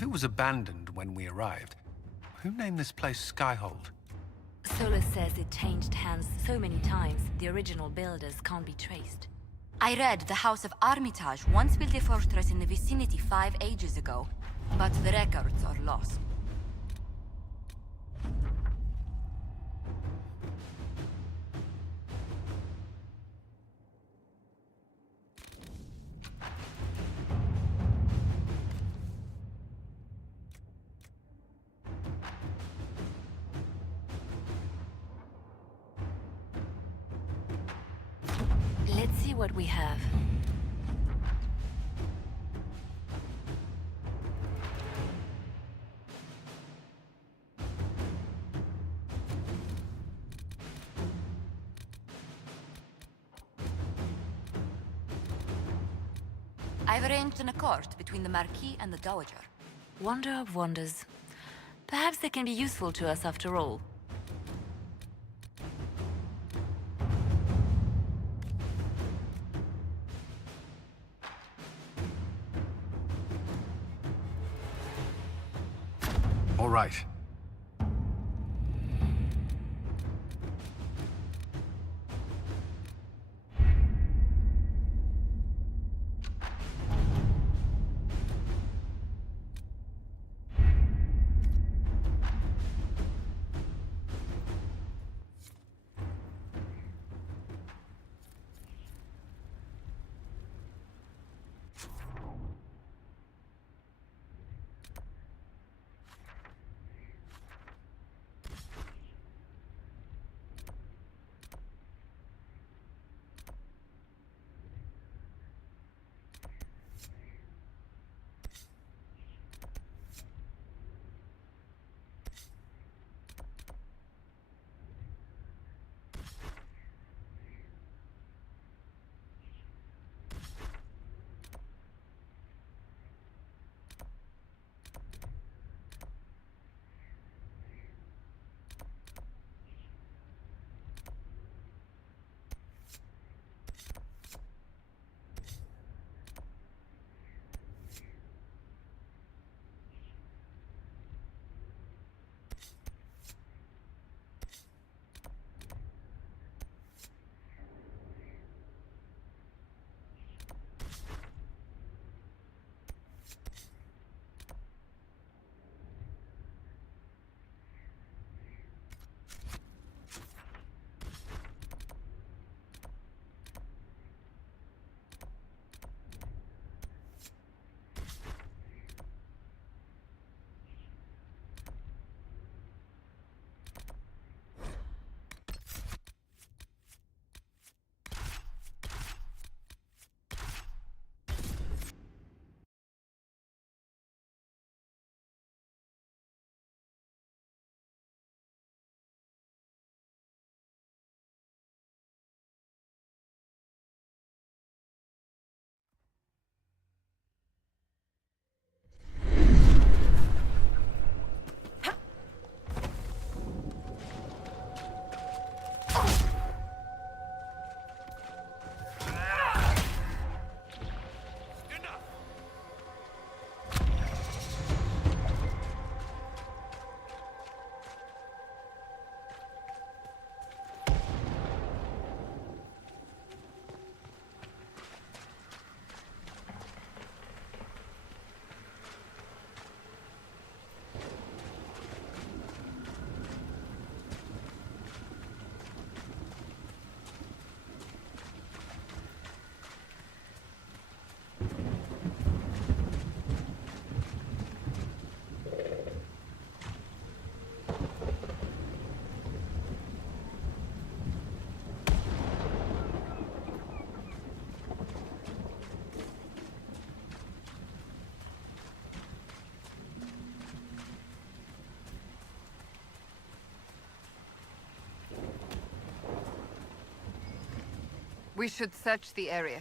If it was abandoned when we arrived, who named this place Skyhold? Solus says it changed hands so many times, the original builders can't be traced. I read the House of Armitage once built a fortress in the vicinity 5 ages ago, but the records are lost. Let's see what we have. I've arranged an accord between the Marquis and the Dowager. Wonder of wonders. Perhaps they can be useful to us after all. All right. We should search the area.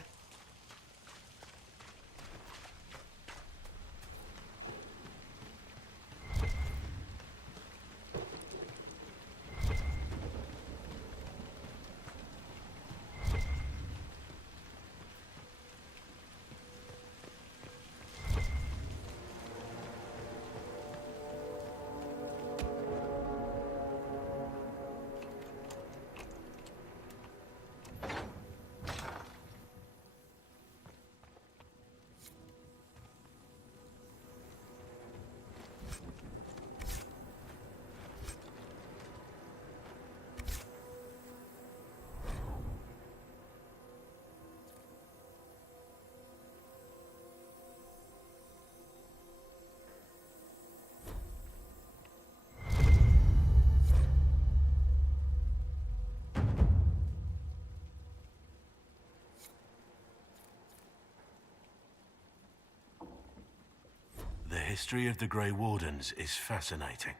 history of the Grey Wardens is fascinating.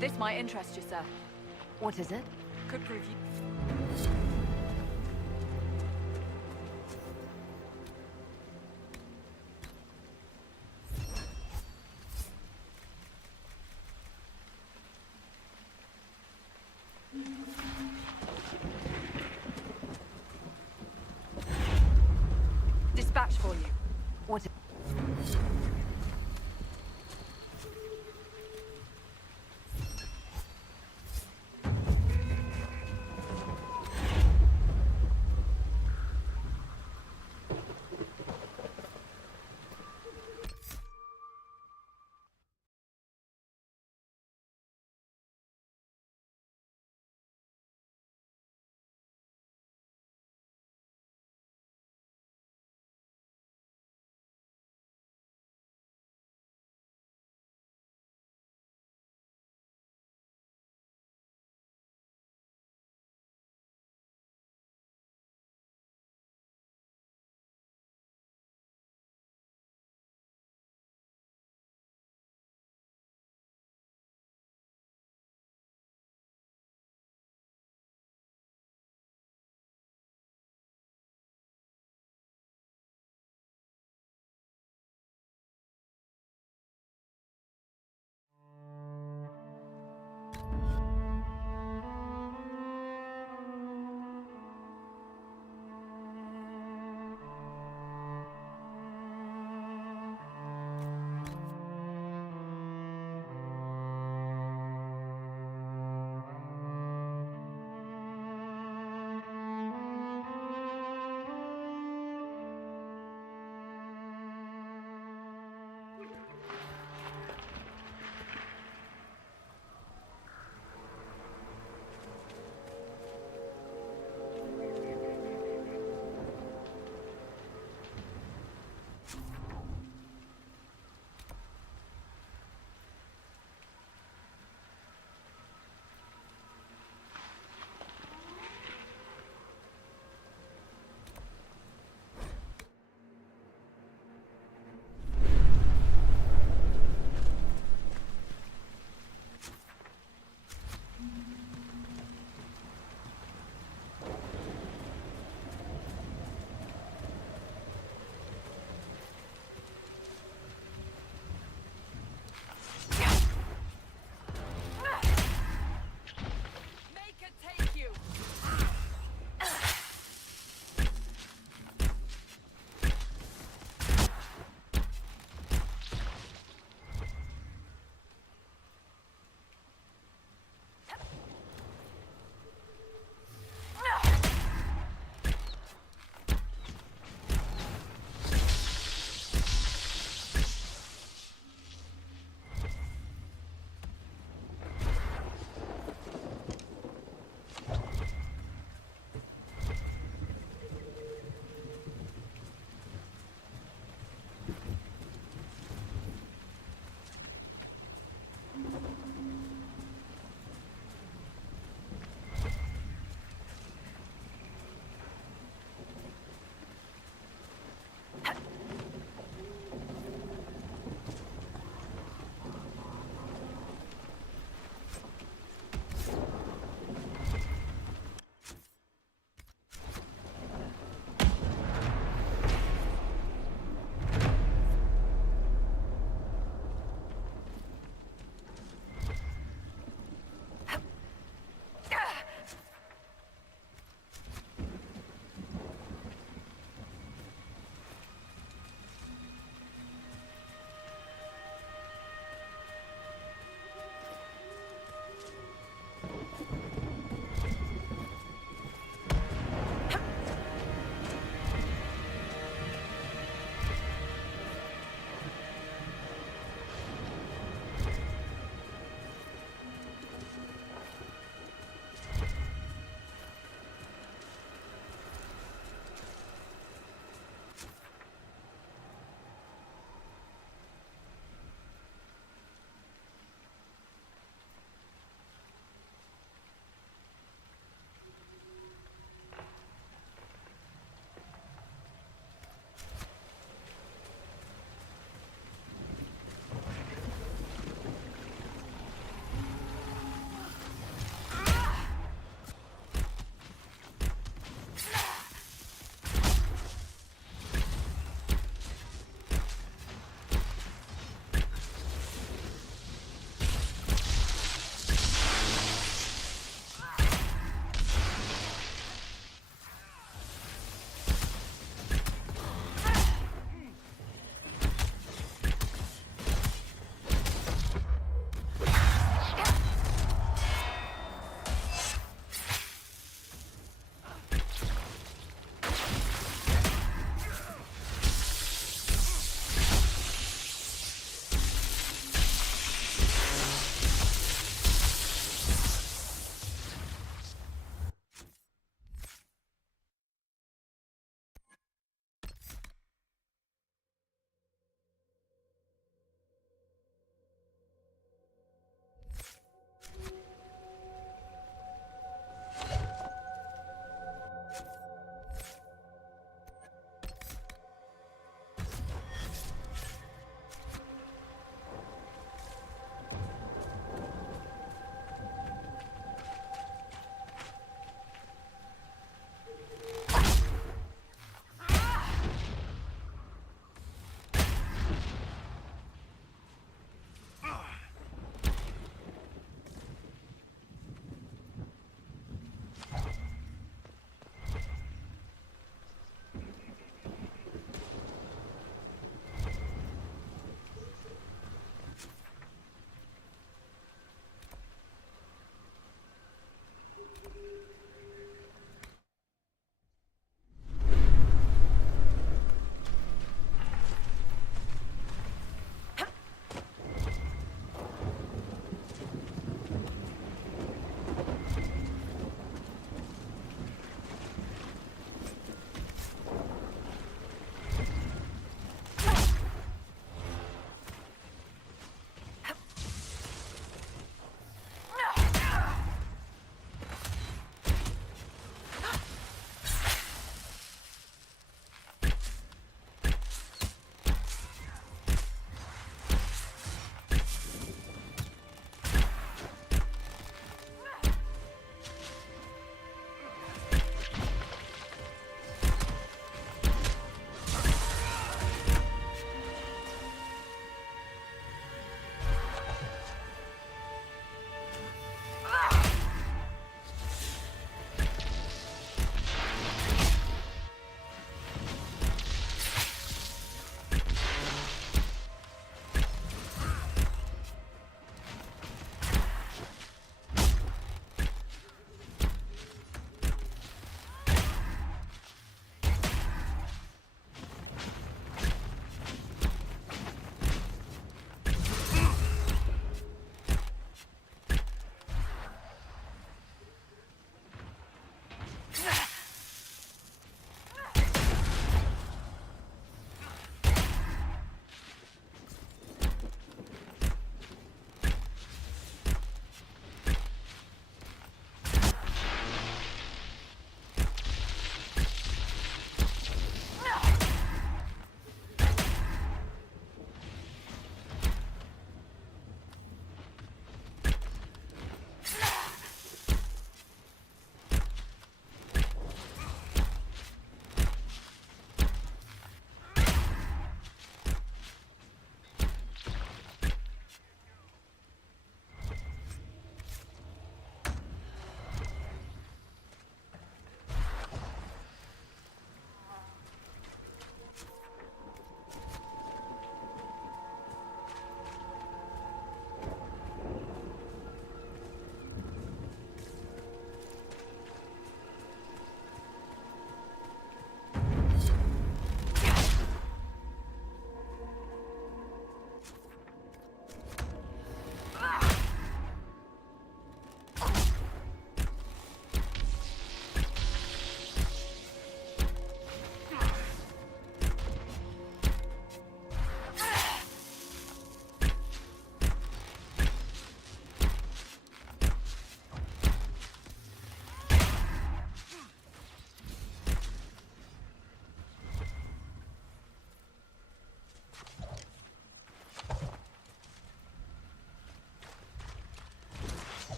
This might interest you, sir. What is it? Could prove you... Dispatch for you. What?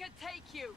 could take you.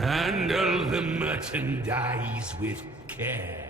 Handle the merchandise with care.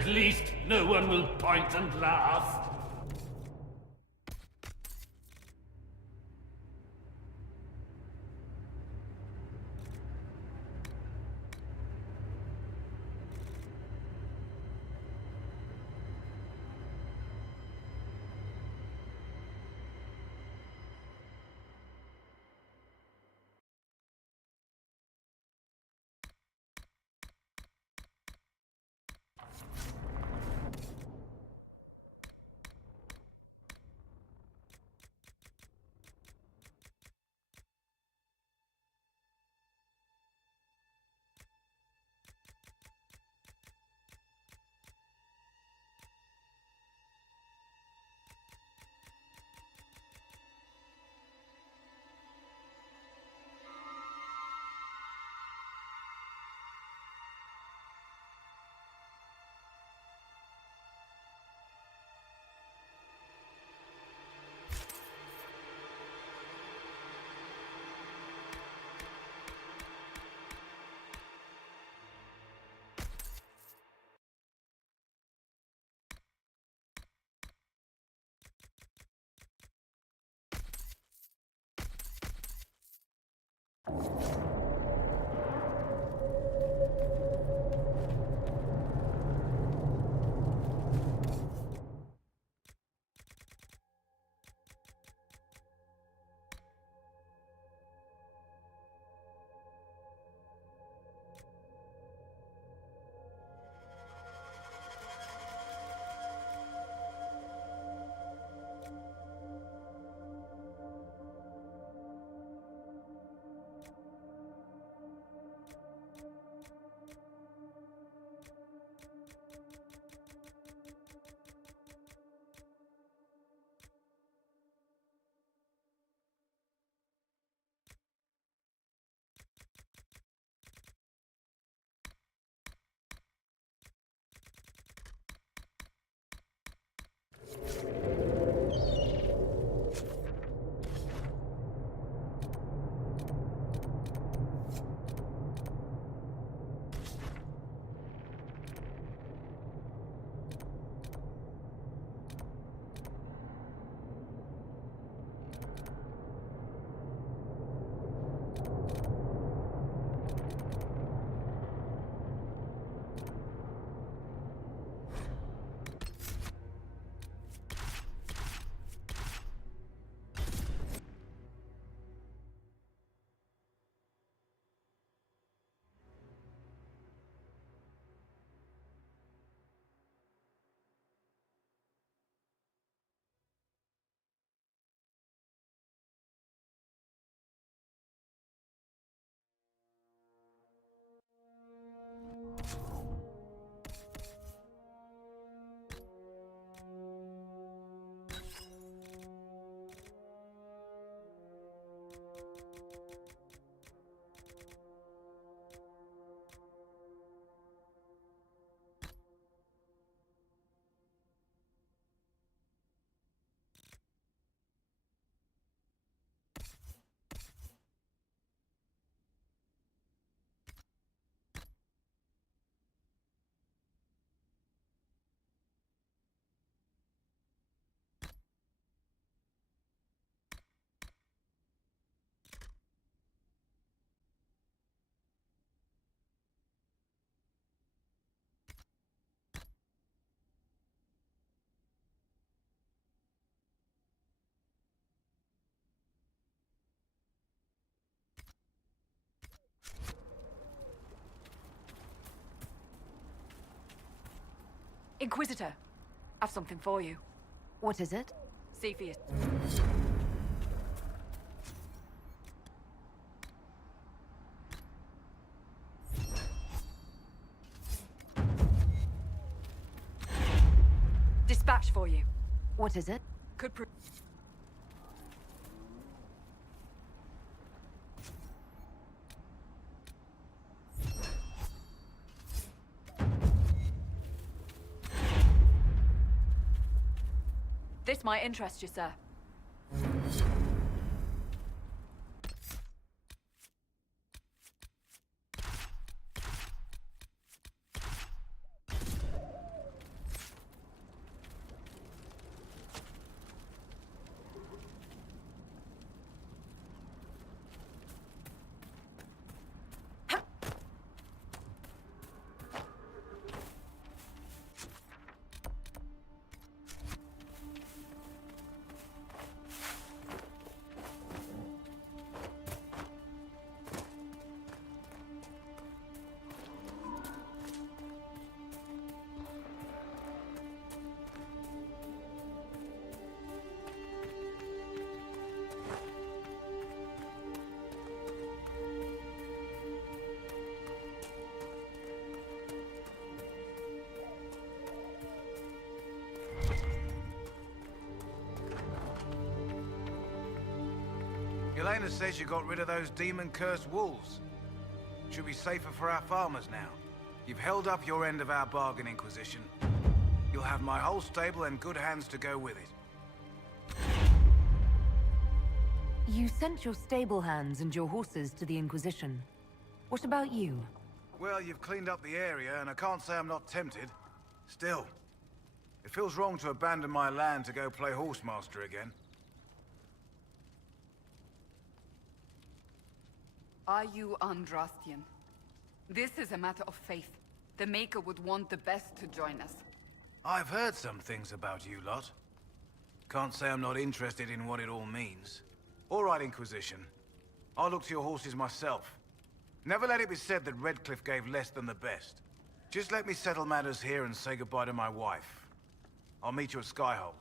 At least no one will point and laugh. Inquisitor, I've something for you. What is it? See for you. Dispatch for you. What is it? Could prove. This might interest you, sir. Yelena says you got rid of those demon-cursed wolves. Should be safer for our farmers now. You've held up your end of our bargain, Inquisition. You'll have my whole stable and good hands to go with it. You sent your stable hands and your horses to the Inquisition. What about you? Well, you've cleaned up the area, and I can't say I'm not tempted. Still, it feels wrong to abandon my land to go play horsemaster again. Are you Andrastian? This is a matter of faith. The Maker would want the best to join us. I've heard some things about you lot. Can't say I'm not interested in what it all means. All right, Inquisition. I'll look to your horses myself. Never let it be said that Redcliffe gave less than the best. Just let me settle matters here and say goodbye to my wife. I'll meet you at Skyhold.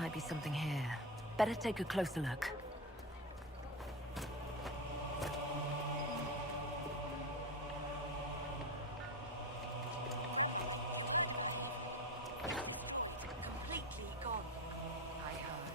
Might be something here. Better take a closer look. Completely gone. I heard.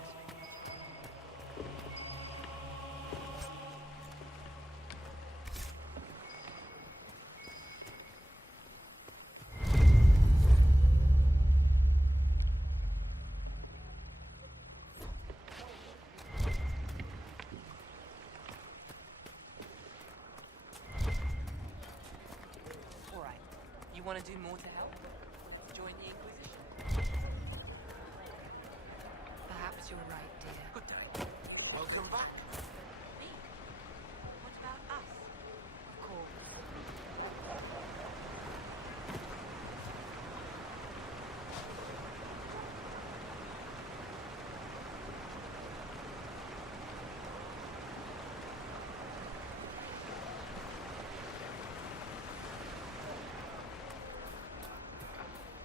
You want to do more to help? Join the Inquisition? Perhaps you're right, dear. Good day. Welcome back. Me? What about us? Of course.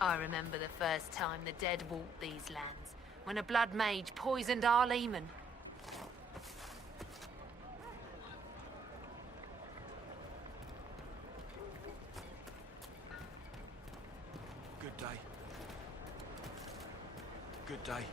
I remember the first time the dead walked these lands, when a blood mage poisoned our leman. Good day. Good day.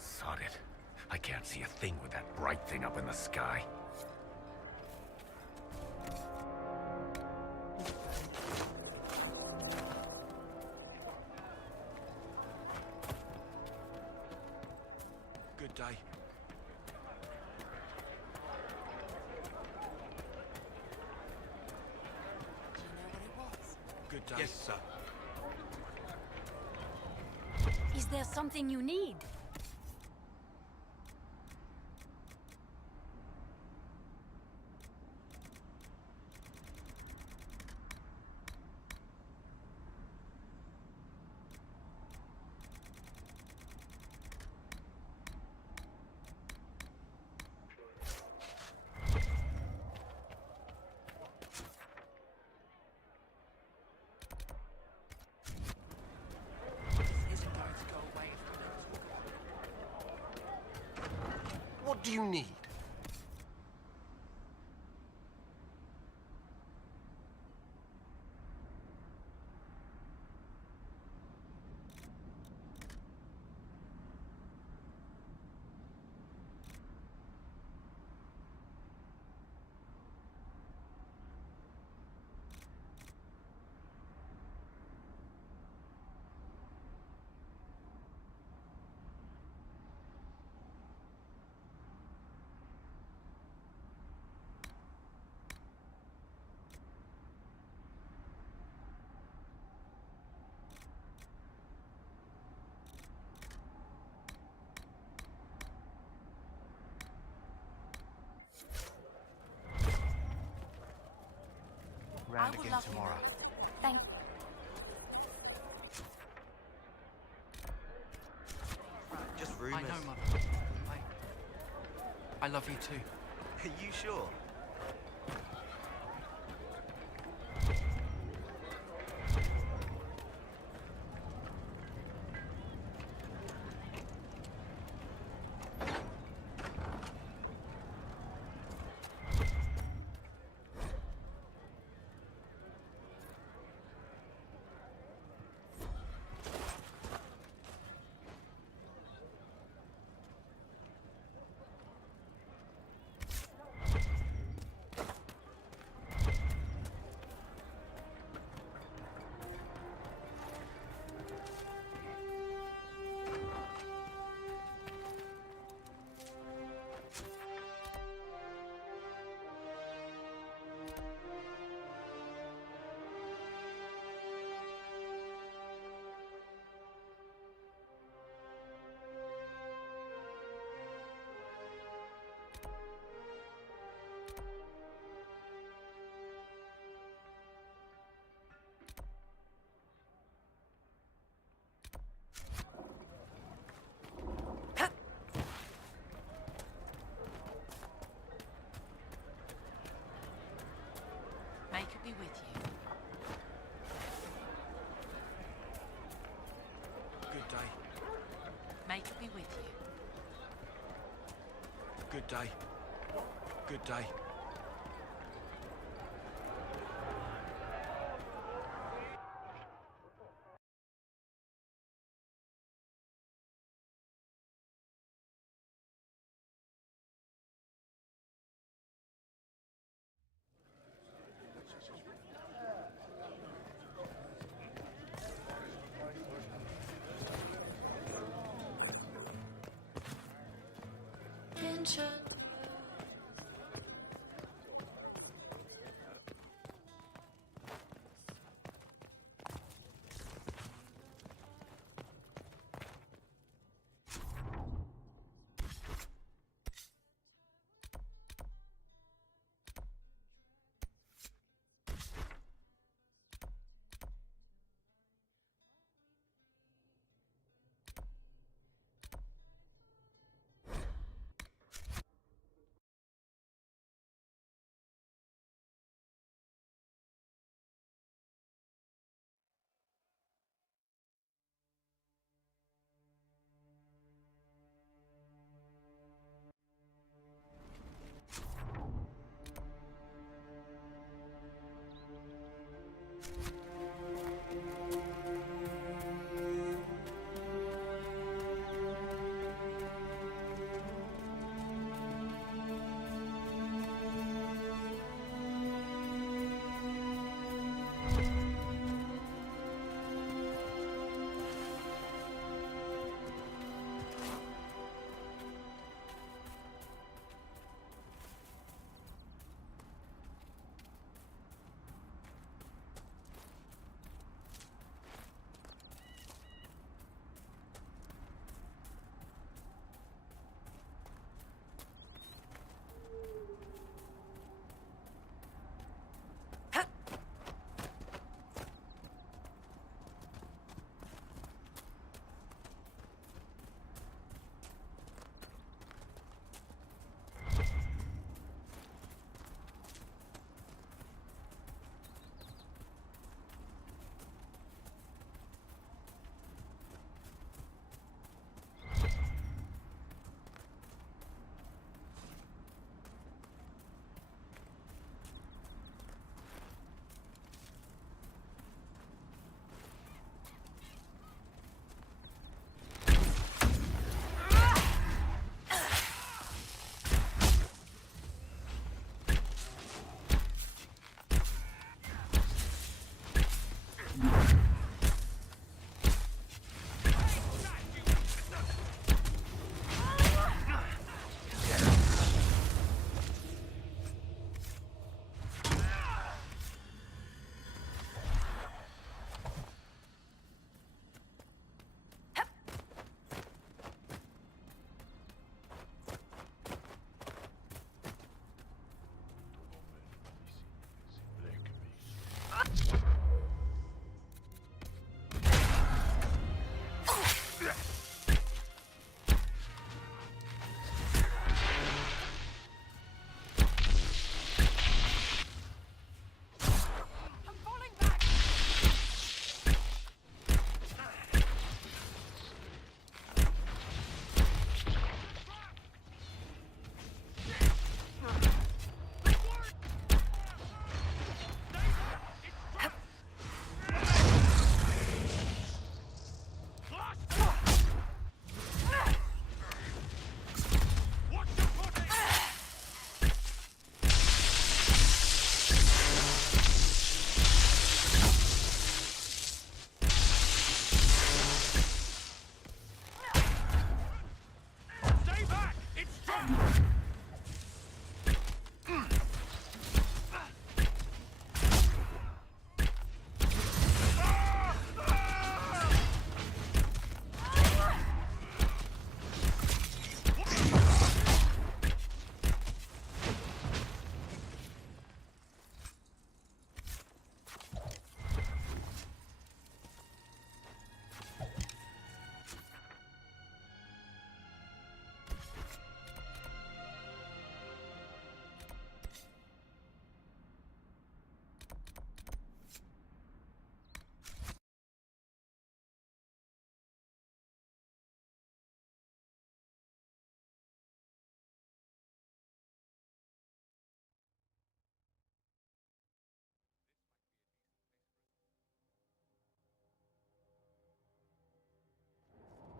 Sod it. I can't see a thing with that bright thing up in the sky. Good day. Do you know what it was? Good day. Yes, sir. Is there something you need? Isn't going to go away if we let it. What do you need? I would love tomorrow. Thanks. Just rumors. I know, Mother. I love you too. Are you sure? May it be with you. Good day. May it be with you. Good day. Good day.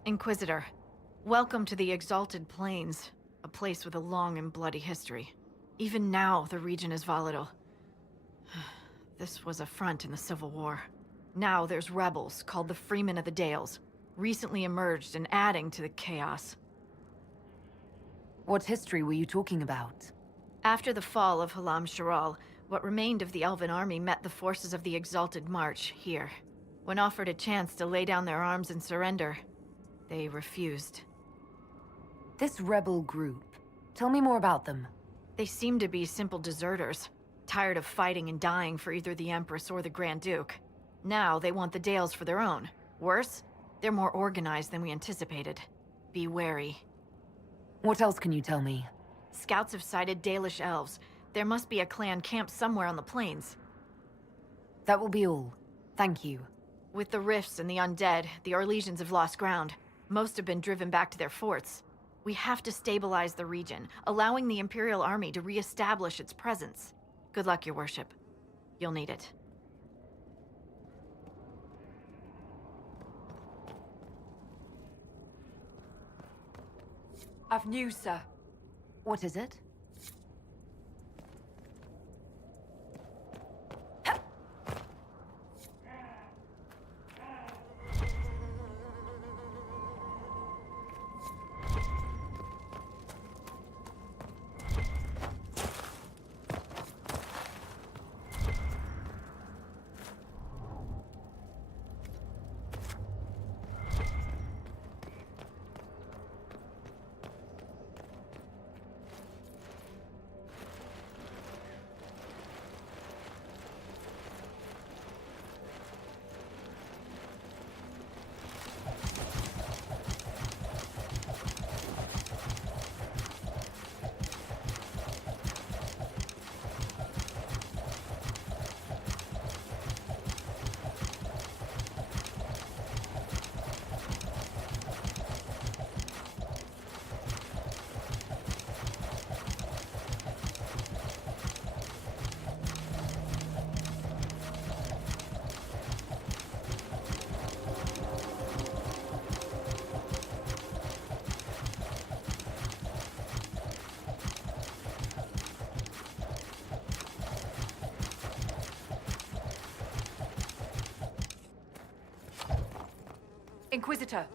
Inquisitor, welcome to the Exalted Plains, a place with a long and bloody history. Even now, the region is volatile. This was a front in the Civil War. Now there's rebels called the Freemen of the Dales, recently emerged and adding to the chaos. What history were you talking about? After the fall of Halam Sharal, what remained of the Elven army met the forces of the Exalted March here. When offered a chance to lay down their arms and surrender, they refused. This rebel group. Tell me more about them. They seem to be simple deserters, tired of fighting and dying for either the Empress or the Grand Duke. Now they want the Dales for their own. Worse, they're more organized than we anticipated. Be wary. What else can you tell me? Scouts have sighted Dalish elves. There must be a clan camped somewhere on the plains. That will be all. Thank you. With the rifts and the undead, the Orlesians have lost ground. Most have been driven back to their forts. We have to stabilize the region, allowing the Imperial Army to re-establish its presence. Good luck, Your Worship. You'll need it. I've news, sir. What is it? Inquisitor.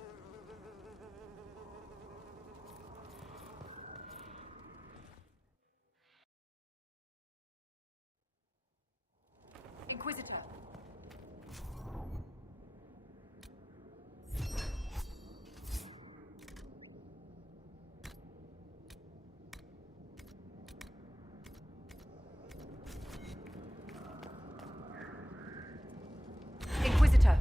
Inquisitor. Inquisitor.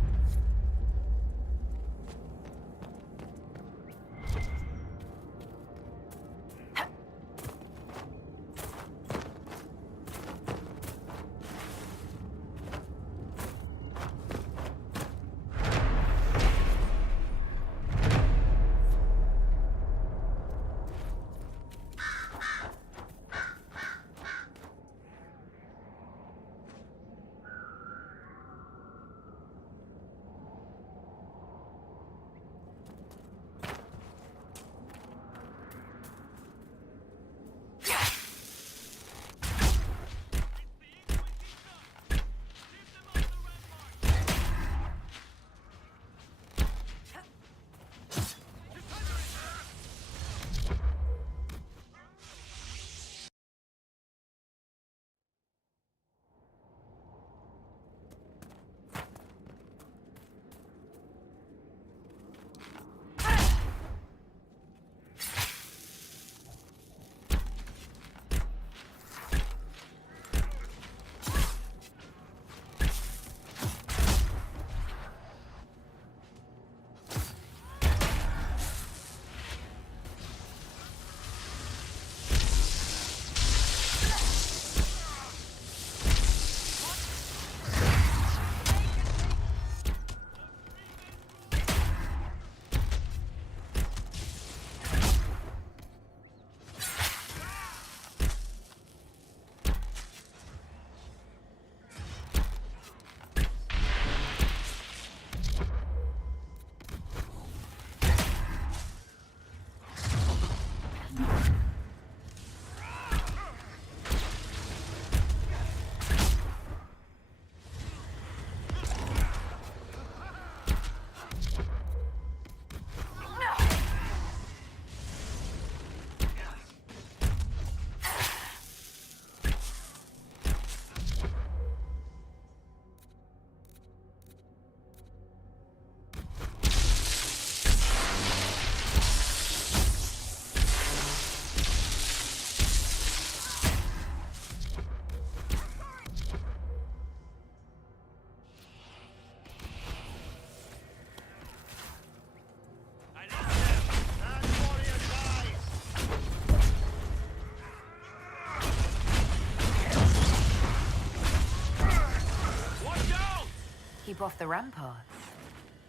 keep off the ramparts.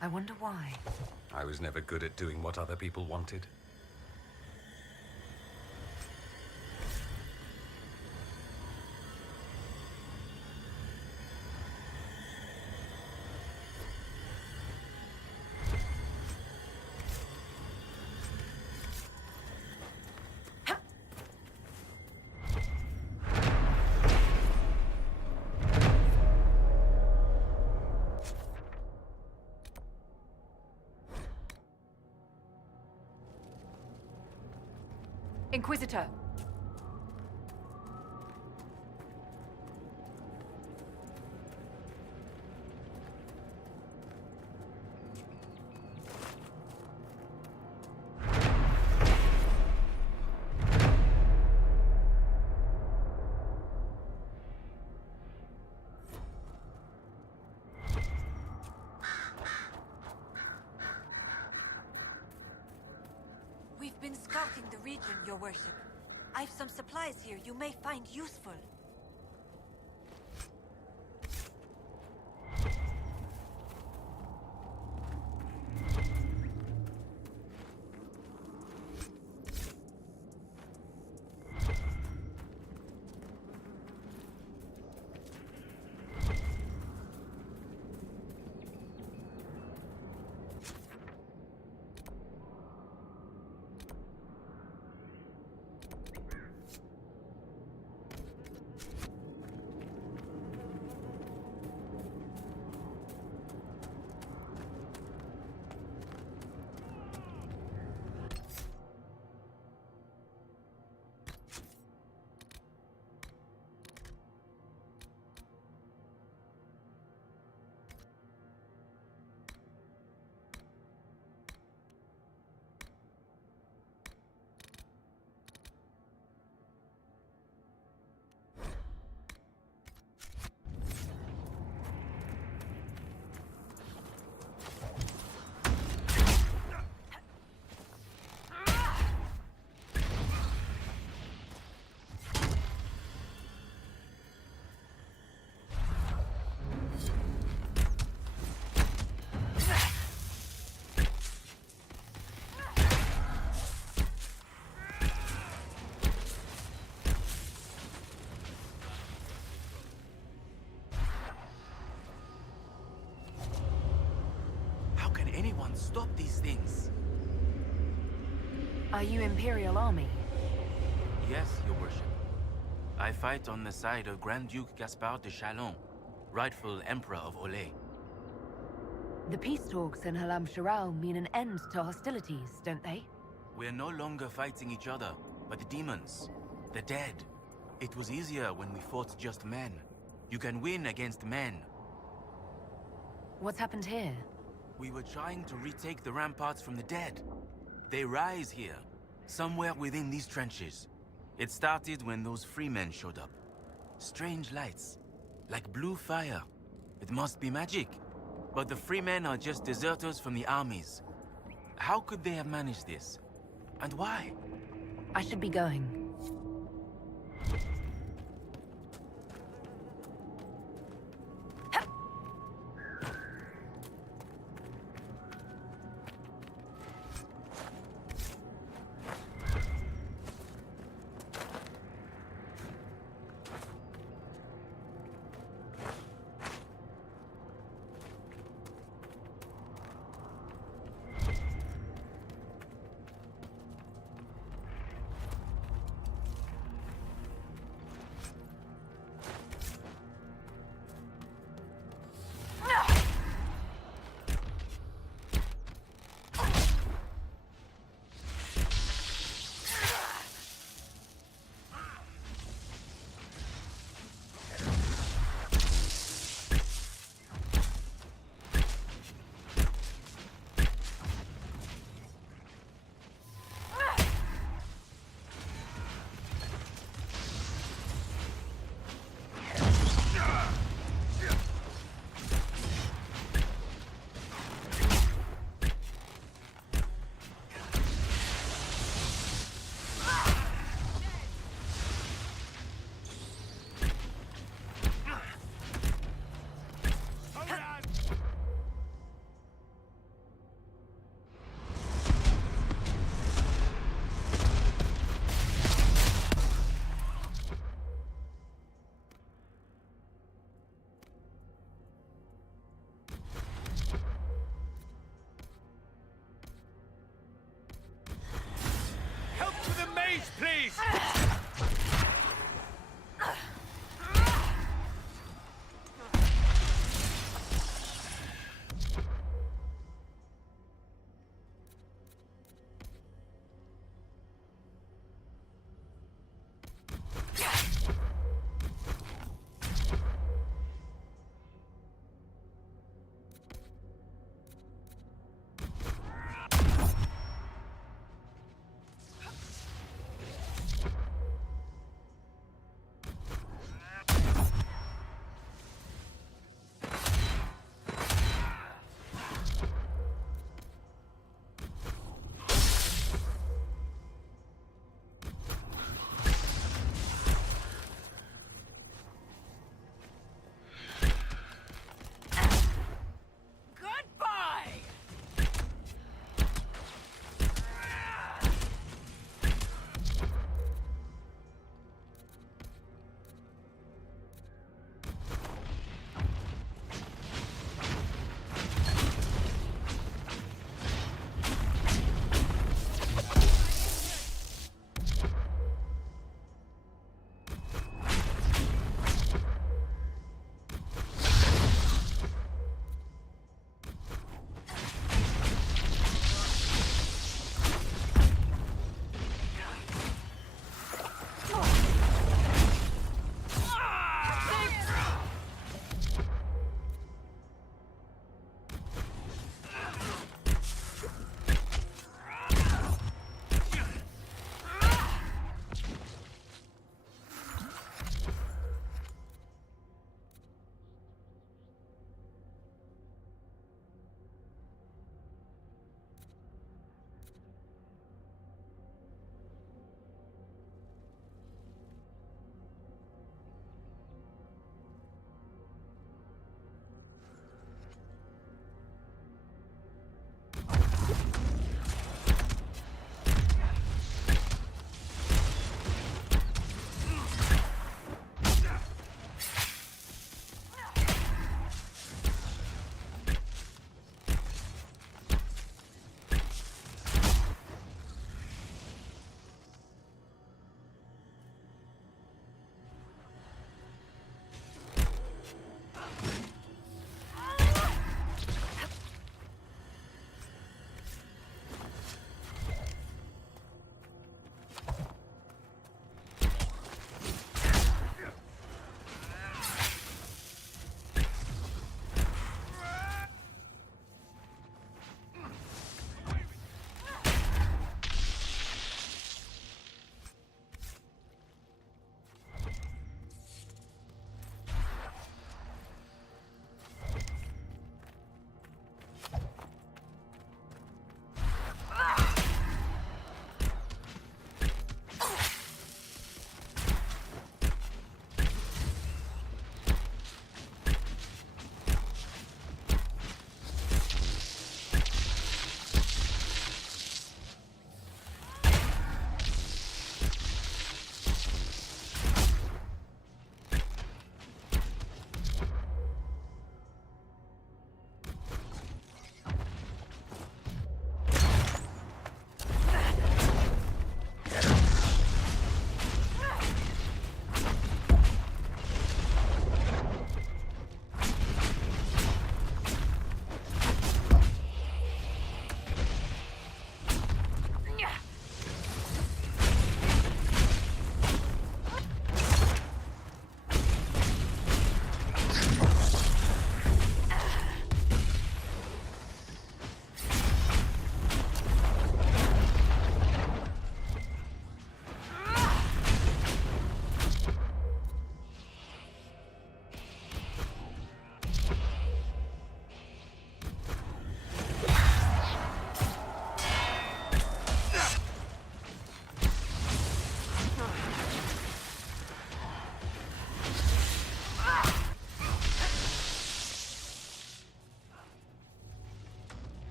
I wonder why. I was never good at doing what other people wanted. Inquisitor! We've been scouting the region, Your Worship. I've some supplies here you may find useful. Anyone stop these things? Are you Imperial Army? Yes, Your Worship. I fight on the side of Grand Duke Gaspard de Chalon, rightful Emperor of Olay. The peace talks in Halam Sharau mean an end to hostilities, don't they? We're no longer fighting each other, but the demons, the dead. It was easier when we fought just men. You can win against men. What's happened here? We were trying to retake the ramparts from the dead. They rise here, somewhere within these trenches. It started when those freemen showed up. Strange lights, like blue fire. It must be magic. But the freemen are just deserters from the armies. How could they have managed this? And why? I should be going.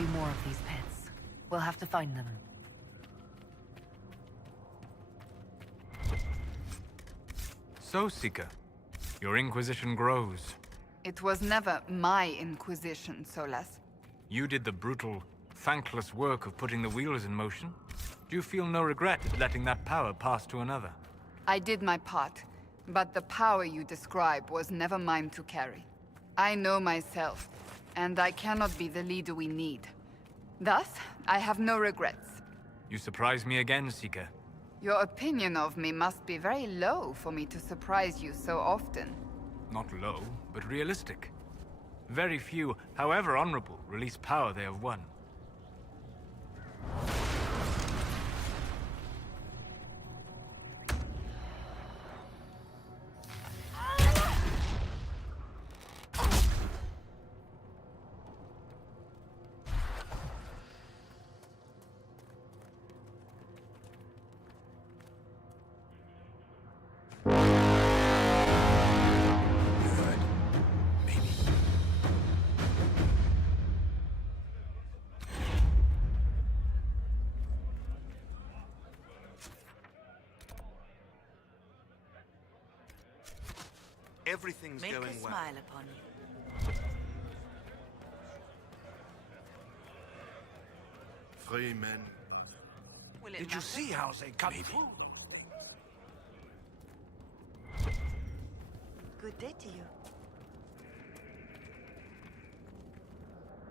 be more of these pits. We'll have to find them. So, Seeker, your Inquisition grows. It was never my Inquisition, Solas. You did the brutal, thankless work of putting the wheels in motion. Do you feel no regret at letting that power pass to another? I did my part, but the power you describe was never mine to carry. I know myself, and I cannot be the leader we need. Thus, I have no regrets. You surprise me again, Seeker. Your opinion of me must be very low for me to surprise you so often. Not low, but realistic. Very few, however honorable, release power they have won. Everything's Make going a well. smile upon you. Free men. Will it Did you matter? see how they cut through? Good day to you.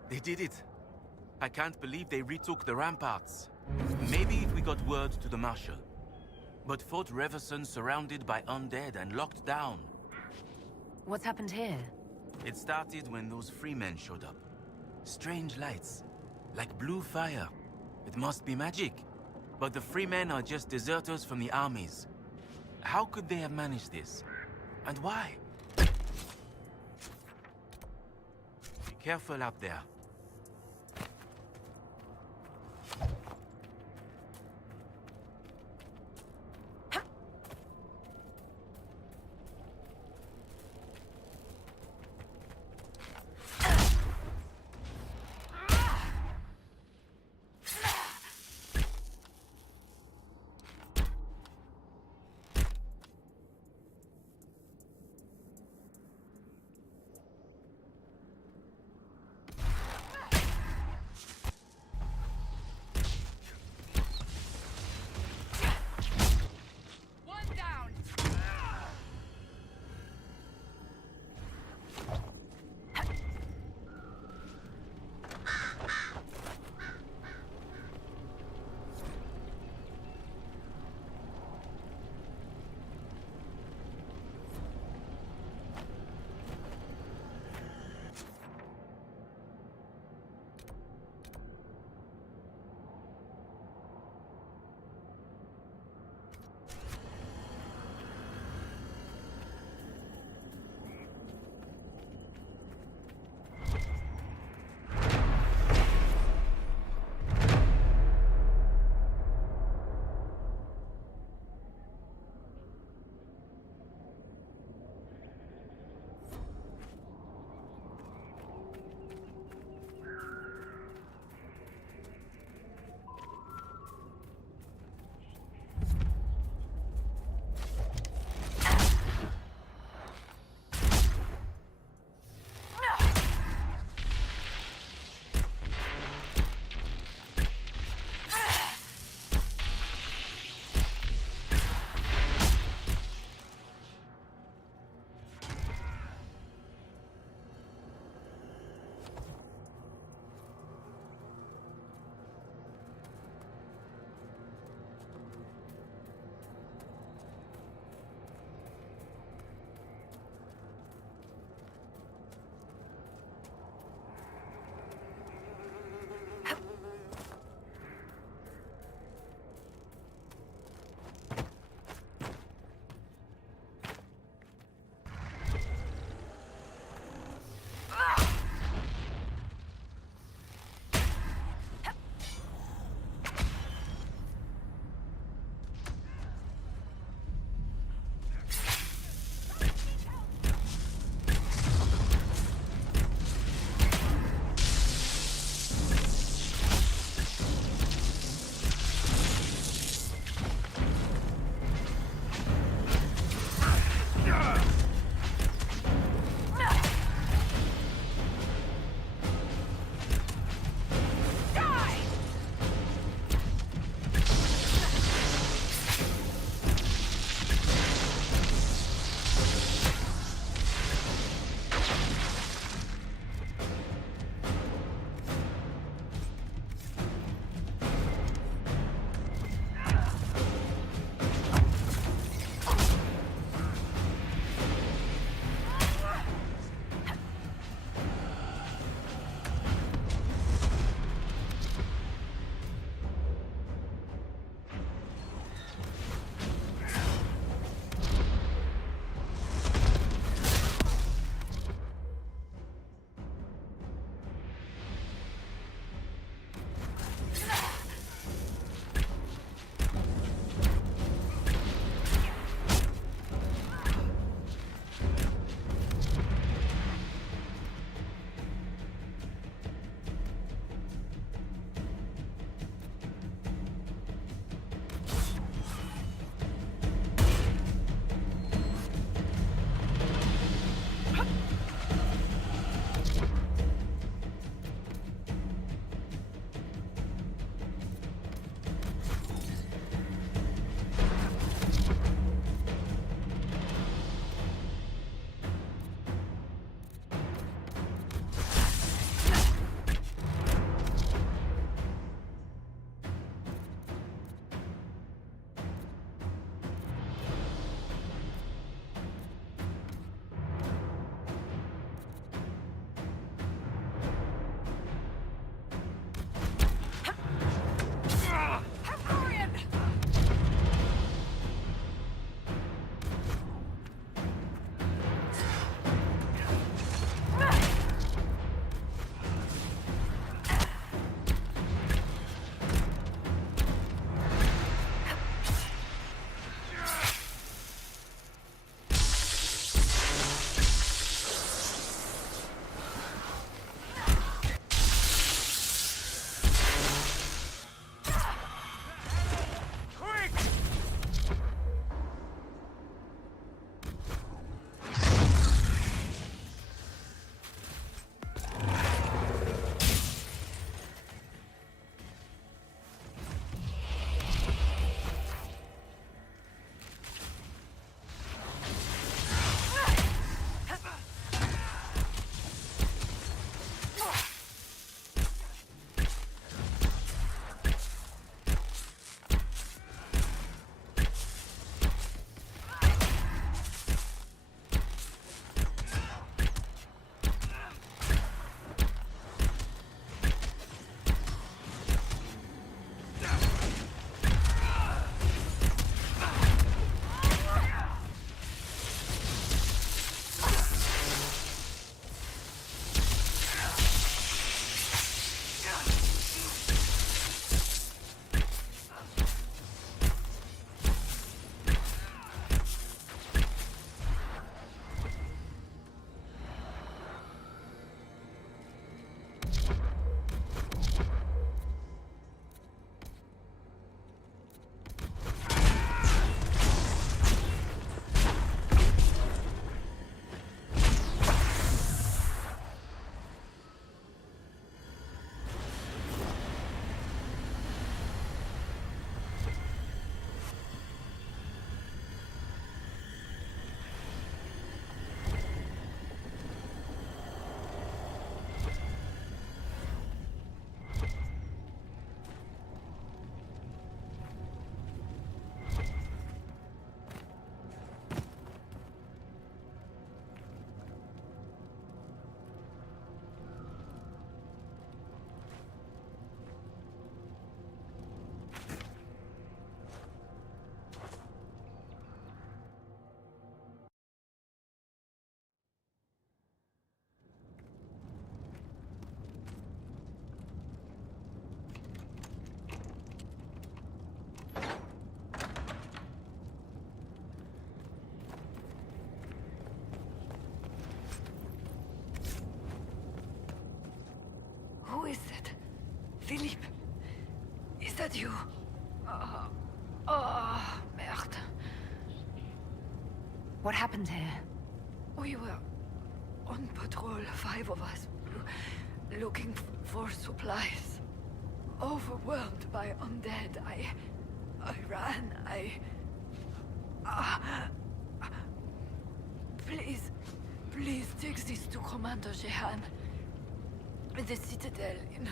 They did it. I can't believe they retook the ramparts. Maybe if we got word to the Marshal. But Fort Reverson surrounded by undead and locked down. What's happened here? It started when those freemen showed up. Strange lights, like blue fire. It must be magic. But the freemen are just deserters from the armies. How could they have managed this? And why? Be careful out there. Philippe, is that you? Oh, merde. What happened here? We were on patrol, 5 of us, looking for supplies. Overwhelmed by undead, I ran, Please take this to Commander Jehan. The Citadel in...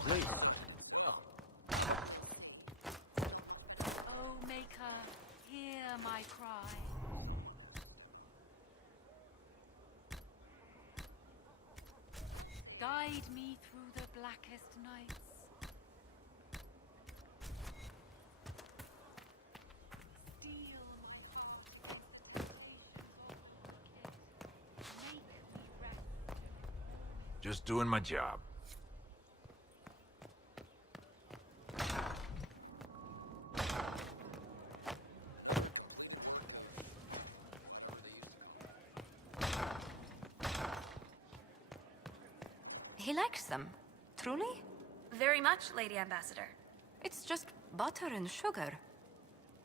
complete. Oh, Maker, hear my cry. Guide me through the blackest nights. Just doing my job. He likes them. Truly? Very much, Lady Ambassador. It's just butter and sugar.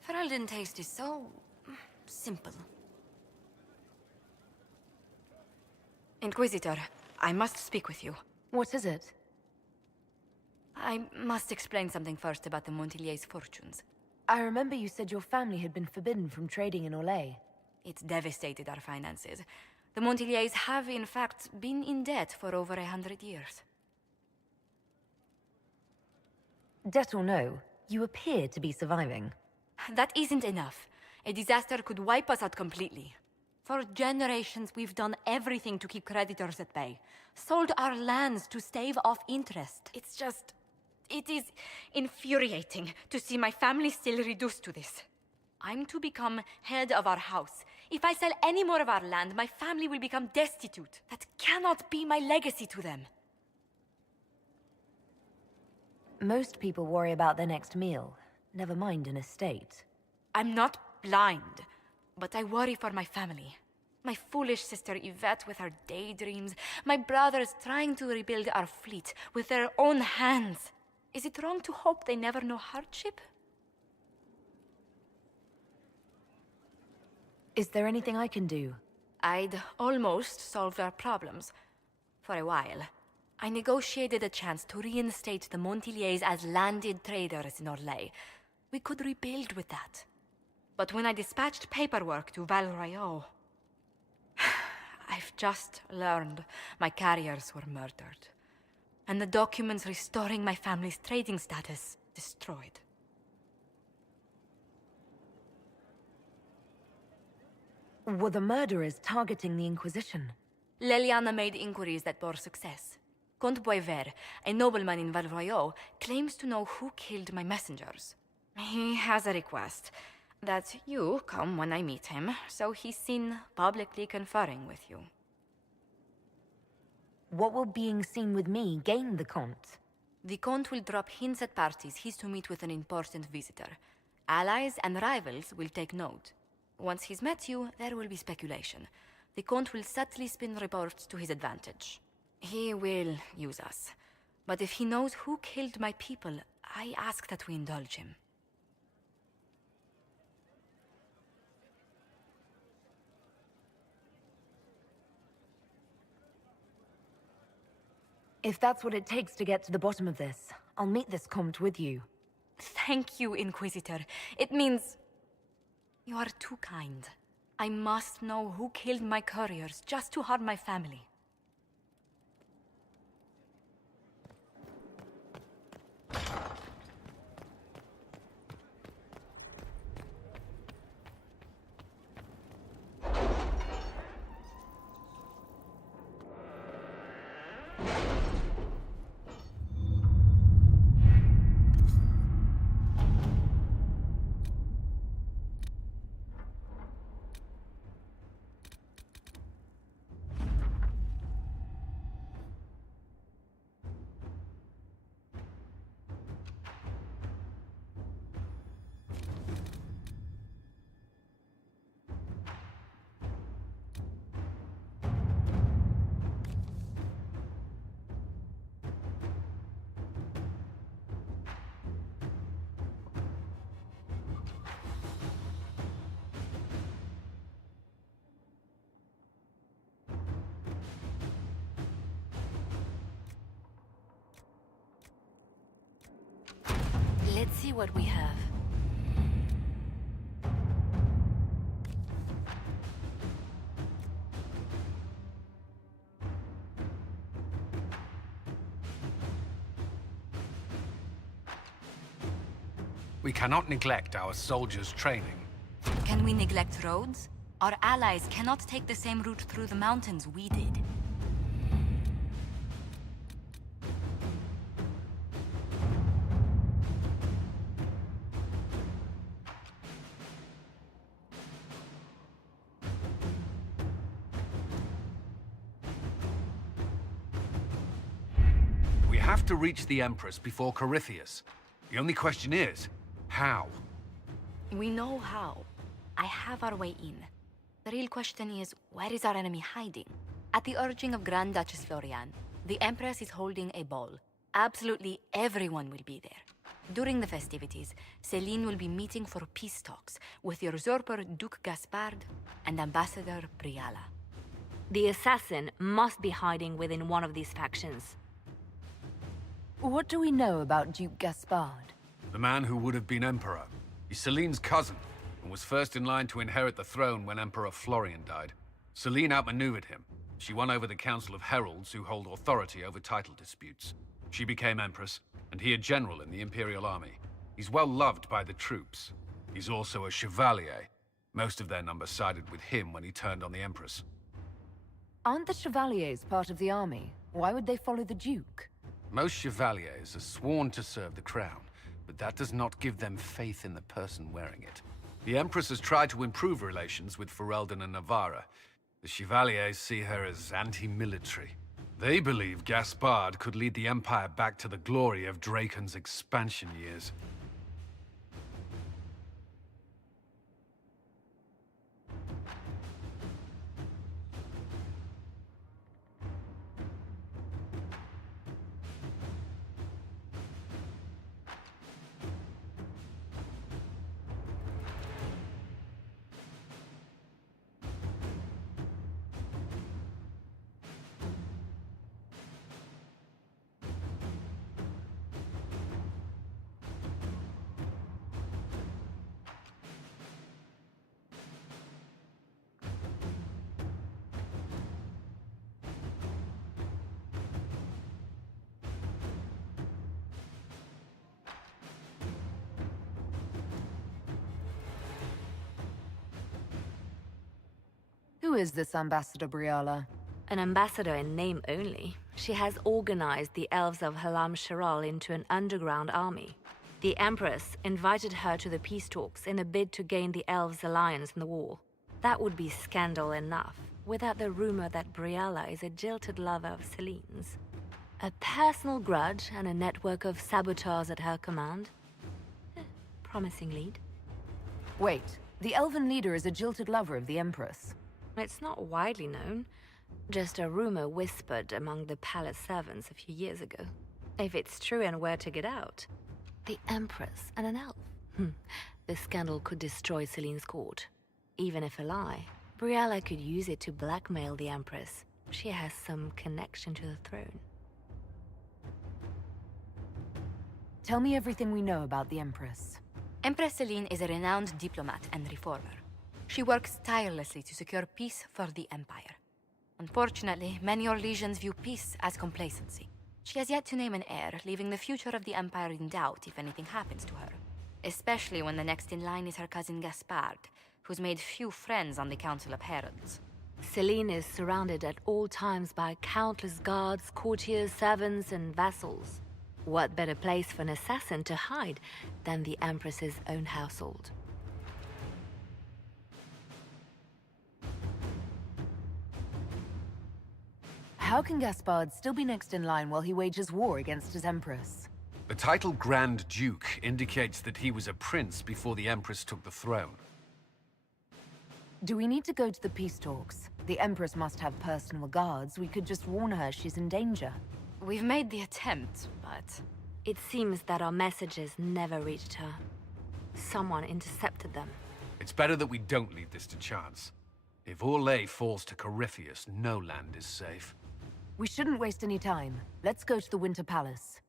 Ferelden taste is so... simple. Inquisitor, I must speak with you. What is it? I must explain something first about the Montilier's fortunes. I remember you said your family had been forbidden from trading in Orlais. It's devastated our finances. The Montilier's have, in fact, been in debt for over 100 years. Debt or no, you appear to be surviving. That isn't enough. A disaster could wipe us out completely. For generations, we've done everything to keep creditors at bay. Sold our lands to stave off interest. It's just... it is infuriating to see my family still reduced to this. I'm to become head of our house. If I sell any more of our land, my family will become destitute. That cannot be my legacy to them. Most people worry about their next meal, never mind an estate. I'm not blind, but I worry for my family. My foolish sister Yvette with her daydreams, my brothers trying to rebuild our fleet with their own hands. Is it wrong to hope they never know hardship? Is there anything I can do? I'd almost solved our problems. For a while. I negotiated a chance to reinstate the Montilier's as landed traders in Orlais. We could rebuild with that. But when I dispatched paperwork to Val Royeaux, I've just learned my carriers were murdered. And the documents restoring my family's trading status destroyed. Were the murderers targeting the Inquisition? Leliana made inquiries that bore success. Comte Boisvert, a nobleman in Val Royeaux, claims to know who killed my messengers. He has a request that you come when I meet him, so he's seen publicly conferring with you. What will being seen with me gain the Comte? The Comte will drop hints at parties he's to meet with an important visitor. Allies and rivals will take note. Once he's met you, there will be speculation. The Comte will subtly spin reports to his advantage. He will use us. But if he knows who killed my people, I ask that we indulge him. If that's what it takes to get to the bottom of this, I'll meet this Comte with you. Thank you, Inquisitor. It means... you are too kind. I must know who killed my couriers just to harm my family. Let's see what we have. We cannot neglect our soldiers' training. Can we neglect roads? Our allies cannot take the same route through the mountains we did. We have to reach the Empress before Corypheus. The only question is, how? We know how. I have our way in. The real question is, where is our enemy hiding? At the urging of Grand Duchess Florian, the Empress is holding a ball. Absolutely everyone will be there. During the festivities, Celine will be meeting for peace talks with the usurper Duke Gaspard and Ambassador Briala. The assassin must be hiding within one of these factions. What do we know about Duke Gaspard? The man who would have been Emperor. He's Celine's cousin, and was first in line to inherit the throne when Emperor Florian died. Celine outmaneuvered him. She won over the Council of Heralds, who hold authority over title disputes. She became Empress, and he a general in the Imperial Army. He's well loved by the troops. He's also a Chevalier. Most of their number sided with him when he turned on the Empress. Aren't the Chevaliers part of the army? Why would they follow the Duke? Most Chevaliers are sworn to serve the crown, but that does not give them faith in the person wearing it. The Empress has tried to improve relations with Ferelden and Navarra. The Chevaliers see her as anti-military. They believe Gaspard could lead the Empire back to the glory of Draken's expansion years. Who is this Ambassador Briala? An ambassador in name only. She has organized the elves of Halam Sharal into an underground army. The Empress invited her to the peace talks in a bid to gain the elves' alliance in the war. That would be scandal enough, without the rumor that Briala is a jilted lover of Celine's. A personal grudge and a network of saboteurs at her command. Promising lead. Wait, the elven leader is a jilted lover of the Empress. It's not widely known. Just a rumor whispered among the palace servants a few years ago. If it's true and were to get out, the Empress and an elf. The scandal could destroy Celine's court. Even if a lie, Briala could use it to blackmail the Empress. She has some connection to the throne. Tell me everything we know about the Empress. Empress Celine is a renowned diplomat and reformer. She works tirelessly to secure peace for the Empire. Unfortunately, many Orlesians view peace as complacency. She has yet to name an heir, leaving the future of the Empire in doubt if anything happens to her. Especially when the next in line is her cousin Gaspard, who's made few friends on the Council of Heralds. Celine is surrounded at all times by countless guards, courtiers, servants, and vassals. What better place for an assassin to hide than the Empress's own household? How can Gaspard still be next in line while he wages war against his Empress? The title Grand Duke indicates that he was a prince before the Empress took the throne. Do we need to go to the peace talks? The Empress must have personal guards. We could just warn her she's in danger. We've made the attempt, but... It seems that our messages never reached her. Someone intercepted them. It's better that we don't leave this to chance. If Orlais falls to Corypheus, no land is safe. We shouldn't waste any time. Let's go to the Winter Palace.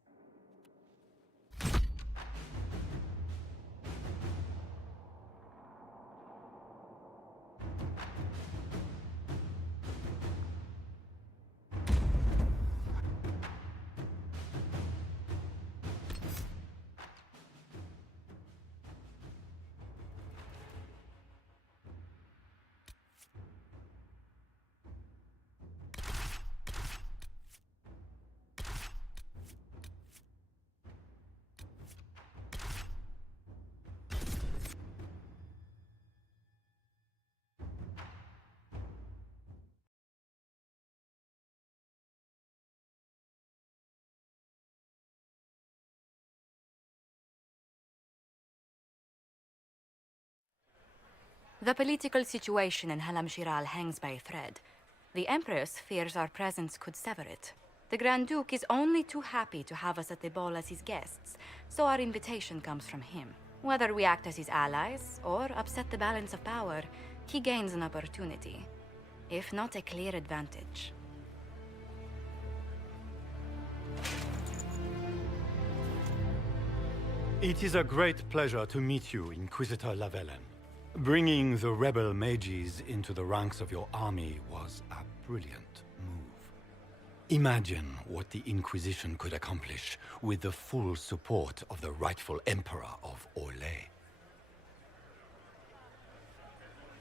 The political situation in Halam Shiral hangs by a thread. The Empress fears our presence could sever it. The Grand Duke is only too happy to have us at the ball as his guests, so our invitation comes from him. Whether we act as his allies or upset the balance of power, he gains an opportunity, if not a clear advantage. It is a great pleasure to meet you, Inquisitor Lavellen. Bringing the rebel mages into the ranks of your army was a brilliant move. Imagine what the Inquisition could accomplish with the full support of the rightful Emperor of Orlais.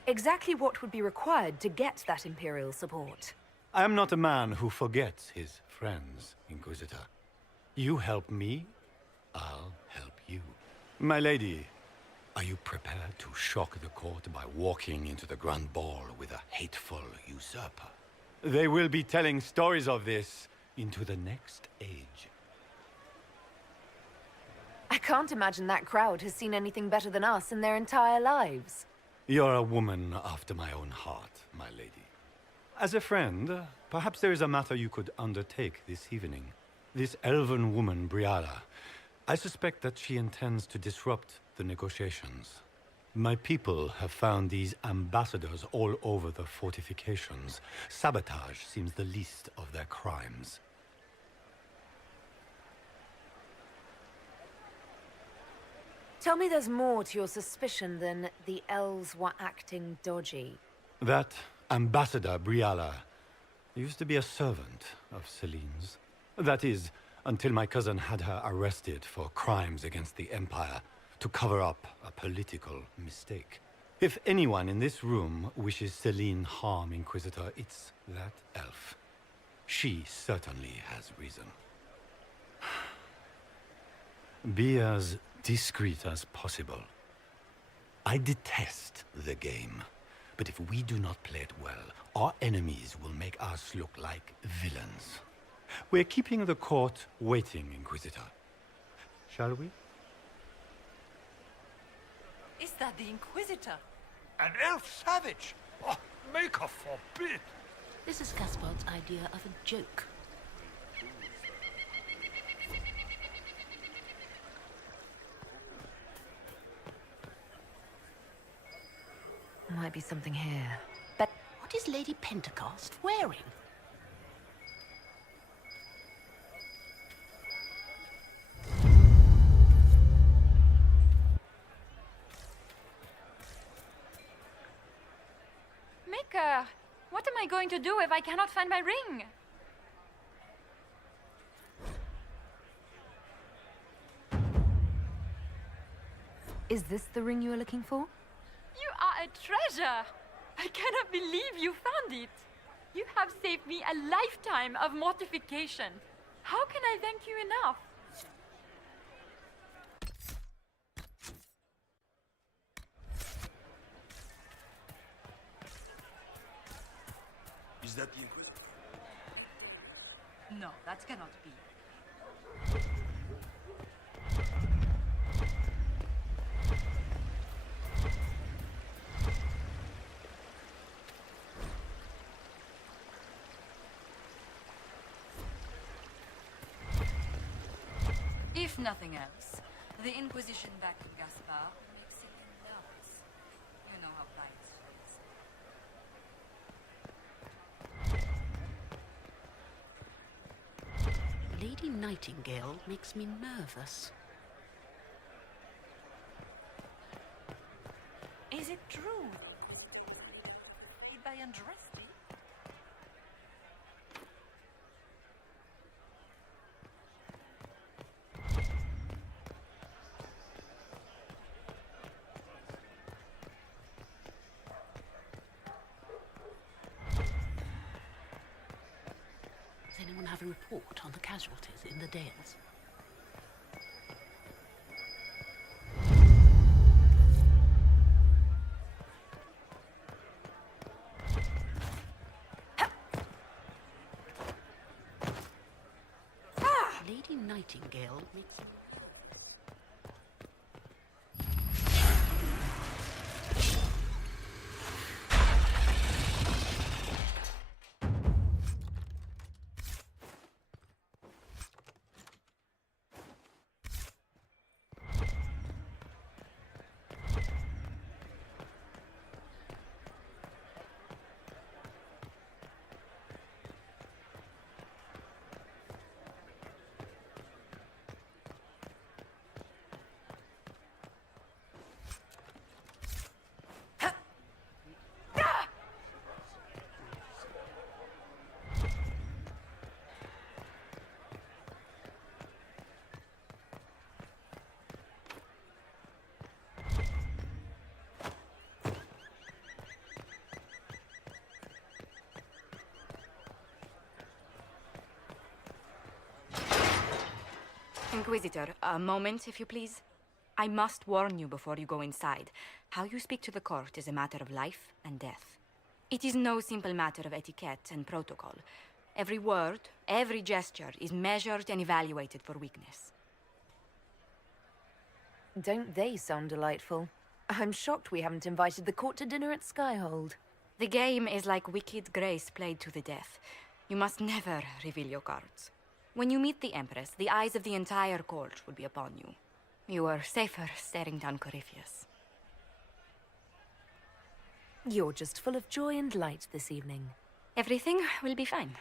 Exactly what would be required to get that Imperial support? I am not a man who forgets his friends, Inquisitor. You help me, I'll help you. My lady, are you prepared to shock the court by walking into the Grand Ball with a hateful usurper? They will be telling stories of this into the next age. I can't imagine that crowd has seen anything better than us in their entire lives. You're a woman after my own heart, my lady. As a friend, perhaps there is a matter you could undertake this evening. This elven woman, Briala, I suspect that she intends to disrupt the negotiations. My people have found these ambassadors all over the fortifications. Sabotage seems the least of their crimes. Tell me there's more to your suspicion than the elves were acting dodgy. That Ambassador Briala used to be a servant of Celine's. That is, until my cousin had her arrested for crimes against the Empire to cover up a political mistake. If anyone in this room wishes Celine harm, Inquisitor, it's that elf. She certainly has reason. Be as discreet as possible. I detest the game, but if we do not play it well, our enemies will make us look like villains. We're keeping the court waiting, Inquisitor. Shall we? Is that the Inquisitor? An elf savage? Oh, Maker forbid! This is Gaspard's idea of a joke. Might be something here. But what is Lady Pentecost wearing? Maker, what am I going to do if I cannot find my ring? is this the ring you are looking for? You are a treasure! I cannot believe you found it! You have saved me a lifetime of mortification. How can I thank you enough? Is that the Inquisitor? No, that cannot be. If nothing else, the Inquisition back in Gaspard makes it nervous. You know how biased she is. Lady Nightingale makes me nervous. Is it true? Did I undress me? Does anyone have a report on the casualties in the Dales? Lady Nightingale makes... Inquisitor, a moment, if you please. I must warn you before you go inside. How you speak to the court is a matter of life and death. It is no simple matter of etiquette and protocol. Every word, every gesture is measured and evaluated for weakness. Don't they sound delightful? I'm shocked we haven't invited the court to dinner at Skyhold. The game is like Wicked Grace played to the death. You must never reveal your cards. When you meet the Empress, the eyes of the entire court will be upon you. You are safer staring down Corypheus. You're just full of joy and light this evening. Everything will be fine.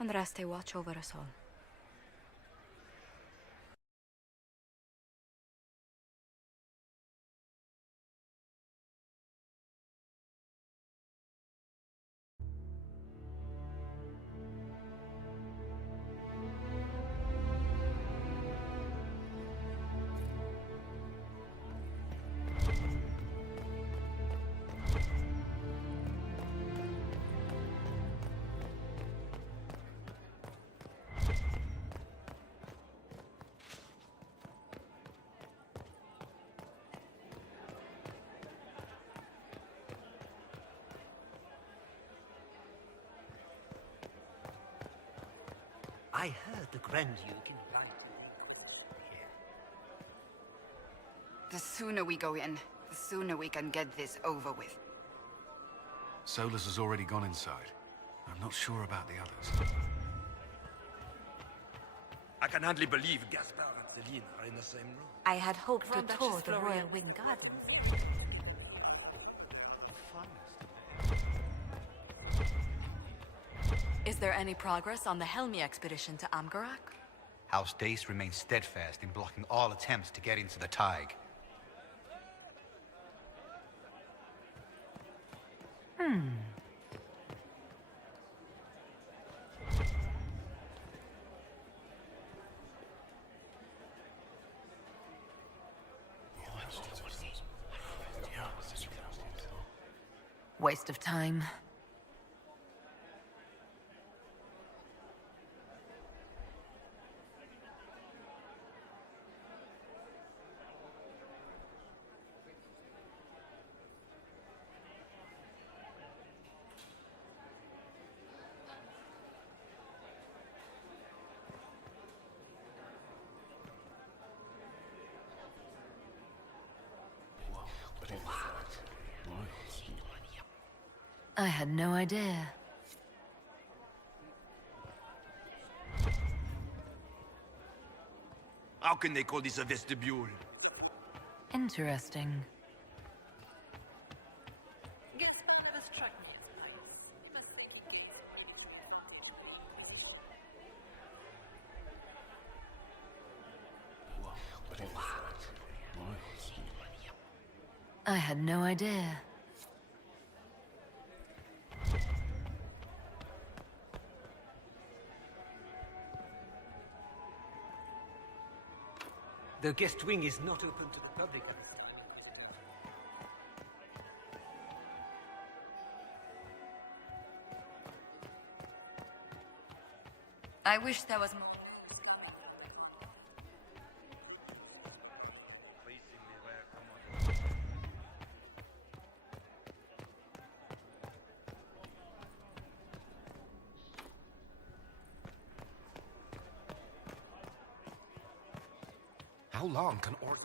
Andraste, watch over us all. I heard the Grand Duke invited here. The sooner we go in, the sooner we can get this over with. Solus has already gone inside. I'm not sure about the others. I can hardly believe Gaspard and Deline are in the same room. I had hoped to Duchess tour the Florian. Royal Wing Gardens. Is there any progress on the Helmi expedition to Amgarak? House Dace remains steadfast in blocking all attempts to get into the Tig. Waste of time. I had no idea. How can they call this a vestibule? Interesting. I had no idea. The guest wing is not open to the public. I wish there was more. How long can Or...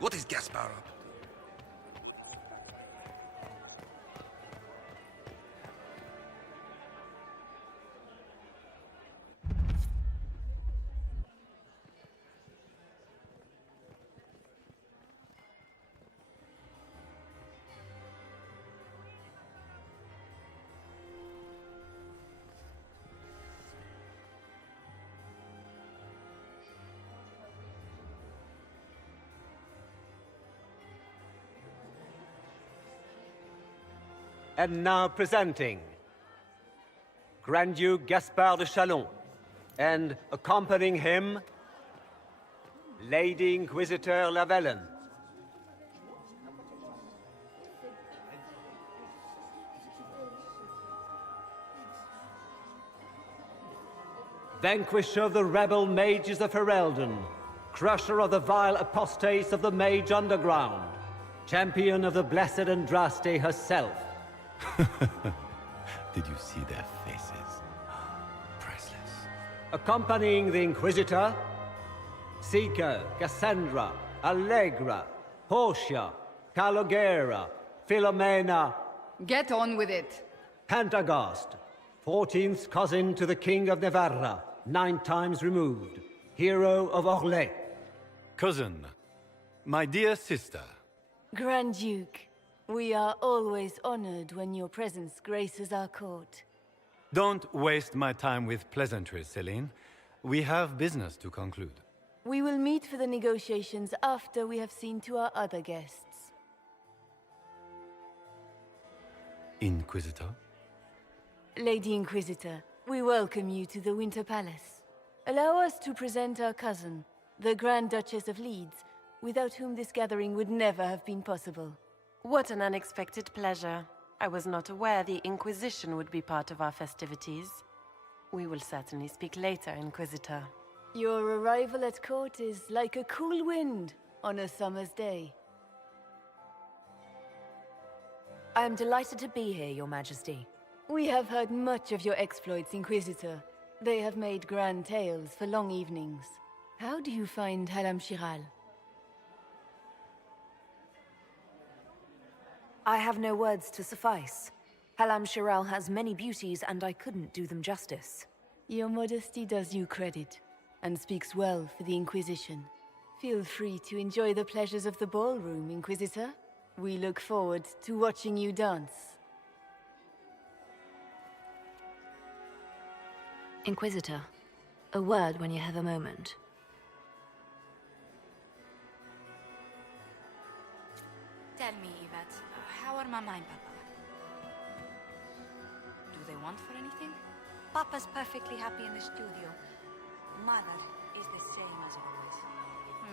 What is Gaspard up? And now presenting Grand Duke Gaspard de Chalon, and accompanying him, Lady Inquisitor Lavellen. Vanquisher of the rebel mages of Ferelden, crusher of the vile apostates of the Mage Underground, champion of the blessed Andraste herself. Did you see their faces? Priceless. Accompanying the Inquisitor, Seeker, Cassandra, Allegra, Portia, Calogera, Philomena. Get on with it. Pantagast, 14th cousin to the King of Navarra, 9 times removed, hero of Orlais. Cousin, my dear sister. Grand Duke, we are always honored when your presence graces our court. Don't waste my time with pleasantries, Celine. We have business to conclude. We will meet for the negotiations after we have seen to our other guests. Inquisitor? Lady Inquisitor, we welcome you to the Winter Palace. Allow us to present our cousin, the Grand Duchess of Leeds, without whom this gathering would never have been possible. What an unexpected pleasure. I was not aware the Inquisition would be part of our festivities. We will certainly speak later, Inquisitor. Your arrival at court is like a cool wind on a summer's day. I am delighted to be here, Your Majesty. We have heard much of your exploits, Inquisitor. They have made grand tales for long evenings. How do you find Halam Shiral? I have no words to suffice. Halam Shiral has many beauties, and I couldn't do them justice. Your modesty does you credit, and speaks well for the Inquisition. Feel free to enjoy the pleasures of the ballroom, Inquisitor. We look forward to watching you dance. Inquisitor, a word when you have a moment. Tell me, Yvette, how are Mama and Papa? Do they want for anything? Papa's perfectly happy in the studio. Mother is the same as always.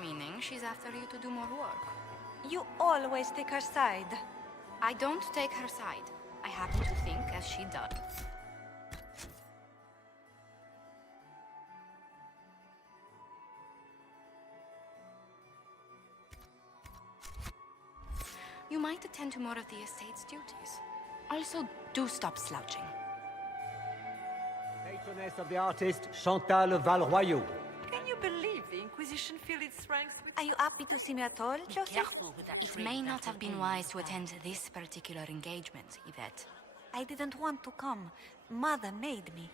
Meaning she's after you to do more work. You always take her side. I don't take her side. I happen to think as she does. You might attend to more of the estate's duties. Also, do stop slouching. Patroness of the artist, Chantal Valroyaux. Can you believe the Inquisition filled its ranks with... Are you happy to see me at all, Joseph? Careful with that. It may not have been wise to attend this particular engagement, Yvette. I didn't want to come. Mother made me.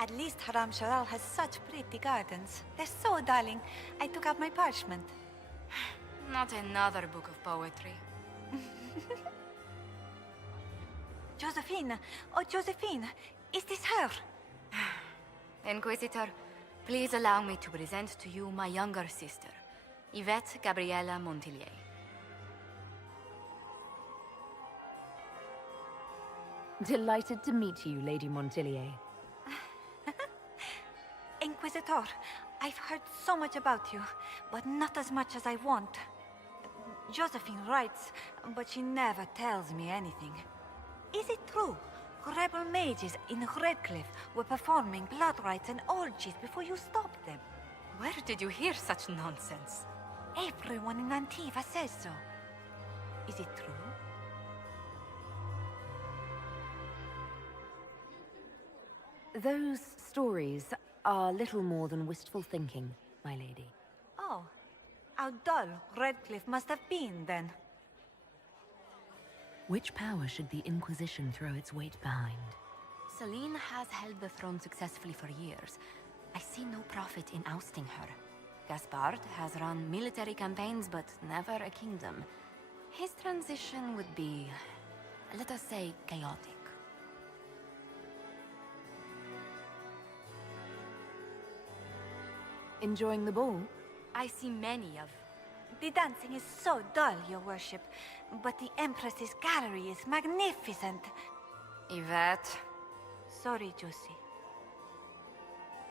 At least Haram Sharal has such pretty gardens. They're so darling. I took out my parchment. Not another book of poetry. Josephine! Oh, Josephine! Is this her? Inquisitor, please allow me to present to you my younger sister, Yvette Gabriella Montillier. Delighted to meet you, Lady Montillier. Inquisitor, I've heard so much about you, but not as much as I want. Josephine writes, but she never tells me anything. Is it true? Rebel mages in Redcliffe were performing blood rites and orgies before you stopped them. Where did you hear such nonsense? Everyone in Antiva says so. Is it true? Those stories are little more than wistful thinking, my lady. Oh, how dull Redcliffe must have been then. Which power should the Inquisition throw its weight behind? Celine has held the throne successfully for years. I see no profit in ousting her. Gaspard has run military campaigns, but never a kingdom. His transition would be, let us say, chaotic. Enjoying the ball? I see many of... The dancing is so dull, your worship. But the Empress's gallery is magnificent. Yvette. Sorry, Josie.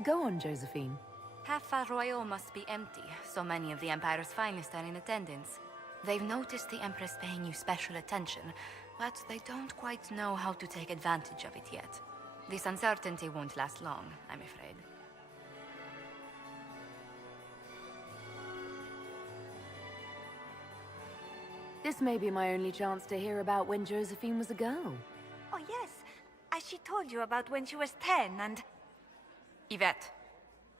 Go on, Josephine. Half Royal must be empty. So many of the Empire's finest are in attendance. They've noticed the Empress paying you special attention, but they don't quite know how to take advantage of it yet. This uncertainty won't last long, I'm afraid. This may be my only chance to hear about when Josephine was a girl. Oh, yes. As she told you about when she was 10 and... Yvette,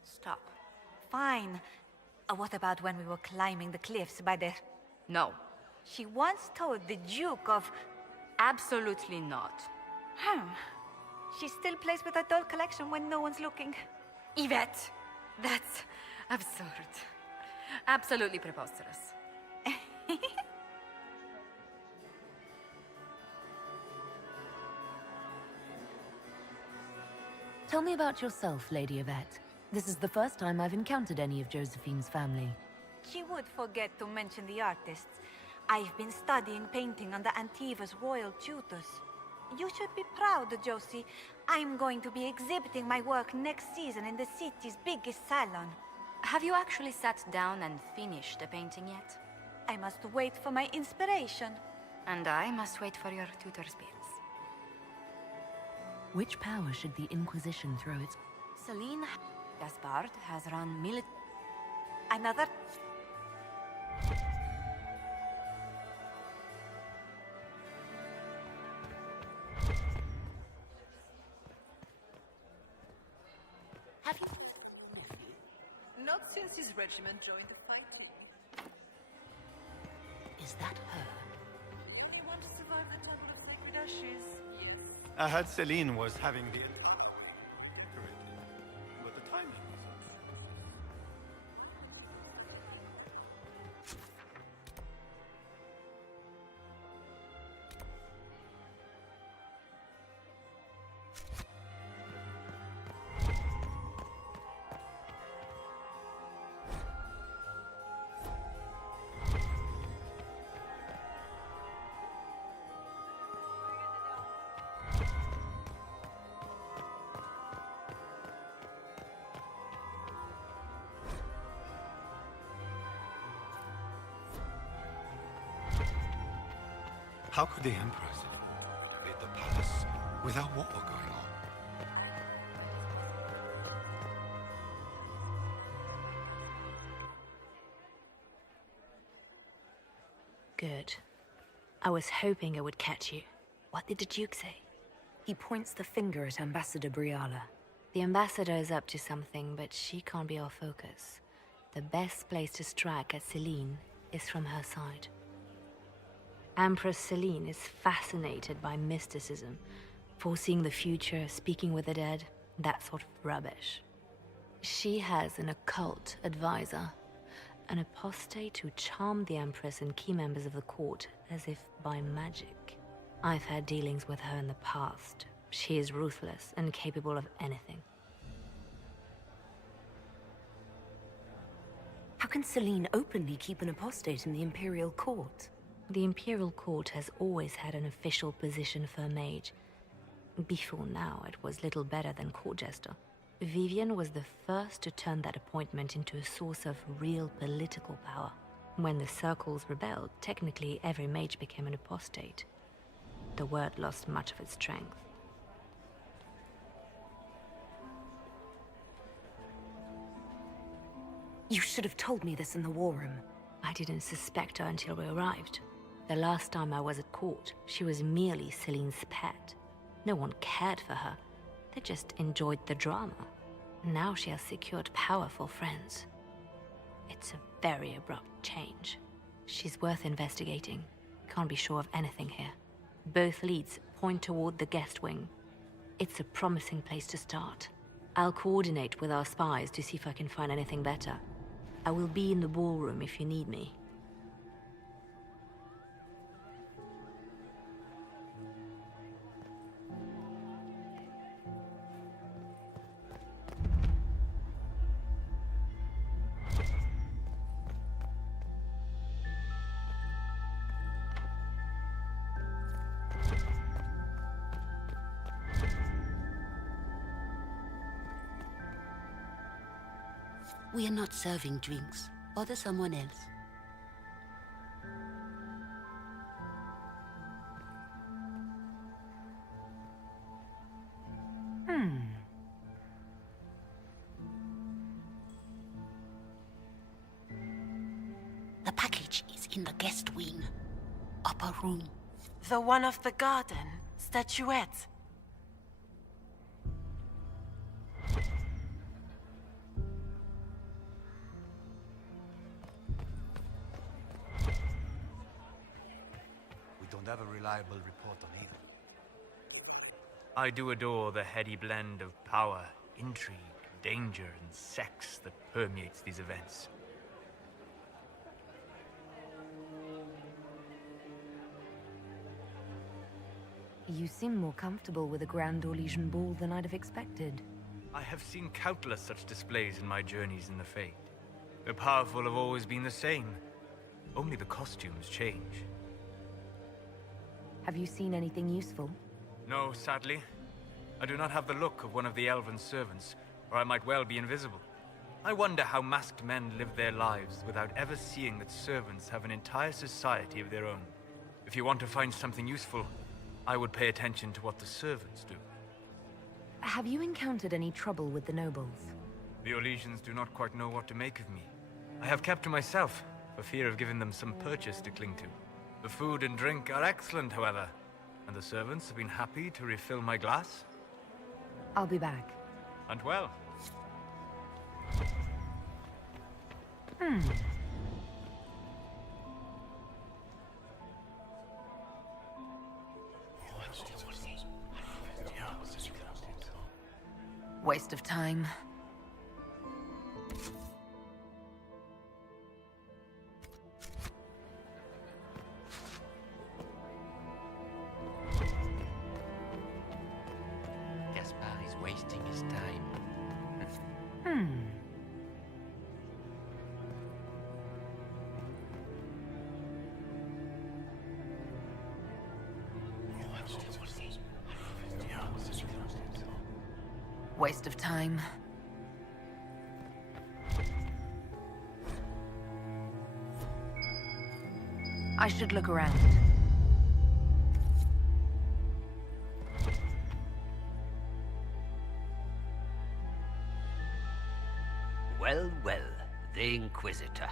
stop. Fine. What about when we were climbing the cliffs by the... No. She once told the Duke of... Absolutely not. She still plays with her doll collection when no one's looking. Yvette, that's absurd. Absolutely preposterous. Tell me about yourself, Lady Yvette. This is the first time I've encountered any of Josephine's family. She would forget to mention the artists. I've been studying painting under Antiva's royal tutors. You should be proud, Josie. I'm going to be exhibiting my work next season in the city's biggest salon. Have you actually sat down and finished the painting yet? I must wait for my inspiration. And I must wait for your tutor's bills. Which power should the Inquisition throw its... Celine Gaspard has run Another... Have you... Not since his regiment joined the fight. Is that her? If you want to survive the Temple of Sacred Ashes, I heard Celine was having the... but the timing was... How could the Empress invade the palace without war going on? Good. I was hoping I would catch you. What did the Duke say? He points the finger at Ambassador Briala. The ambassador is up to something, but she can't be our focus. The best place to strike at Celine is from her side. Empress Celine is fascinated by mysticism, foreseeing the future, speaking with the dead, that sort of rubbish. She has an occult advisor, an apostate who charmed the Empress and key members of the court as if by magic. I've had dealings with her in the past. She is ruthless and capable of anything. How can Celine openly keep an apostate in the Imperial Court? The Imperial Court has always had an official position for a mage. Before now, it was little better than court jester. Vivian was the first to turn that appointment into a source of real political power. When the circles rebelled, technically every mage became an apostate. The word lost much of its strength. You should have told me this in the war room. I didn't suspect her until we arrived. The last time I was at court, she was merely Celine's pet. No one cared for her. They just enjoyed the drama. Now she has secured powerful friends. It's a very abrupt change. She's worth investigating. Can't be sure of anything here. Both leads point toward the guest wing. It's a promising place to start. I'll coordinate with our spies to see if I can find anything better. I will be in the ballroom if you need me. We are not serving drinks. Order someone else. The package is in the guest wing. Upper room. The one of the garden. Statuette. We don't have a reliable report on him. I do adore the heady blend of power, intrigue, danger, and sex that permeates these events. You seem more comfortable with a Grand Orlesian ball than I'd have expected. I have seen countless such displays in my journeys in the Fade. The powerful have always been the same. Only the costumes change. Have you seen anything useful? No, sadly. I do not have the look of one of the elven servants, or I might well be invisible. I wonder how masked men live their lives without ever seeing that servants have an entire society of their own. If you want to find something useful, I would pay attention to what the servants do. Have you encountered any trouble with the nobles? The Orlesians do not quite know what to make of me. I have kept to myself, for fear of giving them some purchase to cling to. The food and drink are excellent, however, and the servants have been happy to refill my glass. I'll be back. And well. Waste of time. Gaspard is wasting his time. Waste of time. I should look around. Well, well, the Inquisitor.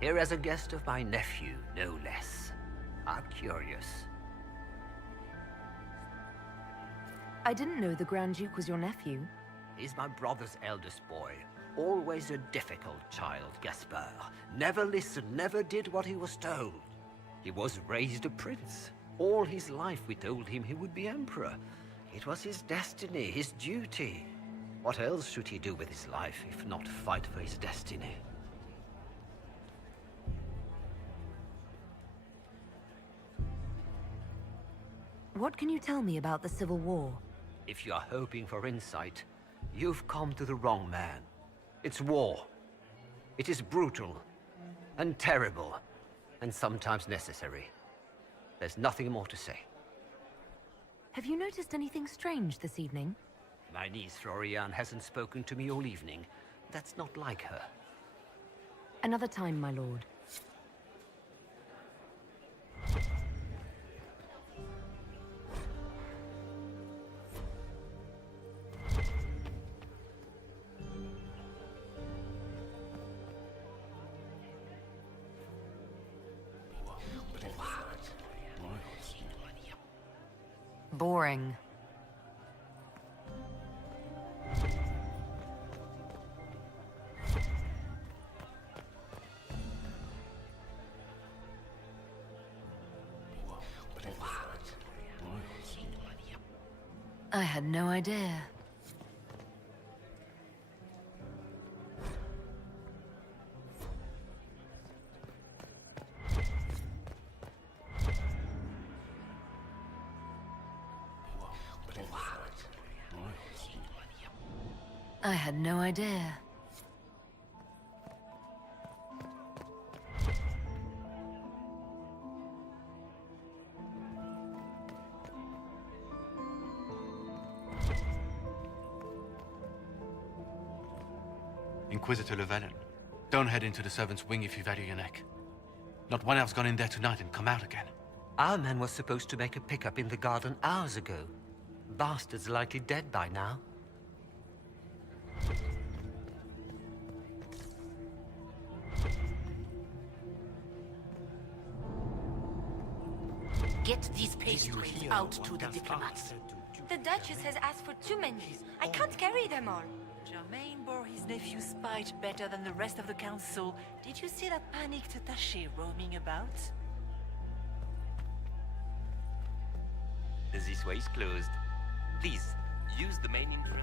Here as a guest of my nephew, no less. How curious. I didn't know the Grand Duke was your nephew. He's my brother's eldest boy. Always a difficult child, Gaspard. Never listened, never did what he was told. He was raised a prince. All his life we told him he would be emperor. It was his destiny, his duty. What else should he do with his life, if not fight for his destiny? What can you tell me about the Civil War? If you are hoping for insight, you've come to the wrong man. It's war. It is brutal, and terrible, and sometimes necessary. There's nothing more to say. Have you noticed anything strange this evening? My niece Florian hasn't spoken to me all evening. That's not like her. Another time, my lord. Boring. I had no idea. I had no idea. Inquisitor Llewellyn. Don't head into the servants' wing if you value your neck. Not one elf's gone in there tonight and come out again. Our man was supposed to make a pickup in the garden hours ago. Bastard's likely dead by now. Get these pastries out to the diplomats. The Duchess has asked for too many. I can't carry them all. Germain bore his nephew's spite better than the rest of the council. Did you see that panicked attaché roaming about? This way is closed. Please, use the main entrance.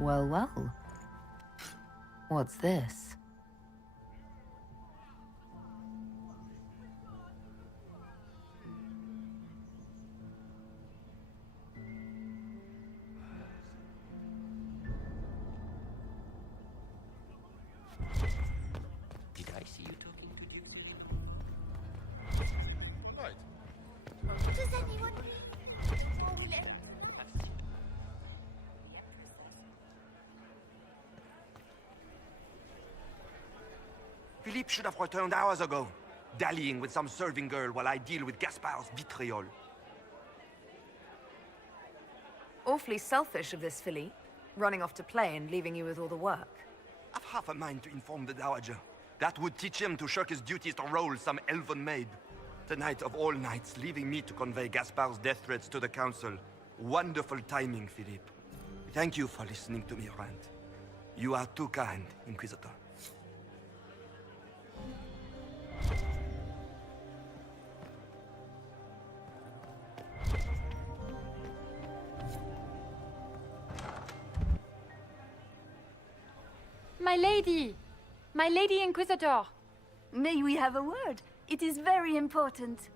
Well, well. What's this? Did I see you talking to him? Right. Does anyone read? Or will it? Philippe should have returned hours ago, dallying with some serving girl while I deal with Gaspard's vitriol. Awfully selfish of this Philippe, running off to play and leaving you with all the work. I've half a mind to inform the Dowager. That would teach him to shirk his duties to roll some elven maid. Tonight of all nights, leaving me to convey Gaspard's death threats to the council. Wonderful timing, Philippe. Thank you for listening to me rant. You are too kind, Inquisitor. My lady! My lady Inquisitor! May we have a word? It is very important.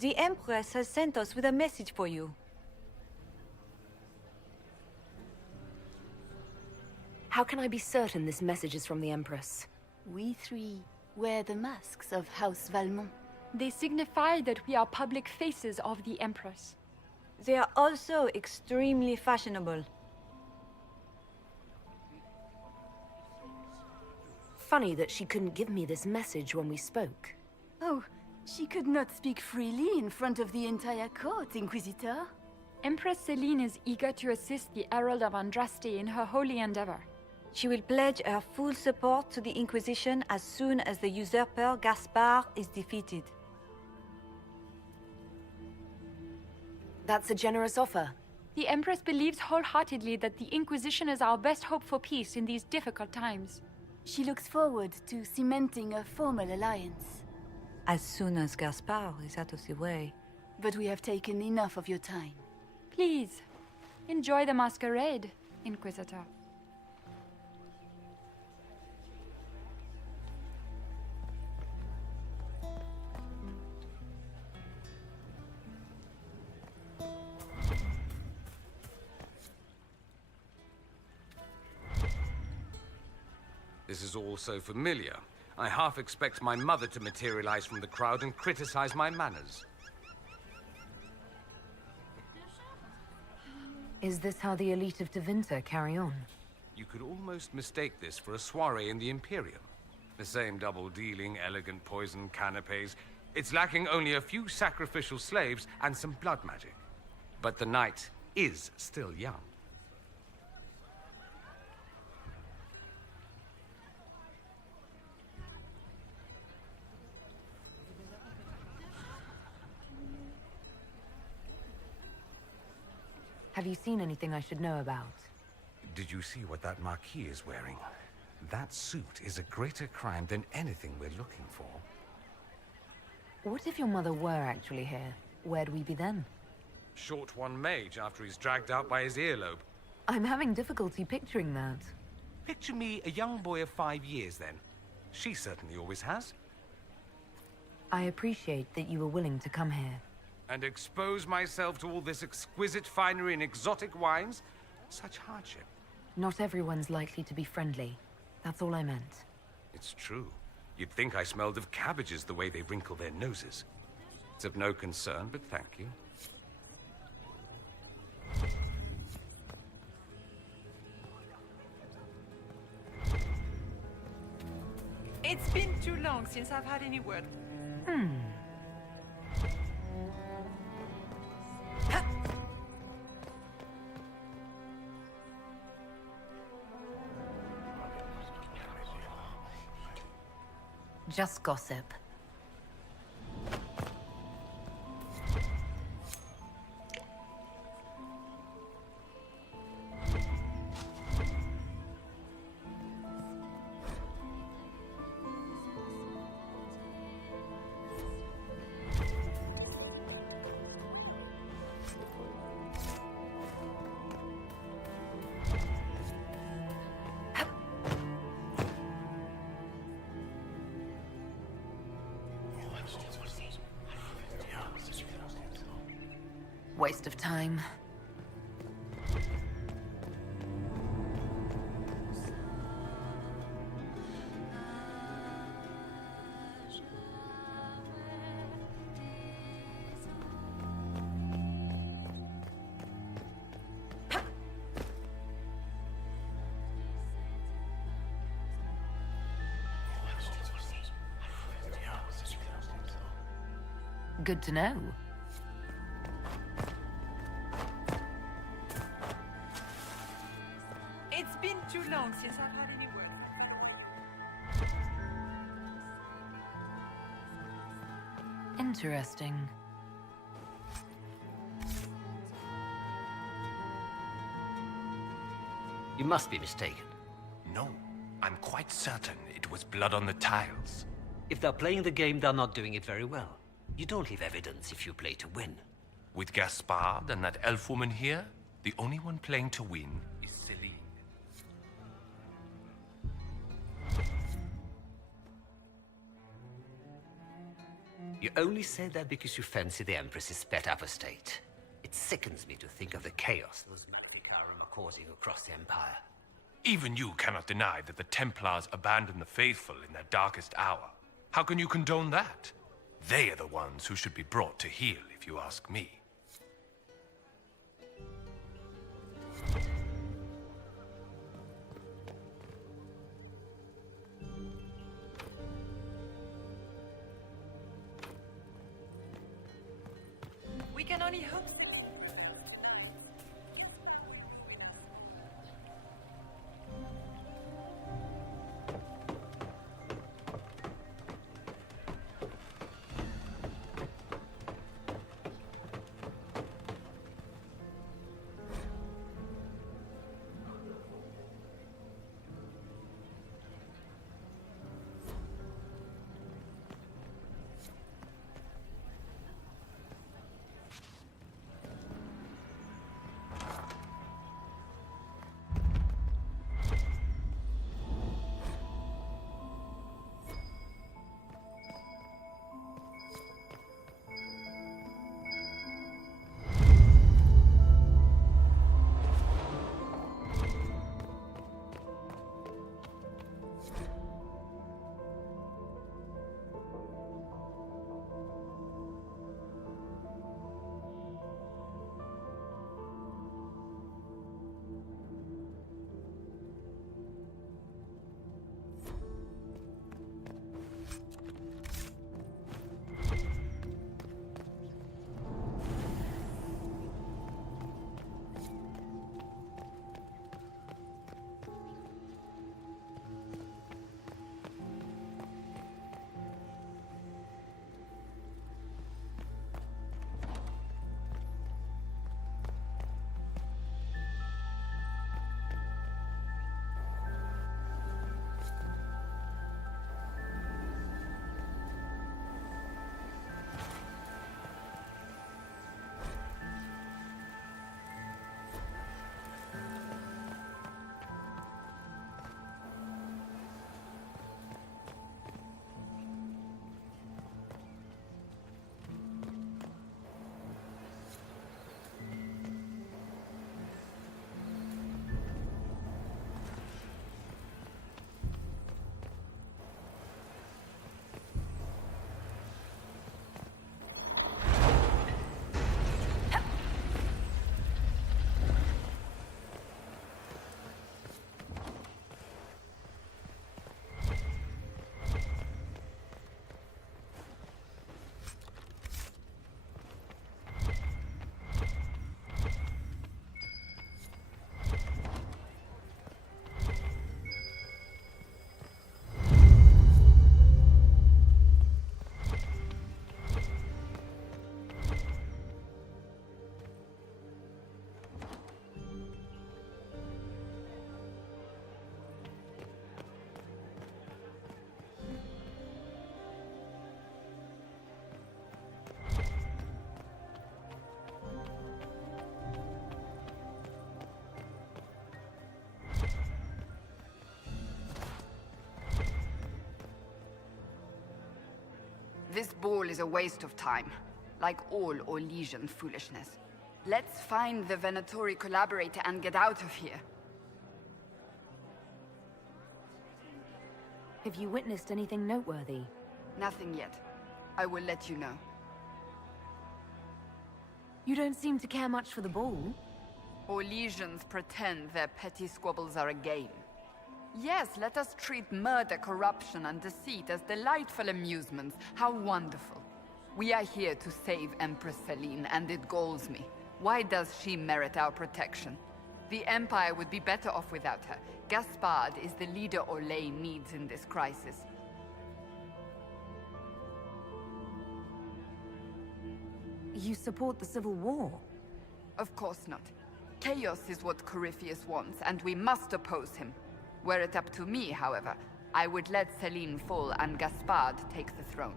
The Empress has sent us with a message for you. How can I be certain this message is from the Empress? We three wear the masks of House Valmont. They signify that we are public faces of the Empress. They are also extremely fashionable. Funny that she couldn't give me this message when we spoke. Oh, she could not speak freely in front of the entire court, Inquisitor. Empress Celine is eager to assist the Herald of Andraste in her holy endeavor. She will pledge her full support to the Inquisition as soon as the usurper Gaspard is defeated. That's a generous offer. The Empress believes wholeheartedly that the Inquisition is our best hope for peace in these difficult times. She looks forward to cementing a formal alliance. As soon as Gaspard is out of the way. But we have taken enough of your time. Please, enjoy the masquerade, Inquisitor. This is all so familiar. I half expect my mother to materialize from the crowd and criticize my manners. Is this how the elite of Tevinter carry on? You could almost mistake this for a soiree in the Imperium. The same double-dealing, elegant poison canapes. It's lacking only a few sacrificial slaves and some blood magic. But the night is still young. Have you seen anything I should know about? Did you see what that Marquis is wearing? That suit is a greater crime than anything we're looking for. What if your mother were actually here? Where'd we be then? Short one mage after he's dragged out by his earlobe. I'm having difficulty picturing that. Picture me a young boy of 5 years, then. She certainly always has. I appreciate that you were willing to come here. And expose myself to all this exquisite finery and exotic wines? Such hardship. Not everyone's likely to be friendly. That's all I meant. It's true. You'd think I smelled of cabbages the way they wrinkle their noses. It's of no concern, but thank you. It's been too long since I've had any word. Just gossip. Waste of time. Good to know. It's been too long since I've had any word. Interesting. You must be mistaken. No, I'm quite certain it was blood on the tiles. If they're playing the game, they're not doing it very well. You don't leave evidence if you play to win. With Gaspard and that elf woman here, the only one playing to win is Celine. You only say that because you fancy the Empress's pet apostate. It sickens me to think of the chaos those Magicka are causing across the Empire. Even you cannot deny that the Templars abandoned the faithful in their darkest hour. How can you condone that? They are the ones who should be brought to heel, if you ask me. We can only hope. This ball is a waste of time, like all Orlesian foolishness. Let's find the Venatori collaborator and get out of here. Have you witnessed anything noteworthy? Nothing yet. I will let you know. You don't seem to care much for the ball. Orlesians pretend their petty squabbles are a game. Yes, let us treat murder, corruption, and deceit as delightful amusements. How wonderful. We are here to save Empress Celine, and it galls me. Why does she merit our protection? The Empire would be better off without her. Gaspard is the leader Orlais needs in this crisis. You support the civil war? Of course not. Chaos is what Corypheus wants, and we must oppose him. Were it up to me, however, I would let Celine fall and Gaspard take the throne.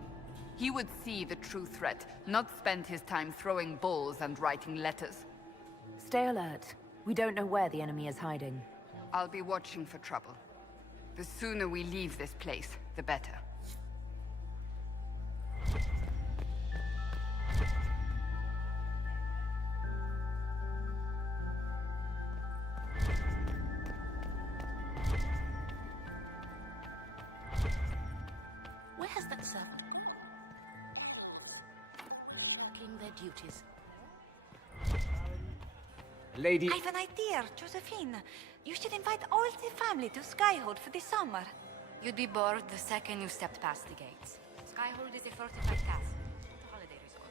He would see the true threat, not spend his time throwing balls and writing letters. Stay alert. We don't know where the enemy is hiding. I'll be watching for trouble. The sooner we leave this place, the better. Where has that served? Looking their duties. Lady... I've an idea, Josephine. You should invite all the family to Skyhold for the summer. You'd be bored the second you stepped past the gates. Skyhold is a fortified castle, not a holiday resort.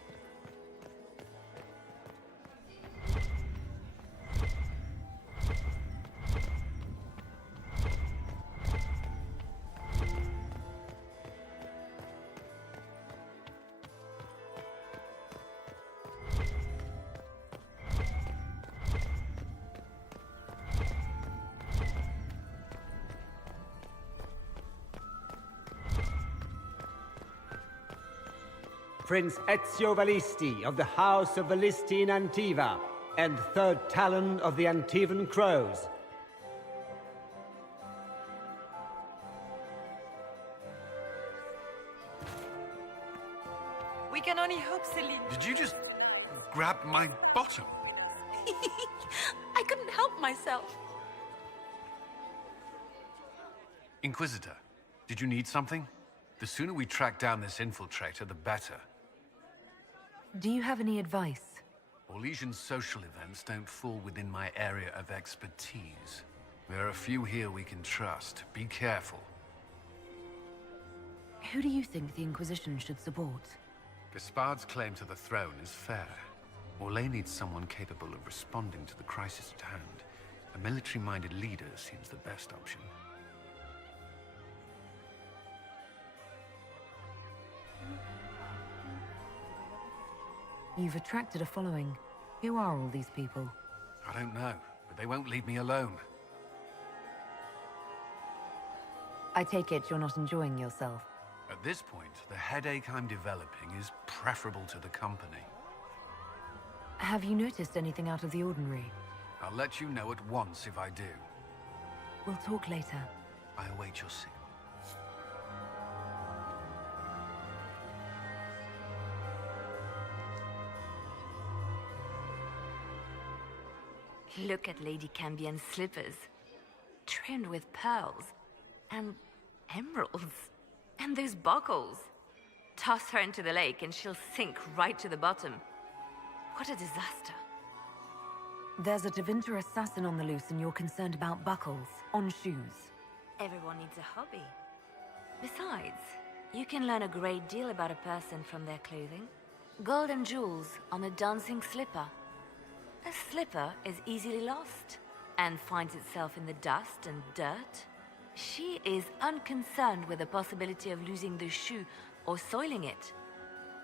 Prince Ezio Valisti of the House of Valisti in Antiva, and third Talon of the Antivan Crows. We can only hope, Celine. Did you just grab my bottom? I couldn't help myself. Inquisitor, did you need something? The sooner we track down this infiltrator, the better. Do you have any advice? Orlesian social events don't fall within my area of expertise. There are a few here we can trust. Be careful. Who do you think the Inquisition should support? Gaspard's claim to the throne is fair. Orlais needs someone capable of responding to the crisis at hand. A military-minded leader seems the best option. You've attracted a following. Who are all these people? I don't know, but they won't leave me alone. I take it you're not enjoying yourself. At this point, the headache I'm developing is preferable to the company. Have you noticed anything out of the ordinary? I'll let you know at once if I do. We'll talk later. I await your signal. Look at Lady Cambion's slippers, trimmed with pearls and emeralds. And those buckles. Toss her into the lake and she'll sink right to the bottom. What a disaster. There's a Tevinter assassin on the loose and you're concerned about buckles on shoes. Everyone needs a hobby. Besides, you can learn a great deal about a person from their clothing. Gold and jewels on a dancing slipper. A slipper is easily lost and finds itself in the dust and dirt. She is unconcerned with the possibility of losing the shoe or soiling it.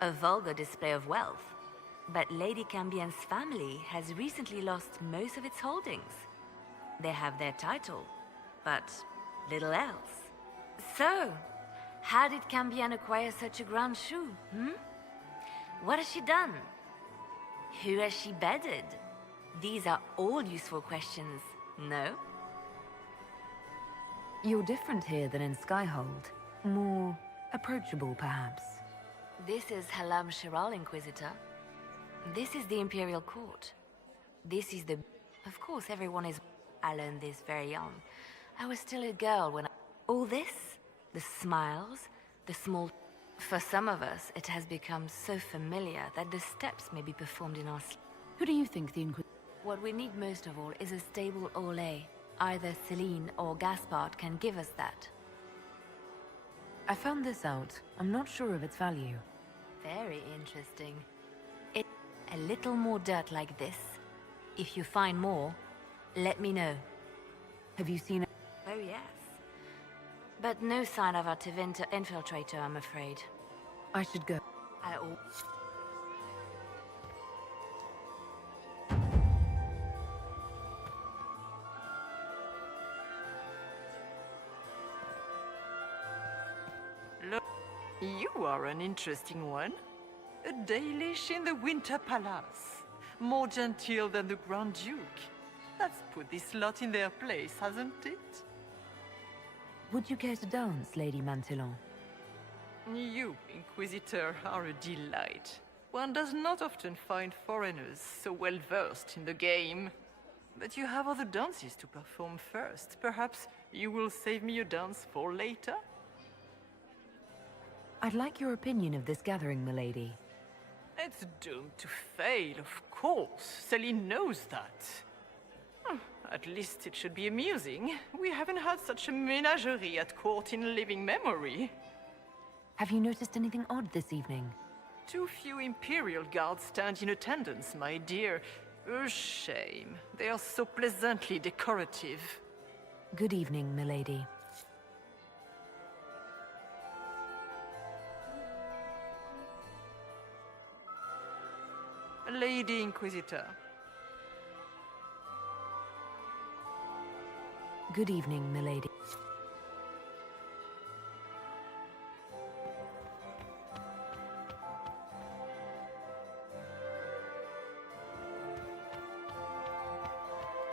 A vulgar display of wealth. But Lady Cambion's family has recently lost most of its holdings. They have their title, but little else. So, how did Cambion acquire such a grand shoe, What has she done? Who has she bedded? These are all useful questions, no? You're different here than in Skyhold. More approachable, perhaps. This is Halam Shiral, Inquisitor. This is the Imperial Court. This is the... Of course, everyone is... I learned this very young. I was still a girl when I... All this, the smiles, the small... For some of us, it has become so familiar that the steps may be performed in our... Who do you think the Inquisitor... What we need most of all is a stable Ole. Either Celine or Gaspard can give us that. I found this out. I'm not sure of its value. Very interesting. A little more dirt like this. If you find more, let me know. Have you seen... Oh, yes. But no sign of our Tevinter infiltrator, I'm afraid. I should go. Look, you are an interesting one. A Dalish in the Winter Palace. More genteel than the Grand Duke. That's put this lot in their place, hasn't it? Would you care to dance, Lady Mantillon? You, Inquisitor, are a delight. One does not often find foreigners so well versed in the game. But you have other dances to perform first. Perhaps you will save me a dance for later? I'd like your opinion of this gathering, milady. It's doomed to fail, of course. Celine knows that. At least it should be amusing. We haven't had such a menagerie at court in living memory. Have you noticed anything odd this evening? Too few Imperial guards stand in attendance, my dear. A shame. They are so pleasantly decorative. Good evening, milady. Lady Inquisitor. Good evening, milady.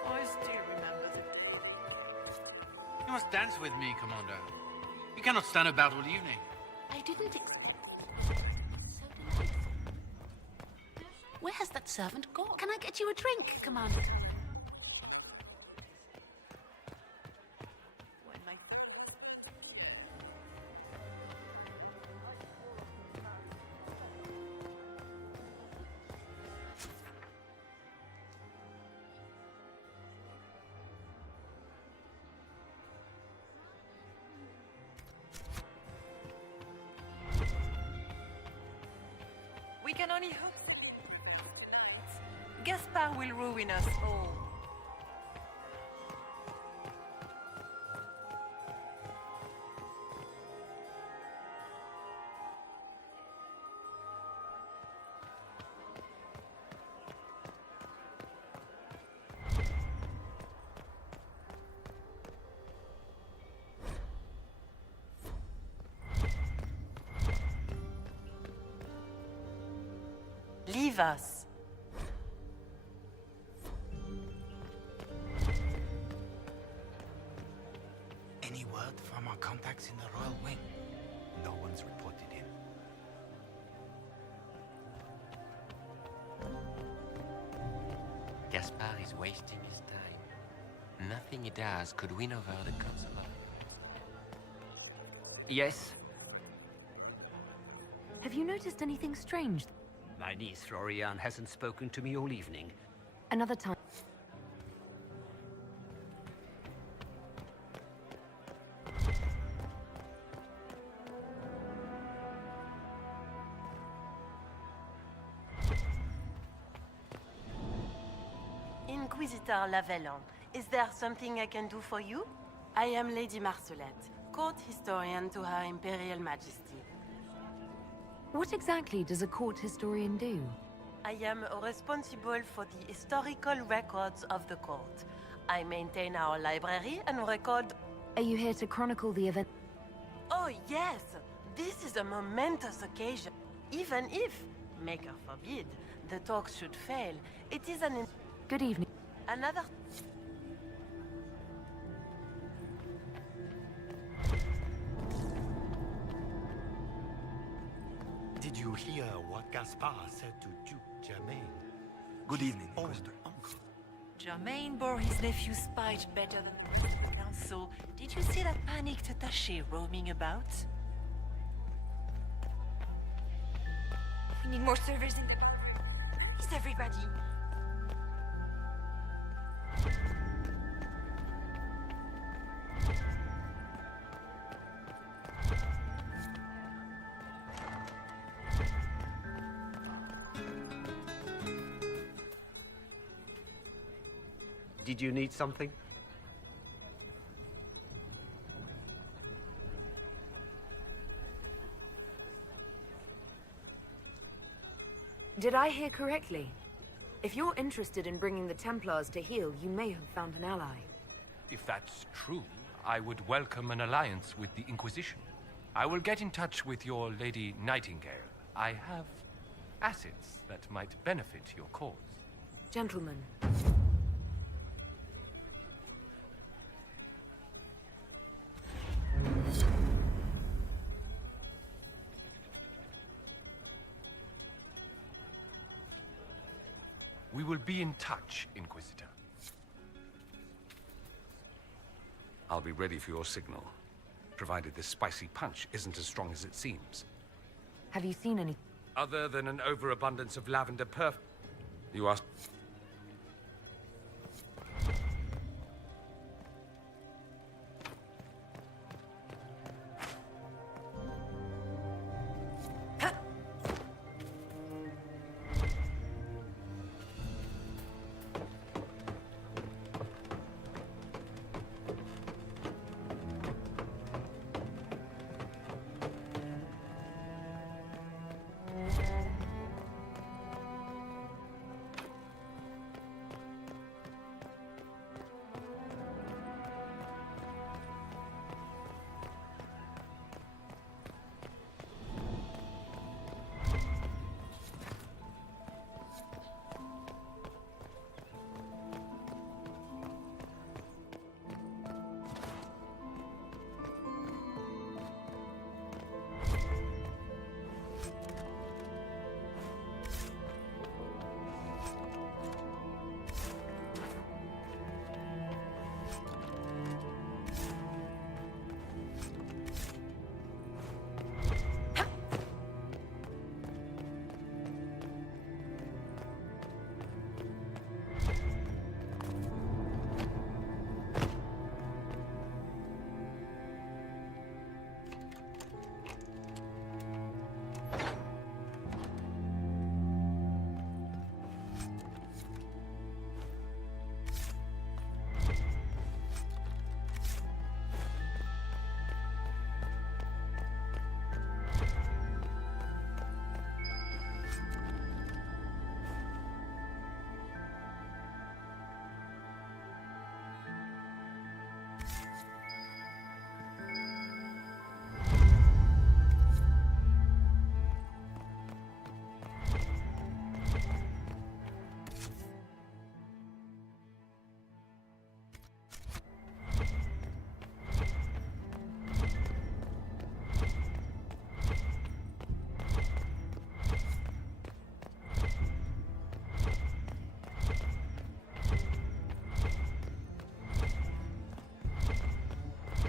I still remember the... You must dance with me, Commander. You cannot stand about all evening. I didn't Where has that servant gone? Can I get you a drink, Commander? We can only hope. Gaspard will ruin us all. Leave us. Any word from our contacts in the Royal Wing? No one's reported in. Gaspard is wasting his time. Nothing he does could win over the Council of... Yes? Have you noticed anything strange? My niece Florian hasn't spoken to me all evening. Another time. Inquisitor Lavellon, is there something I can do for you? I am Lady Marcelette, court historian to Her Imperial Majesty. What exactly does a court historian do? I am responsible for the historical records of the court. I maintain our library and record... Are you here to chronicle the event? Oh yes! This is a momentous occasion. Even if, Maker forbid, the talks should fail, it is an... Good evening. Another... Did you hear what Gaspard said to Duke Germain? Good evening, Old Inquisitor. uncle. Germain bore his nephew's spite better than the council. Did you see that panicked attaché roaming about? We need more servers in the... Is everybody? Did you need something? Did I hear correctly? If you're interested in bringing the Templars to heel, you may have found an ally. If that's true, I would welcome an alliance with the Inquisition. I will get in touch with your Lady Nightingale. I have assets that might benefit your cause. Gentlemen. We will be in touch, Inquisitor. I'll be ready for your signal, provided this spicy punch isn't as strong as it seems. Have you seen any... Other than an overabundance of lavender perfume. You asked...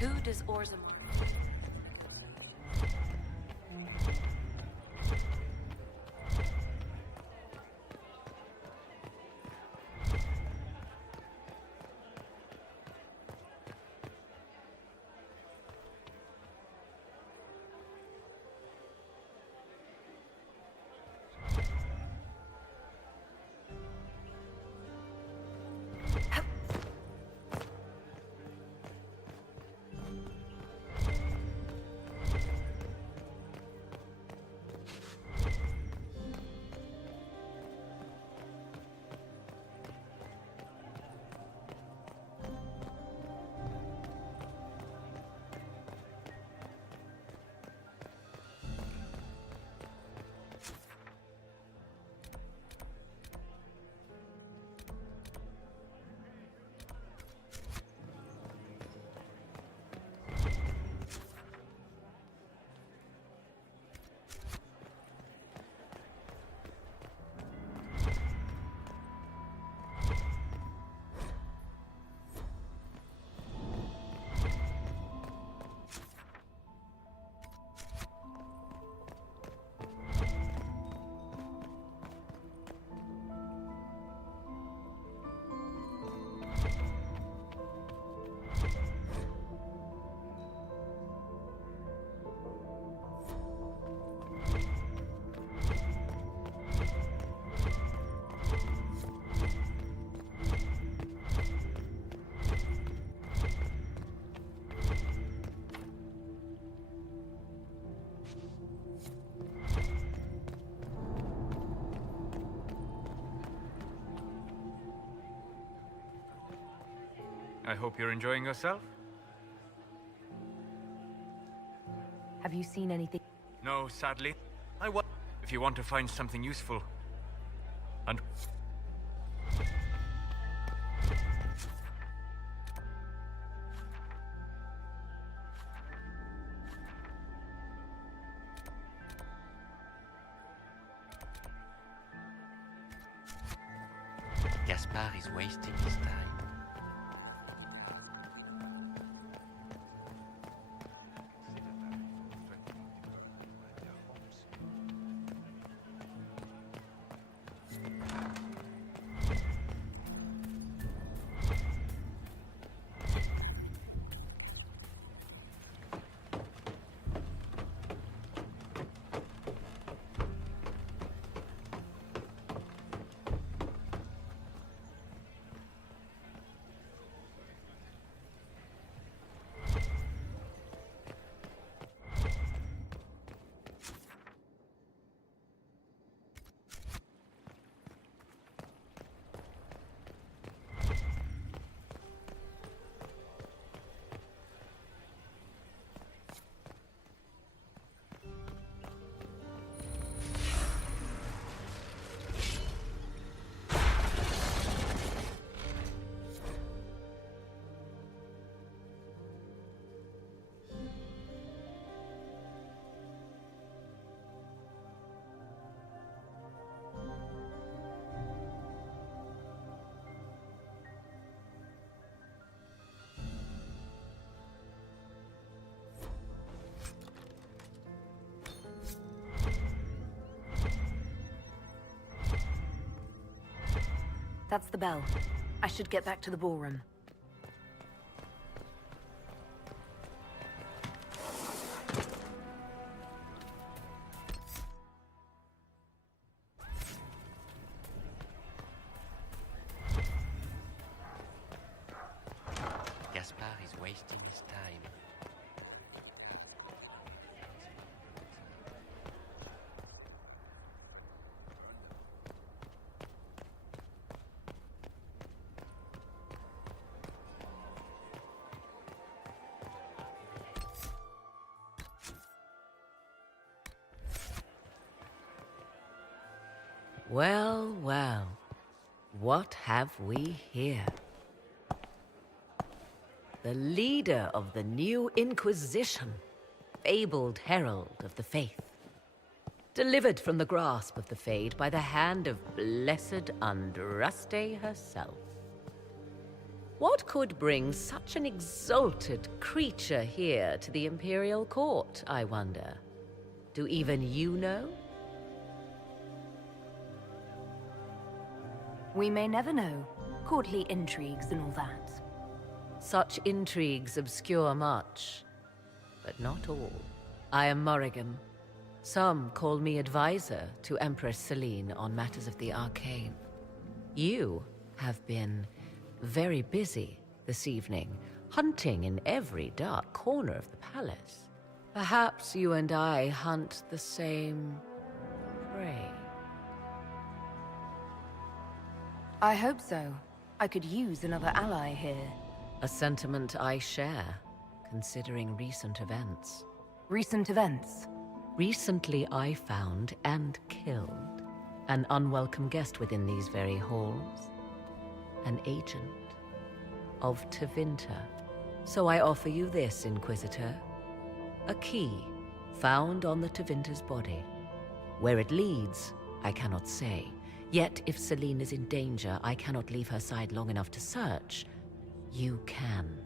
Who does Orzum... I hope you're enjoying yourself. Have you seen anything? No, sadly. If you want to find something useful. And... Gaspard is wasting his time. That's the bell. I should get back to the ballroom. Gaspard is wasting his time. Well, well. What have we here? The leader of the new Inquisition, fabled herald of the faith. Delivered from the grasp of the Fade by the hand of blessed Andraste herself. What could bring such an exalted creature here to the Imperial Court, I wonder? Do even you know? We may never know. Courtly intrigues and all that. Such intrigues obscure much, but not all. I am Morrigan. Some call me advisor to Empress Celine on matters of the arcane. You have been very busy this evening, hunting in every dark corner of the palace. Perhaps you and I hunt the same prey. I hope so. I could use another ally here. A sentiment I share, considering recent events. Recent events? Recently I found and killed an unwelcome guest within these very halls. An agent of Tevinter. So I offer you this, Inquisitor. A key found on the Tevinter's body. Where it leads, I cannot say. Yet, if Celine is in danger, I cannot leave her side long enough to search. You can.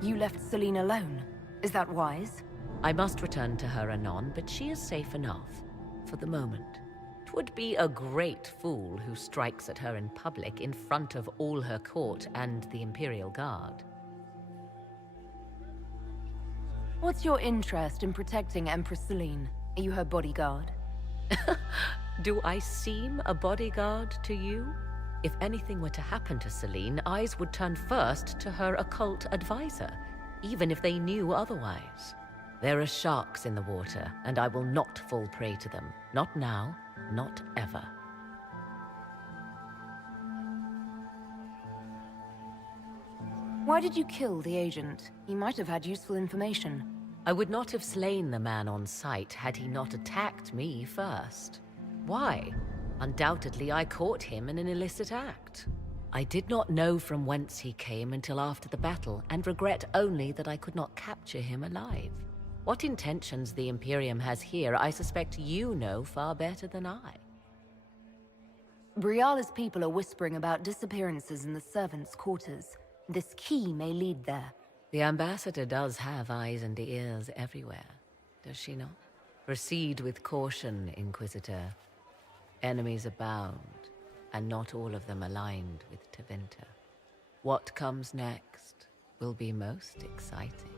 You left Celine alone. Is that wise? I must return to her anon, but she is safe enough, for the moment. 'Twould be a great fool who strikes at her in public in front of all her court and the Imperial Guard. What's your interest in protecting Empress Celine? Are you her bodyguard? Do I seem a bodyguard to you? If anything were to happen to Celine, eyes would turn first to her occult advisor, even if they knew otherwise. There are sharks in the water, and I will not fall prey to them. Not now, not ever. Why did you kill the agent? He might have had useful information. I would not have slain the man on sight had he not attacked me first. Why? Undoubtedly, I caught him in an illicit act. I did not know from whence he came until after the battle, and regret only that I could not capture him alive. What intentions the Imperium has here, I suspect you know far better than I. Briala's people are whispering about disappearances in the servants' quarters. This key may lead there. The ambassador does have eyes and ears everywhere, does she not? Proceed with caution, Inquisitor. Enemies abound, and not all of them aligned with Tevinter. What comes next will be most exciting.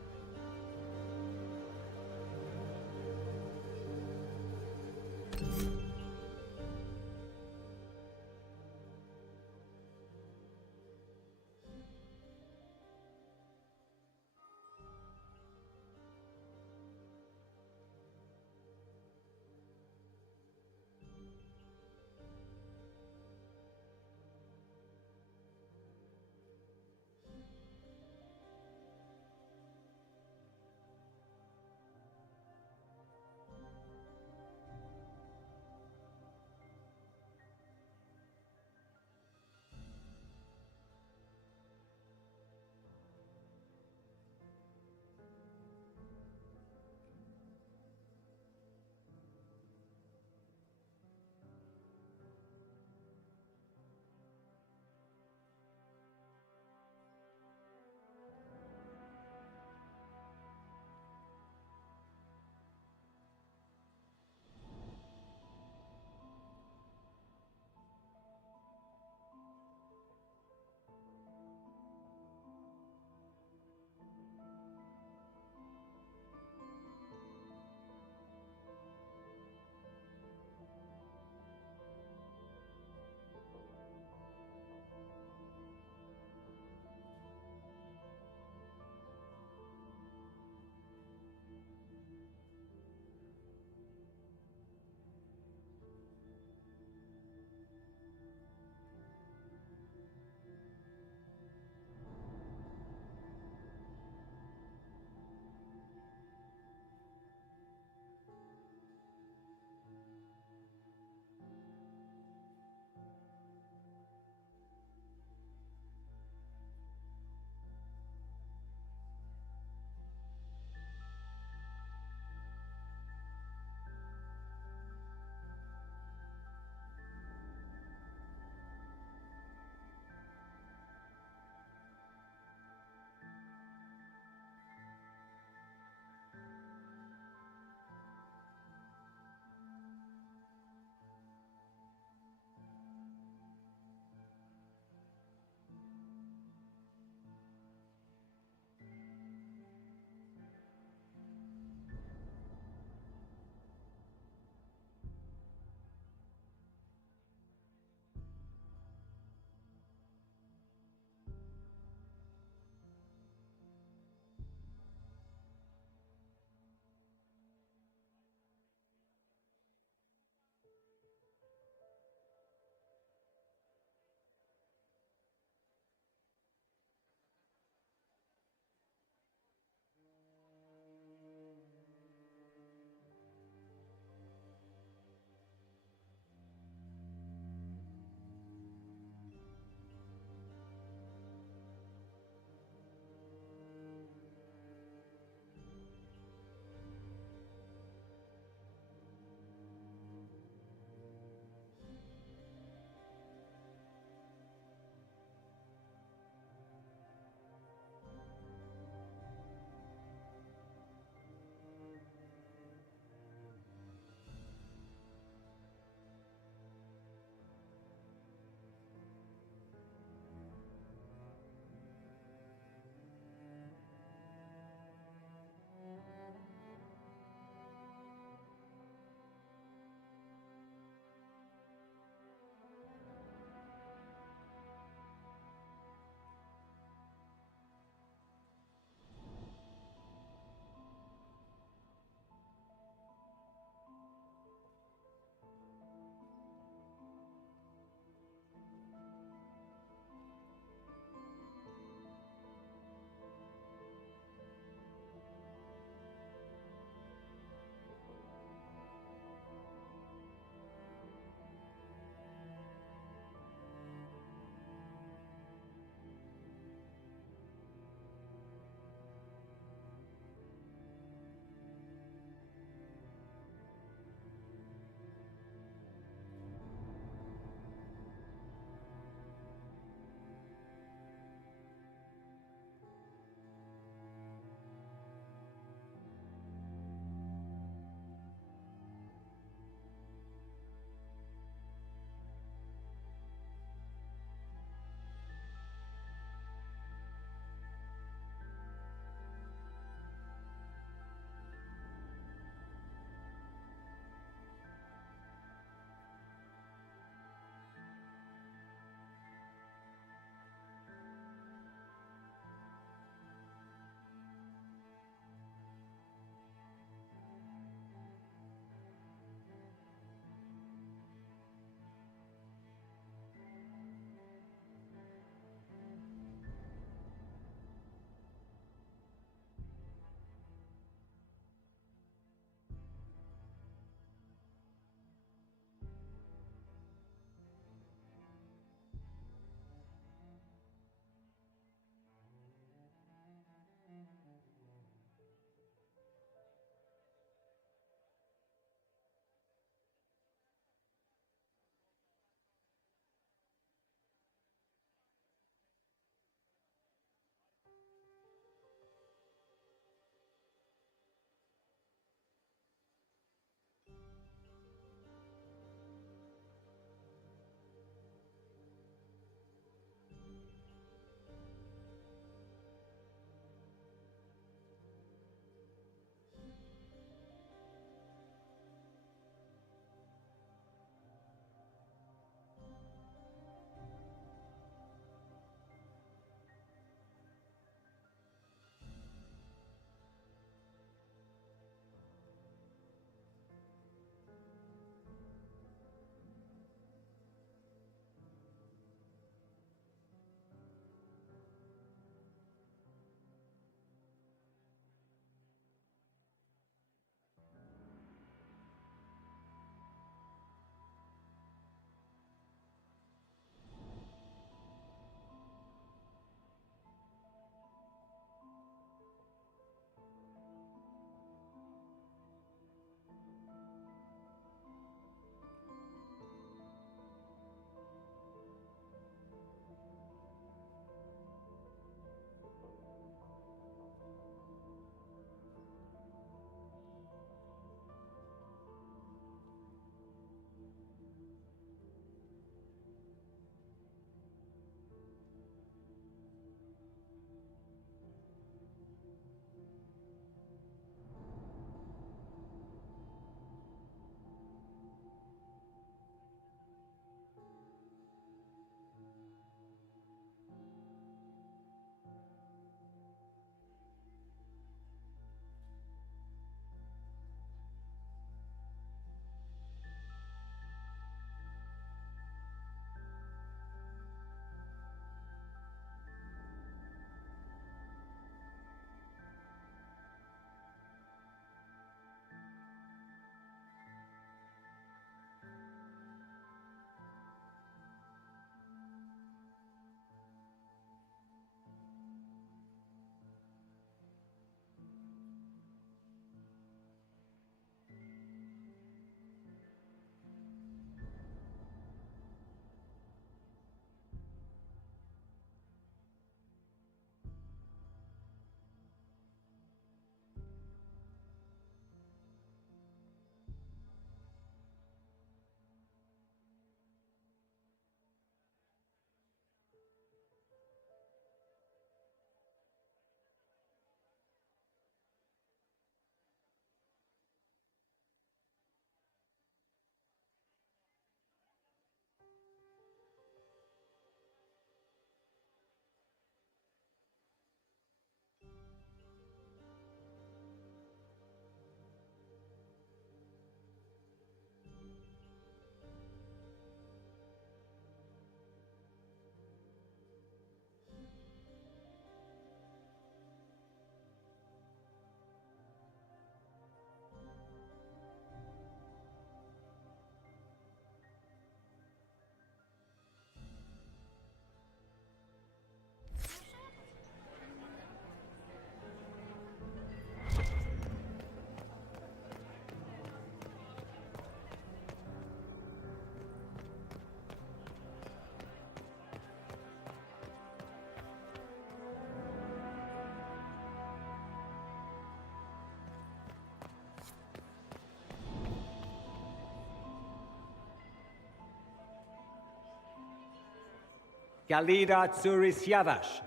Galida Tsuris Yavash,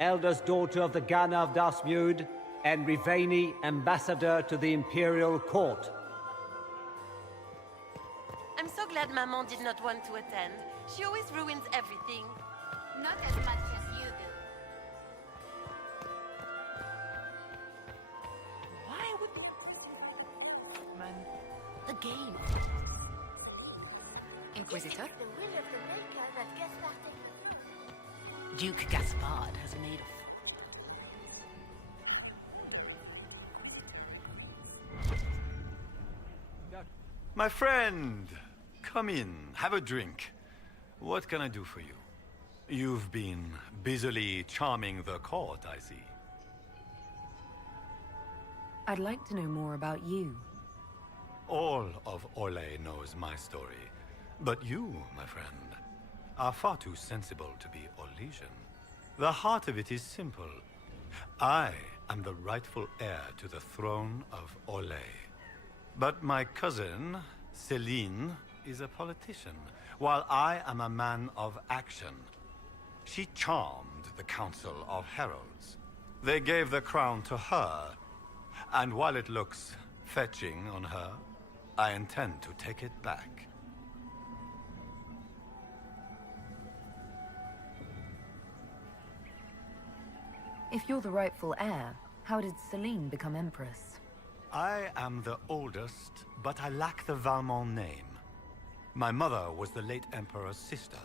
eldest daughter of the Gana of Dasmud, and Riveni, ambassador to the Imperial Court. I'm so glad Maman did not want to attend. She always ruins everything. Not as much as you do. Why would... Man... The game. Inquisitor? Duke Gaspard has made My friend, come in, have a drink. What can I do for you? You've been busily charming the court, I see. I'd like to know more about you. All of Orlais knows my story. But you, my friend, are far too sensible to be Orlesian. The heart of it is simple. I am the rightful heir to the throne of Orlais. But my cousin, Celine, is a politician, while I am a man of action. She charmed the Council of Heralds. They gave the crown to her, and while it looks fetching on her, I intend to take it back. If you're the rightful heir, how did Celine become Empress? I am the oldest, but I lack the Valmont name. My mother was the late Emperor's sister.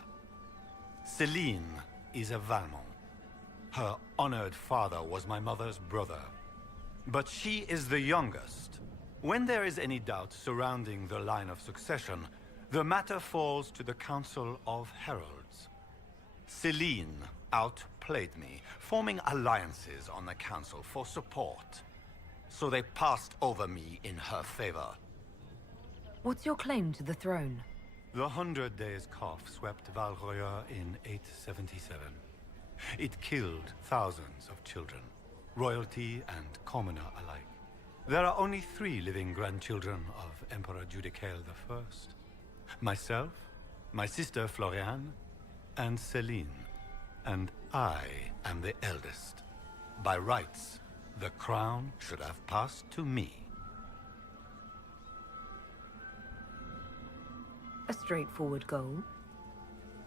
Celine is a Valmont. Her honored father was my mother's brother. But she is the youngest. When there is any doubt surrounding the line of succession, the matter falls to the Council of Heralds. Celine outplayed me, forming alliances on the Council for support. So they passed over me in her favor. What's your claim to the throne? The 100 Days Cough swept Val Royer in 877. It killed thousands of children, royalty and commoner alike. There are only 3 living grandchildren of Emperor Judicael I. Myself, my sister Floriane, and Celine. And I am the eldest. By rights, the crown should have passed to me. A straightforward goal.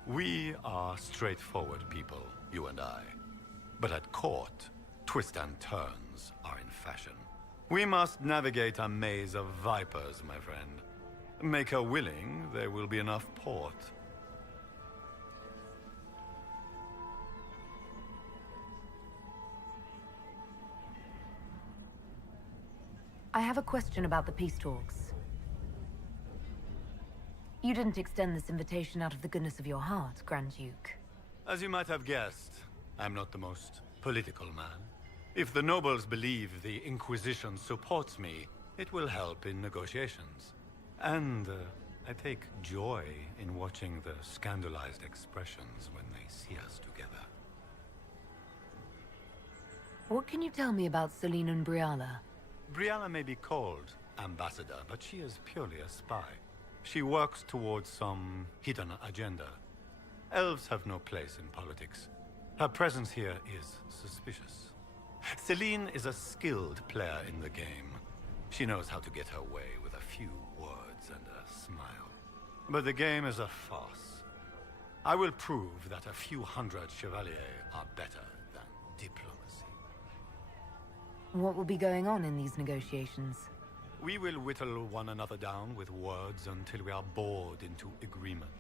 We are straightforward people, you and I. But at court, twists and turns are in fashion. We must navigate a maze of vipers, my friend. Make her willing, there will be enough port. I have a question about the peace talks. You didn't extend this invitation out of the goodness of your heart, Grand Duke. As you might have guessed, I'm not the most political man. If the nobles believe the Inquisition supports me, it will help in negotiations. And I take joy in watching the scandalized expressions when they see us together. What can you tell me about Celine and Briala? Brianna may be called ambassador, but she is purely a spy. She works towards some hidden agenda. Elves have no place in politics. Her presence here is suspicious. Celine is a skilled player in the game. She knows how to get her way with a few words and a smile. But the game is a farce. I will prove that a few hundred chevaliers are better than diplomacy. What will be going on in these negotiations? We will whittle one another down with words until we are bored into agreement.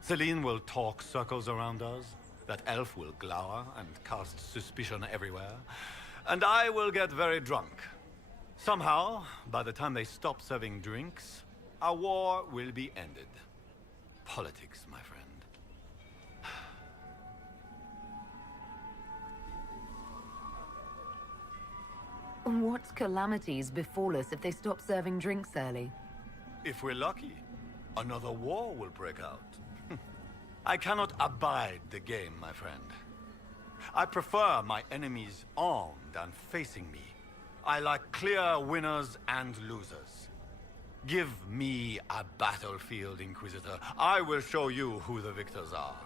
Celine will talk circles around us, that elf will glower and cast suspicion everywhere, and I will get very drunk. Somehow, by the time they stop serving drinks, our war will be ended. Politics, my friend. What calamities befall us if they stop serving drinks early? If we're lucky, another war will break out. I cannot abide the game, my friend. I prefer my enemies armed and facing me. I like clear winners and losers. Give me a battlefield, Inquisitor. I will show you who the victors are.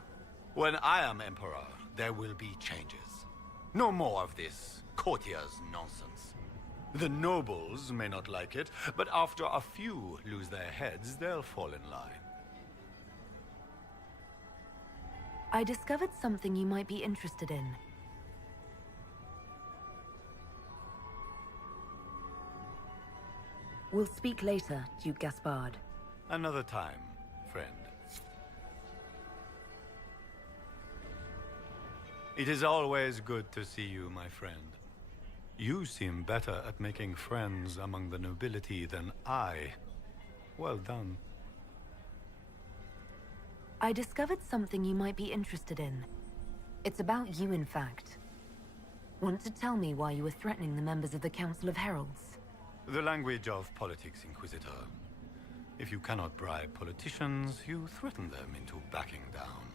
When I am Emperor, there will be changes. No more of this courtier's nonsense. The nobles may not like it, but after a few lose their heads, they'll fall in line. I discovered something you might be interested in. We'll speak later, Duke Gaspard. Another time, friend. It is always good to see you, my friend. You seem better at making friends among the nobility than I. Well done. I discovered something you might be interested in. It's about you, in fact. Want to tell me why you were threatening the members of the Council of Heralds? The language of politics, Inquisitor. If you cannot bribe politicians, you threaten them into backing down.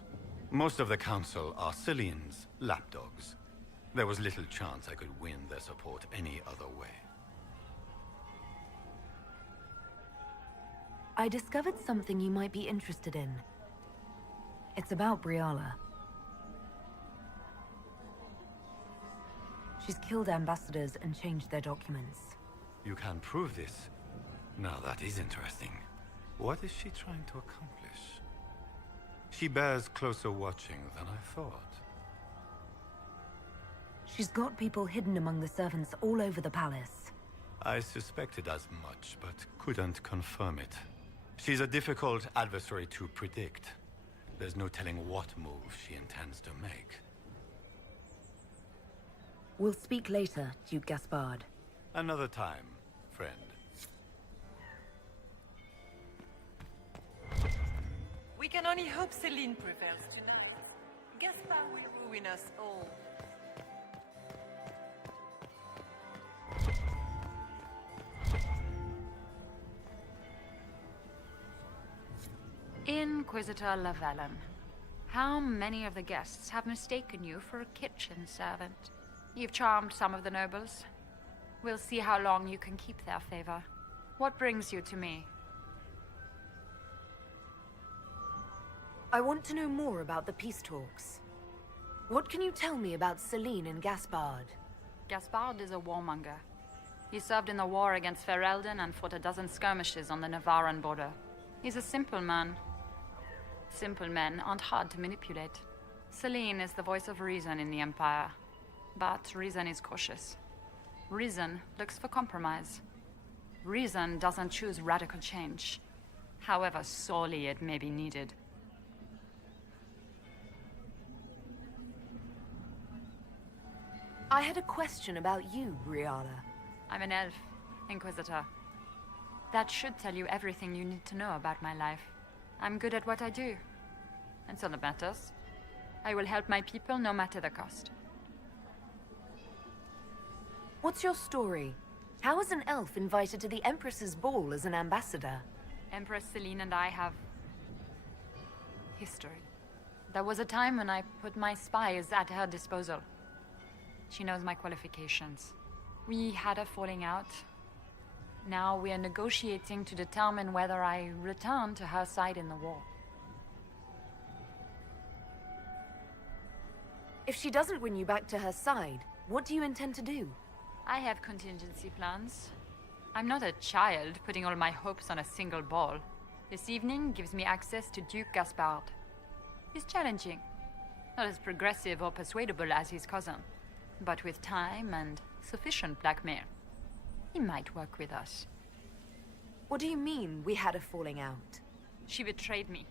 Most of the Council are Celine's lapdogs. There was little chance I could win their support any other way. I discovered something you might be interested in. It's about Briala. She's killed ambassadors and changed their documents. You can prove this? Now that is interesting. What is she trying to accomplish? She bears closer watching than I thought. She's got people hidden among the servants all over the palace. I suspected as much, but couldn't confirm it. She's a difficult adversary to predict. There's no telling what move she intends to make. We'll speak later, Duke Gaspard. Another time, friend. We can only hope Celine prevails tonight. Gaspard will ruin us all. Inquisitor Llewellyn, how many of the guests have mistaken you for a kitchen servant? You've charmed some of the nobles. We'll see how long you can keep their favor. What brings you to me? I want to know more about the peace talks. What can you tell me about Celine and Gaspard? Gaspard is a warmonger. He served in the war against Ferelden and fought a dozen skirmishes on the Navarran border. He's a simple man. Simple men aren't hard to manipulate. Celine is the voice of reason in the Empire. But reason is cautious. Reason looks for compromise. Reason doesn't choose radical change, however sorely it may be needed. I had a question about you, Briala. I'm an elf, Inquisitor. That should tell you everything you need to know about my life. I'm good at what I do. And so that matters. I will help my people no matter the cost. What's your story? How was an elf invited to the Empress's ball as an ambassador? Empress Celine and I have history. There was a time when I put my spies at her disposal. She knows my qualifications. We had a falling out. Now we are negotiating to determine whether I return to her side in the war. If she doesn't win you back to her side, what do you intend to do? I have contingency plans. I'm not a child putting all my hopes on a single ball. This evening gives me access to Duke Gaspard. He's challenging. Not as progressive or persuadable as his cousin, but with time and sufficient blackmail, he might work with us. What do you mean, we had a falling out? She betrayed me.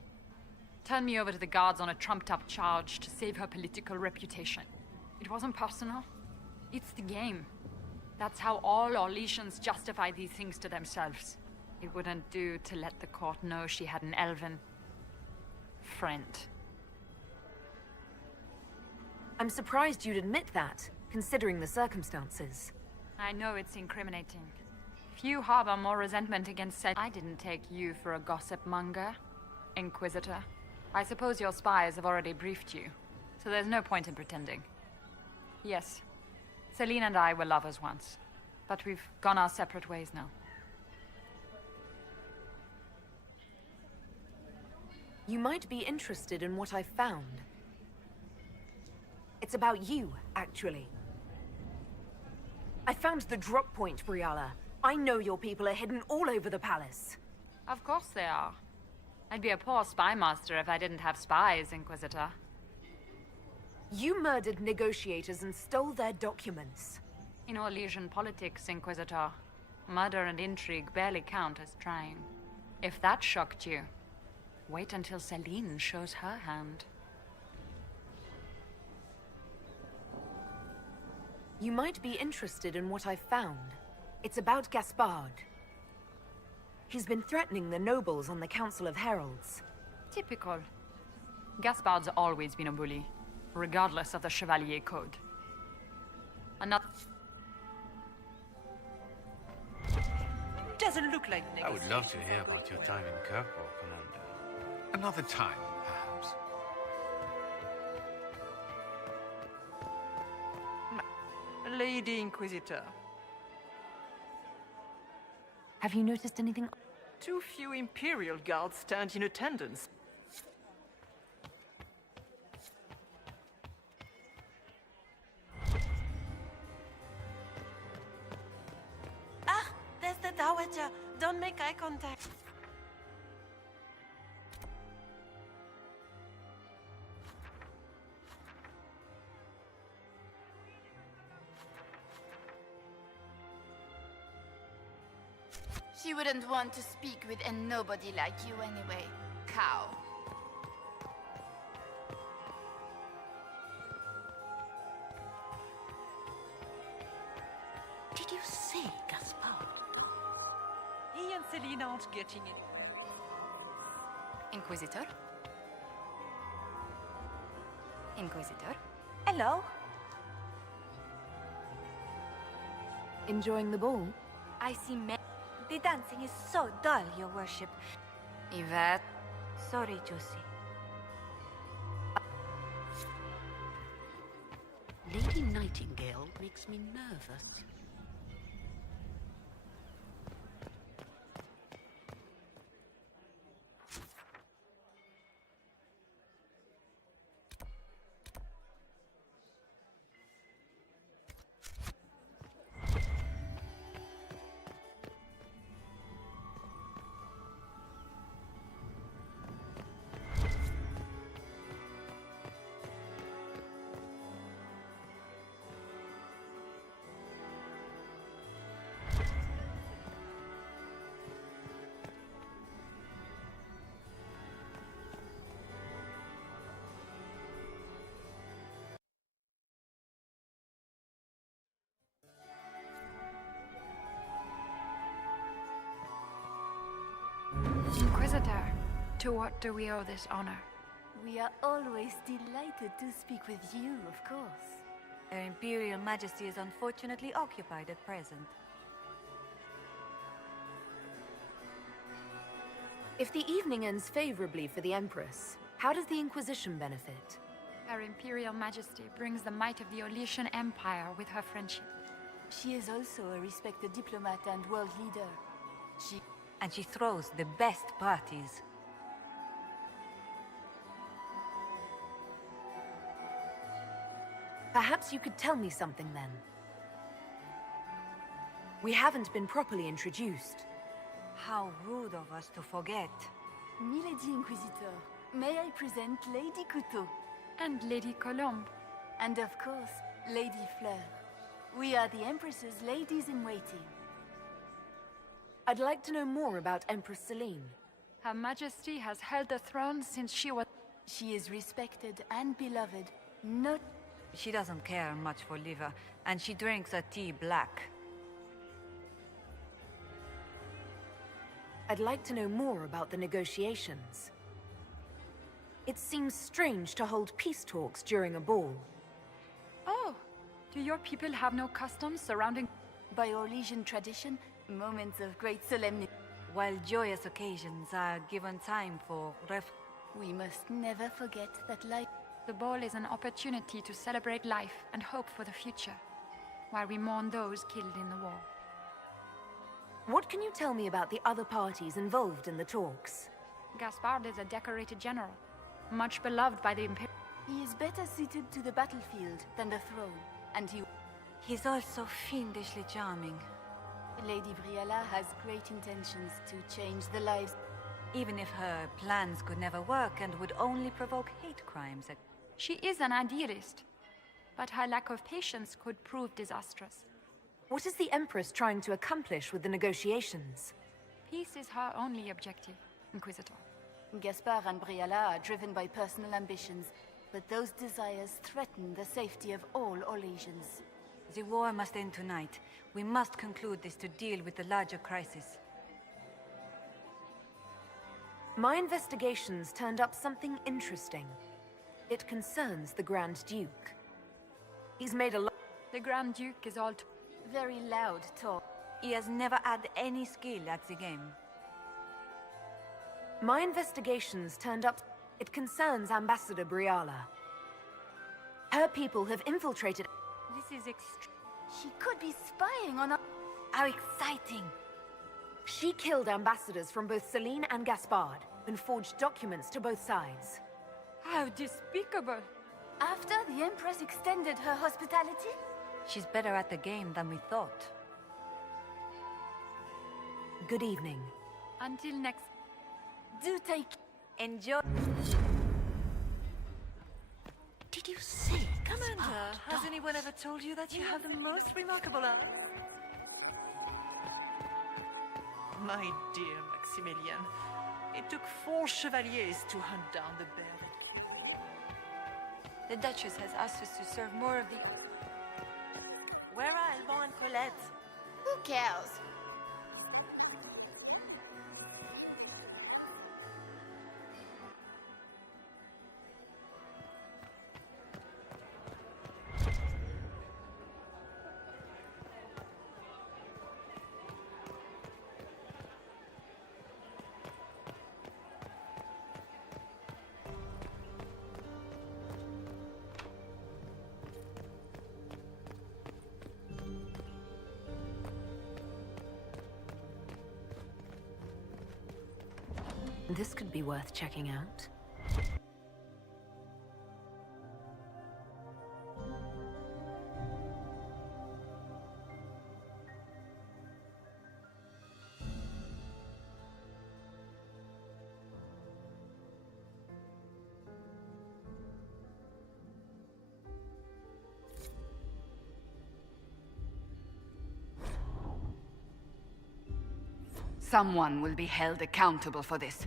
Turned me over to the guards on a trumped-up charge to save her political reputation. It wasn't personal. It's the game. That's how all Orlesians justify these things to themselves. It wouldn't do to let the court know she had an elven friend. I'm surprised you'd admit that, considering the circumstances. I know it's incriminating. Few harbor more resentment against said. I didn't take you for a gossip monger, Inquisitor. I suppose your spies have already briefed you, so there's no point in pretending. Yes, Celine and I were lovers once, but we've gone our separate ways now. You might be interested in what I found. It's about you, actually. I found the drop point, Briala. I know your people are hidden all over the palace. Of course they are. I'd be a poor spy master if I didn't have spies, Inquisitor. You murdered negotiators and stole their documents. In Orlesian politics, Inquisitor, murder and intrigue barely count as trying. If that shocked you, wait until Celine shows her hand. You might be interested in what I've found. It's about Gaspard. He's been threatening the nobles on the Council of Heralds. Typical. Gaspard's always been a bully, regardless of the Chevalier Code. Another... Doesn't look like I would love to hear about your time in Kirkwall, Commander. Another time, perhaps. Lady Inquisitor. Have you noticed anything? Too few Imperial guards stand in attendance. Ah, there's the Dowager. Don't make eye contact. She wouldn't want to speak with a nobody like you anyway, cow. Did you see Gaspard? He and Celine aren't getting it. Inquisitor? Inquisitor? Hello? Enjoying the ball? I see men. The dancing is so dull, your worship. Yvette? Sorry, Josie. Lady Nightingale makes me nervous. Inquisitor, to what do we owe this honor? We are always delighted to speak with you, of course. Her Imperial Majesty is unfortunately occupied at present. If the evening ends favorably for the Empress, how does the Inquisition benefit? Her Imperial Majesty brings the might of the Orlesian Empire with her friendship. She is also a respected diplomat and world leader. And she throws the best parties. Perhaps you could tell me something then. We haven't been properly introduced. How rude of us to forget. Milady Inquisitor, may I present Lady Couteau? And Lady Colombe. And of course, Lady Fleur. We are the Empress's ladies-in-waiting. I'd like to know more about Empress Celine. Her Majesty has held the throne since she was... She is respected and beloved. She doesn't care much for liver, and she drinks her tea black. I'd like to know more about the negotiations. It seems strange to hold peace talks during a ball. Oh, do your people have no customs surrounding... By Orlesian tradition, moments of great solemnity. While joyous occasions are given time for We must never forget that life... The ball is an opportunity to celebrate life and hope for the future, while we mourn those killed in the war. What can you tell me about the other parties involved in the talks? Gaspard is a decorated general, much beloved by the Imperium. He is better suited to the battlefield than the throne, and he's also fiendishly charming. Lady Briella has great intentions to change the lives. Even if her plans could never work and would only provoke hate crimes. She is an idealist, but her lack of patience could prove disastrous. What is the Empress trying to accomplish with the negotiations? Peace is her only objective, Inquisitor. Gaspard and Briella are driven by personal ambitions, but those desires threaten the safety of all Orlesians. The war must end tonight. We must conclude this to deal with the larger crisis. My investigations turned up something interesting. It concerns the Grand Duke. He's made a lot. The Grand Duke is all very loud talk. He has never had any skill at the game. My investigations turned up. It concerns Ambassador Briala. Her people have infiltrated. This is extreme. She could be spying on us. How exciting! She killed ambassadors from both Celine and Gaspard and forged documents to both sides. How despicable! After the Empress extended her hospitality? She's better at the game than we thought. Good evening. Until next... Do take... Enjoy... Did you say, Commander, has anyone ever told you that you have the most remarkable My dear Maximilian, it took 4 chevaliers to hunt down the bear. The Duchess has asked us to serve more of the... Where are Alban and Colette? Who cares? This could be worth checking out. Someone will be held accountable for this.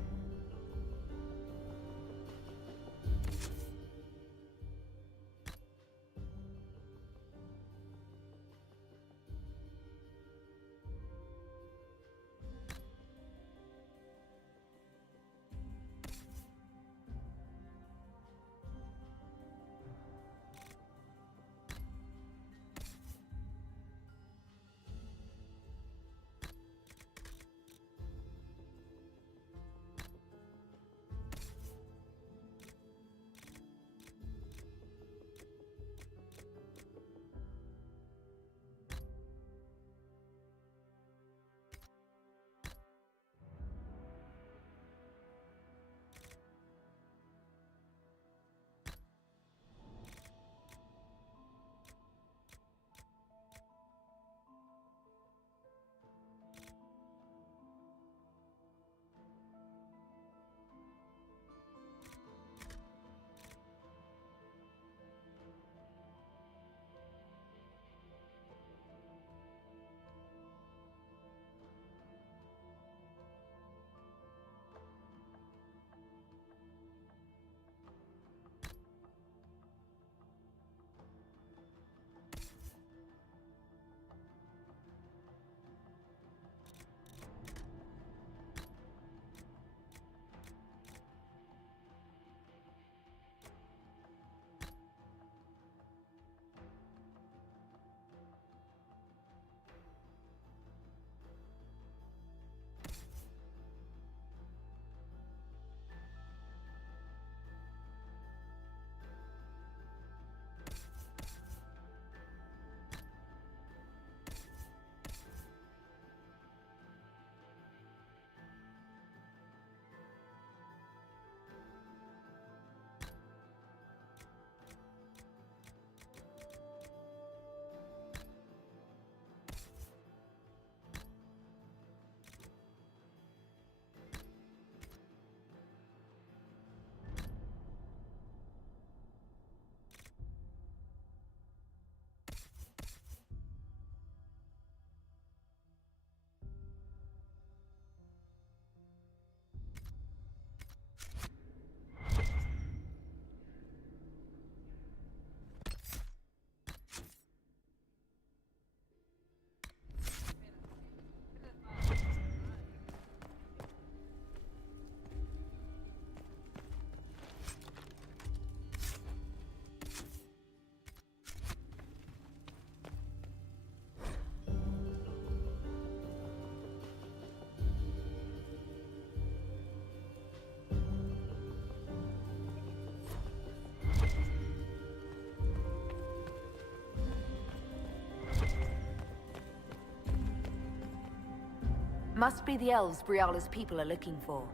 Must be the elves Briala's people are looking for.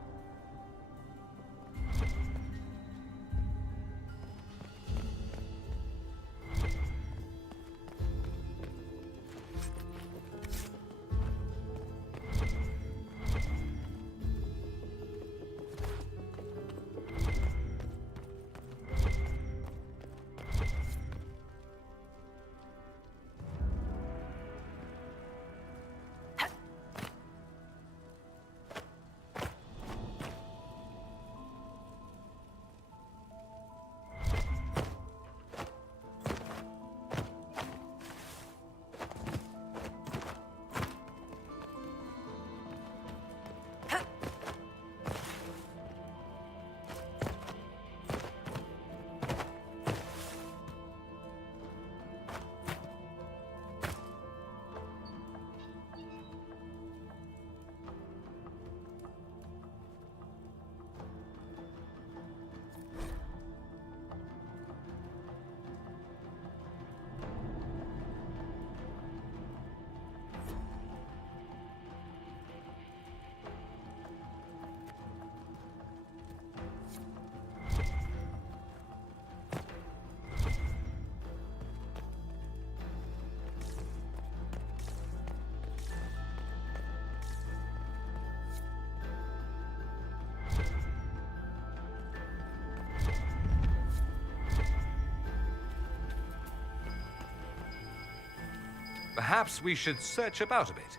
Perhaps we should search about a bit.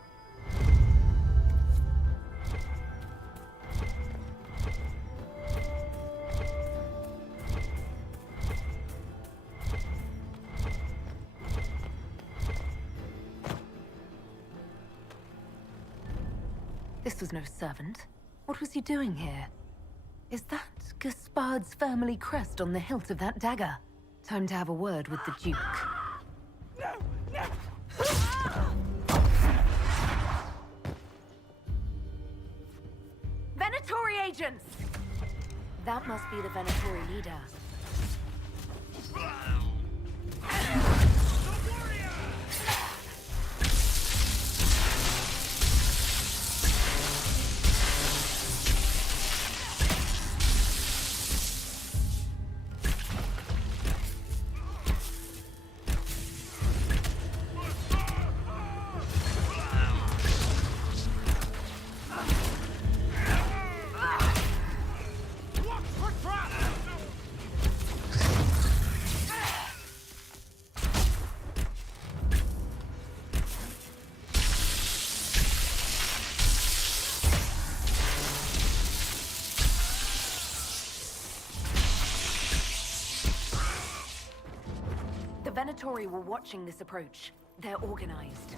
This was no servant. What was he doing here? Is that Gaspard's family crest on the hilt of that dagger? Time to have a word with the Duke. Venatori agents! That must be the Venatori leader. The Venatori were watching this approach. They're organized.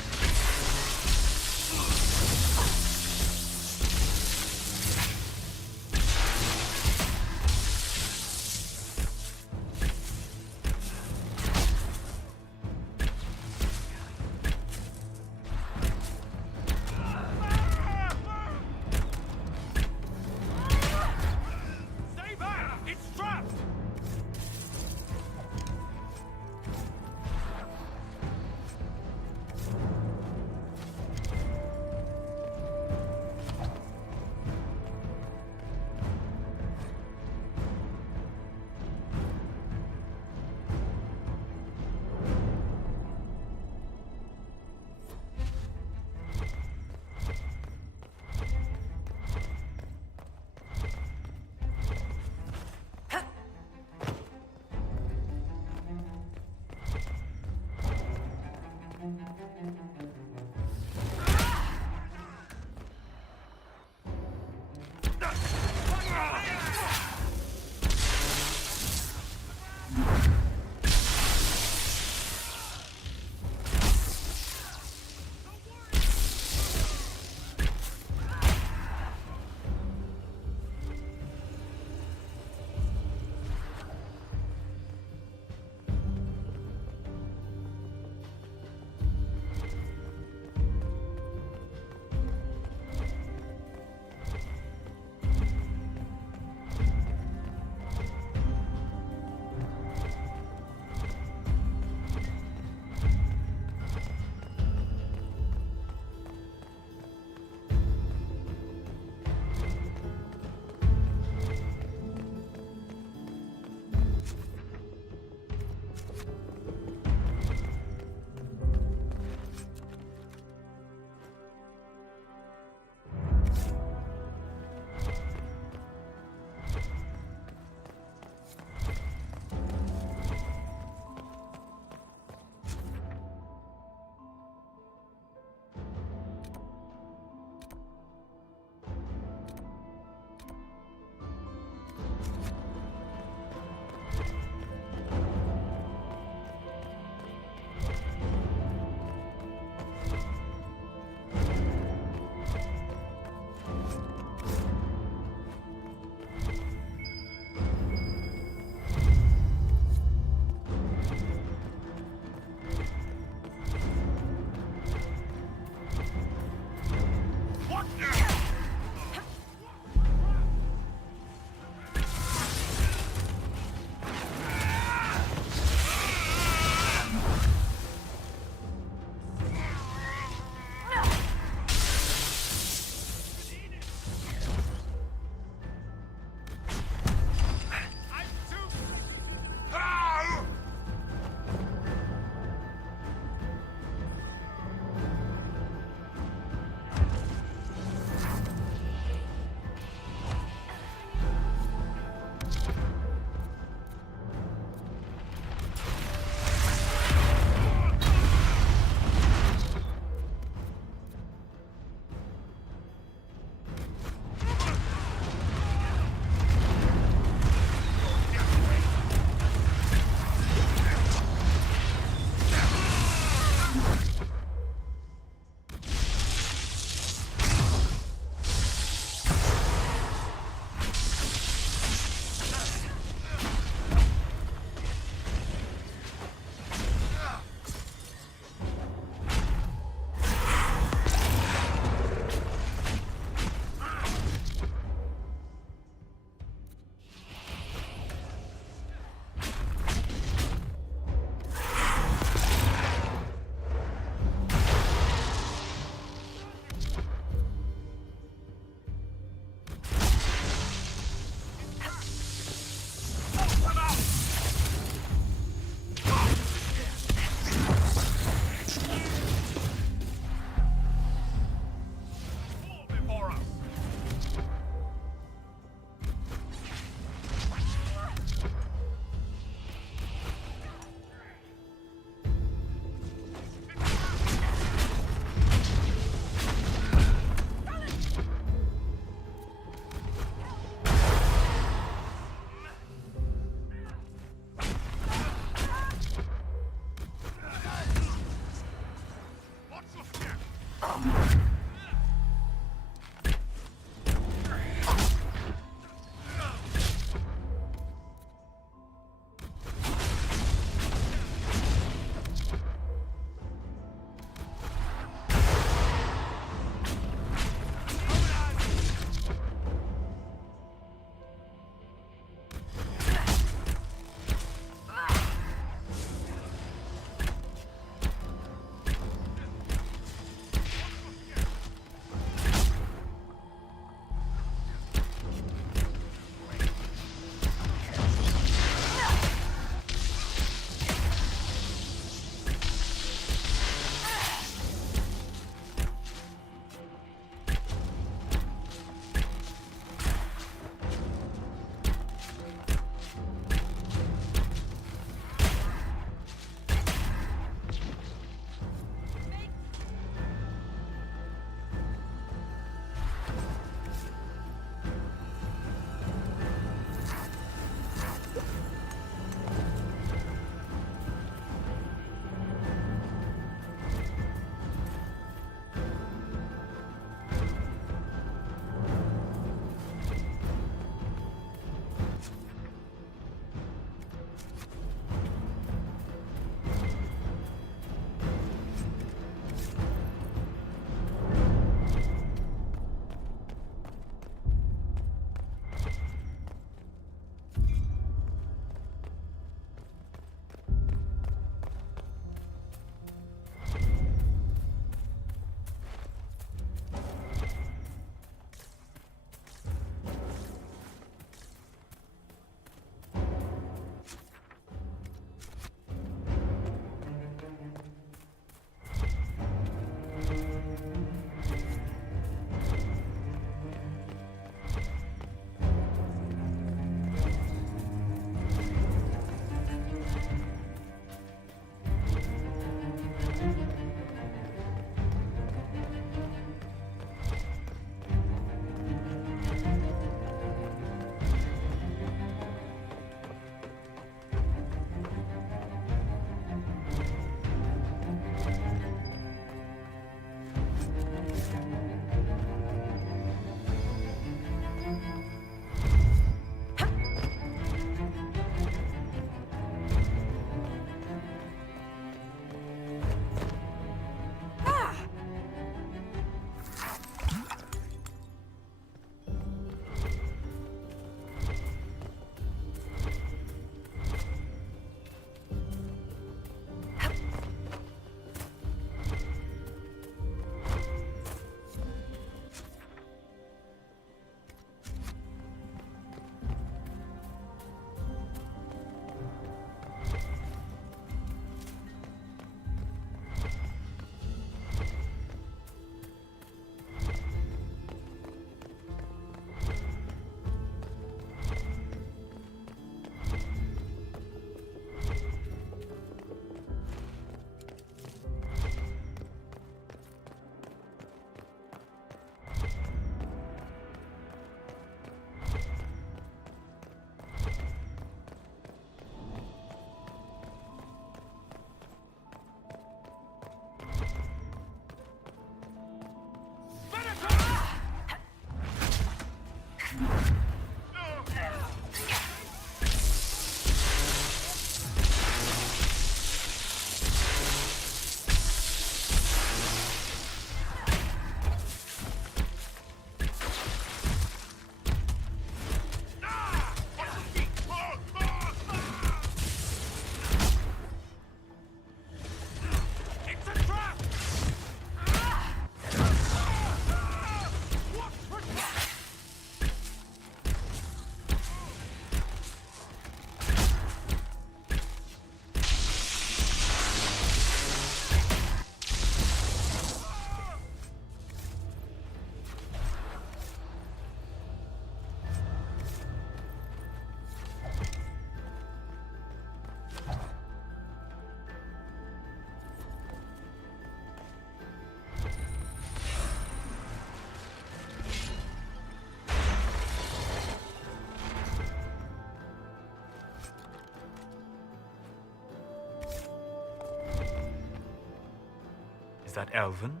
that elven?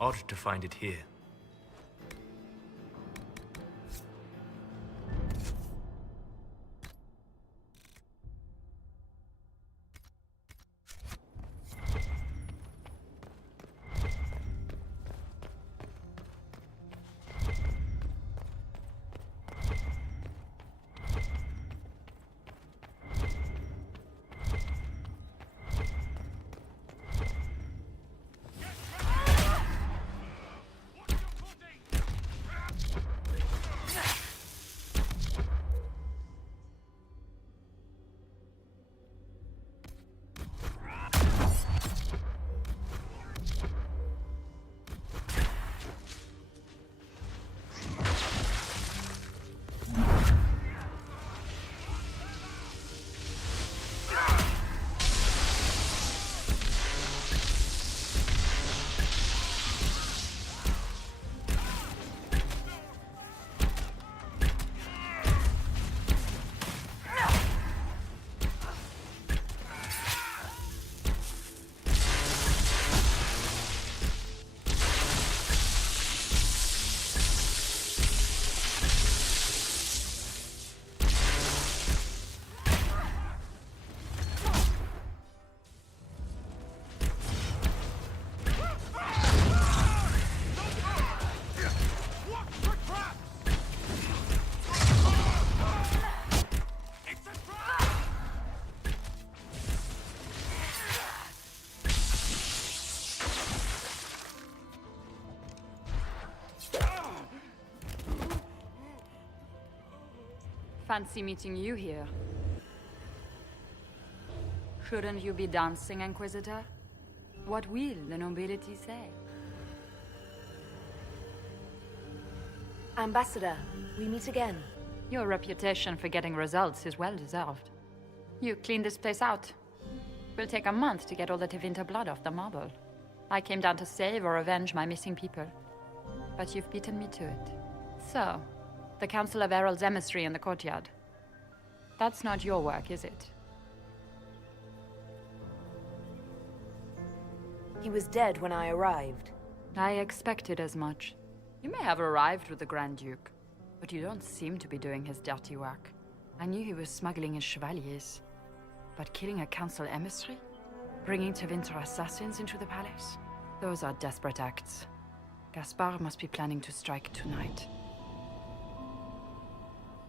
Odd to find it here. Fancy meeting you here. Shouldn't you be dancing, Inquisitor? What will the nobility say? Ambassador, we meet again. Your reputation for getting results is well deserved. You cleaned this place out. Will take a month to get all the Tevinter blood off the marble. I came down to save or avenge my missing people. But you've beaten me to it. So, the Council of Herald's emissary in the courtyard. That's not your work, is it? He was dead when I arrived. I expected as much. You may have arrived with the Grand Duke, but you don't seem to be doing his dirty work. I knew he was smuggling his chevaliers. But killing a council emissary? Bringing Tevinter assassins into the palace? Those are desperate acts. Gaspard must be planning to strike tonight.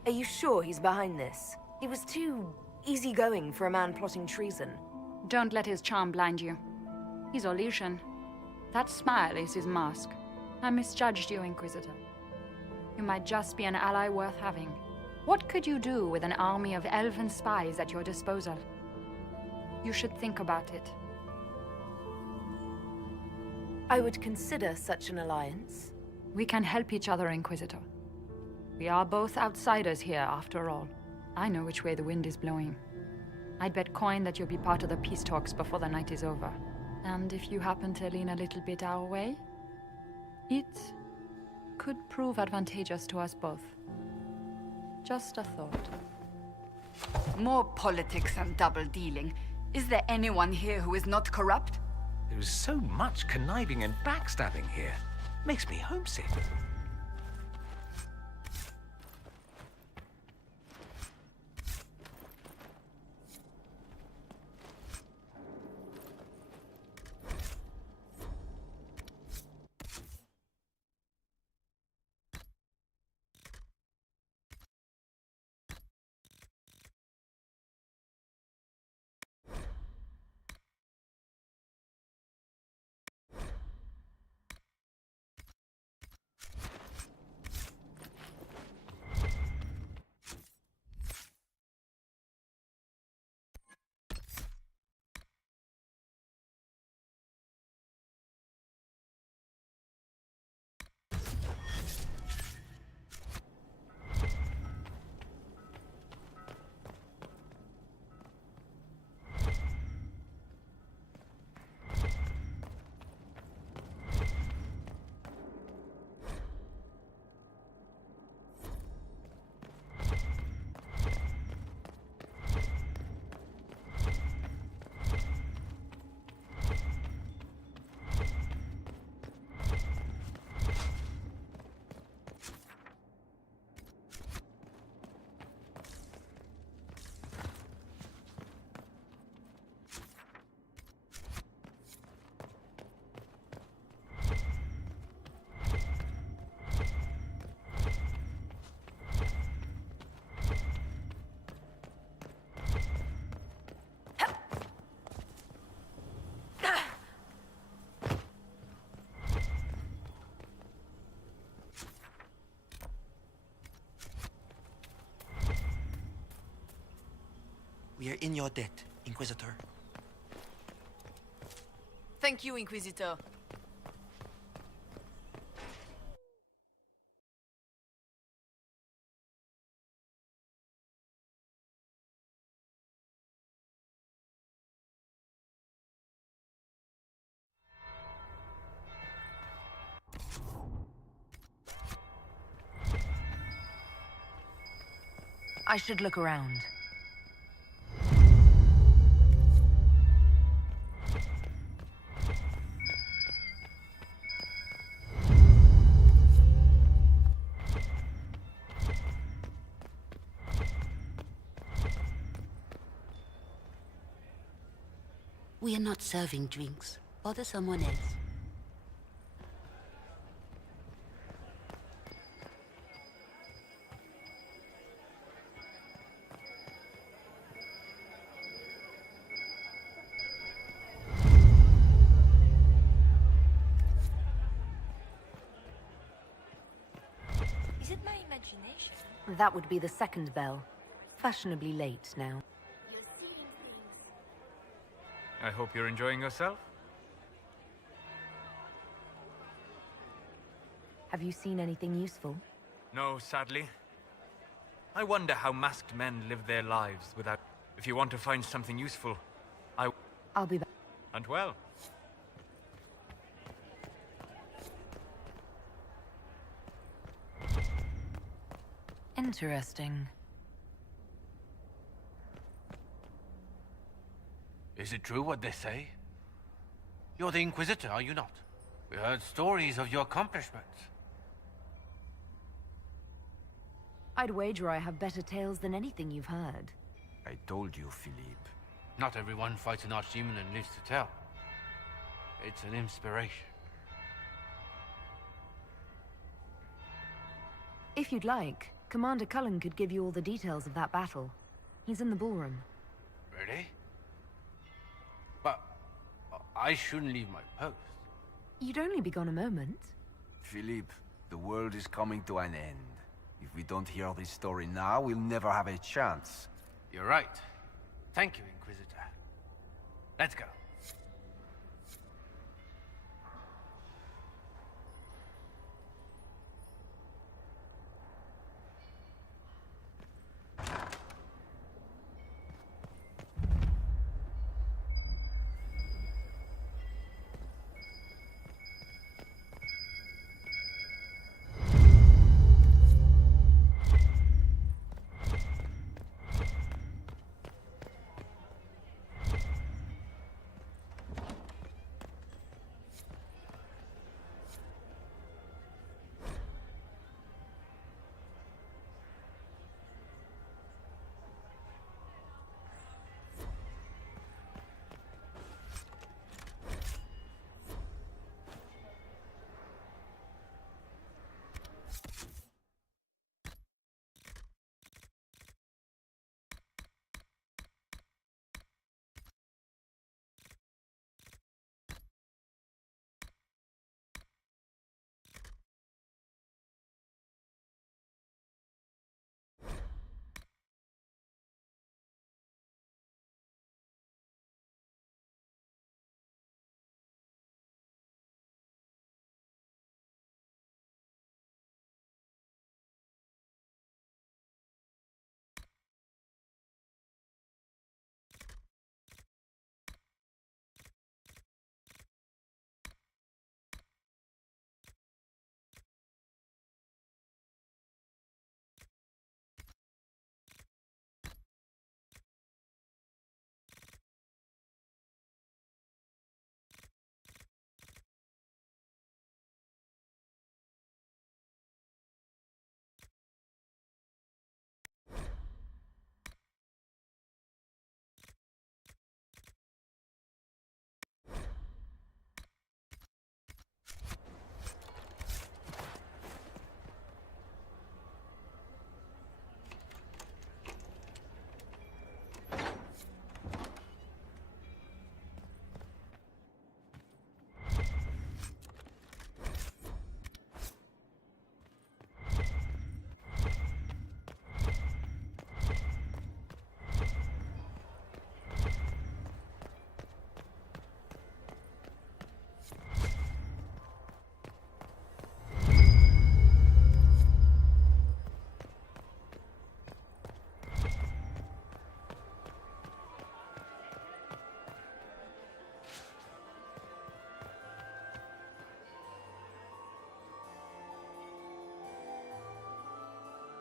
Are you sure he's behind this? He was too easygoing for a man plotting treason. Don't let his charm blind you. He's Orlesian. That smile is his mask. I misjudged you, Inquisitor. You might just be an ally worth having. What could you do with an army of elven spies at your disposal? You should think about it. I would consider such an alliance. We can help each other, Inquisitor. We are both outsiders here, after all. I know which way the wind is blowing. I'd bet coin that you'll be part of the peace talks before the night is over. And if you happen to lean a little bit our way, it could prove advantageous to us both. Just a thought. More politics and double-dealing. Is there anyone here who is not corrupt? There is so much conniving and backstabbing here. Makes me homesick. We are in your debt, Inquisitor. Thank you, Inquisitor. I should look around. We are not serving drinks. Bother someone else. Is it my imagination? That would be the second bell. Fashionably late now. You're seeing things. I hope you're enjoying yourself. Have you seen anything useful? No, sadly. I wonder how masked men live their lives without... If you want to find something useful, I'll be back. And well. Interesting. Is it true what they say? You're the Inquisitor, are you not? We heard stories of your accomplishments. I'd wager I have better tales than anything you've heard. I told you, Philippe. Not everyone fights an archdemon and lives to tell. It's an inspiration. If you'd like, Commander Cullen could give you all the details of that battle. He's in the ballroom. Really? But I shouldn't leave my post. You'd only be gone a moment. Philippe, the world is coming to an end. If we don't hear this story now, we'll never have a chance. You're right. Thank you, Inquisitor. Let's go.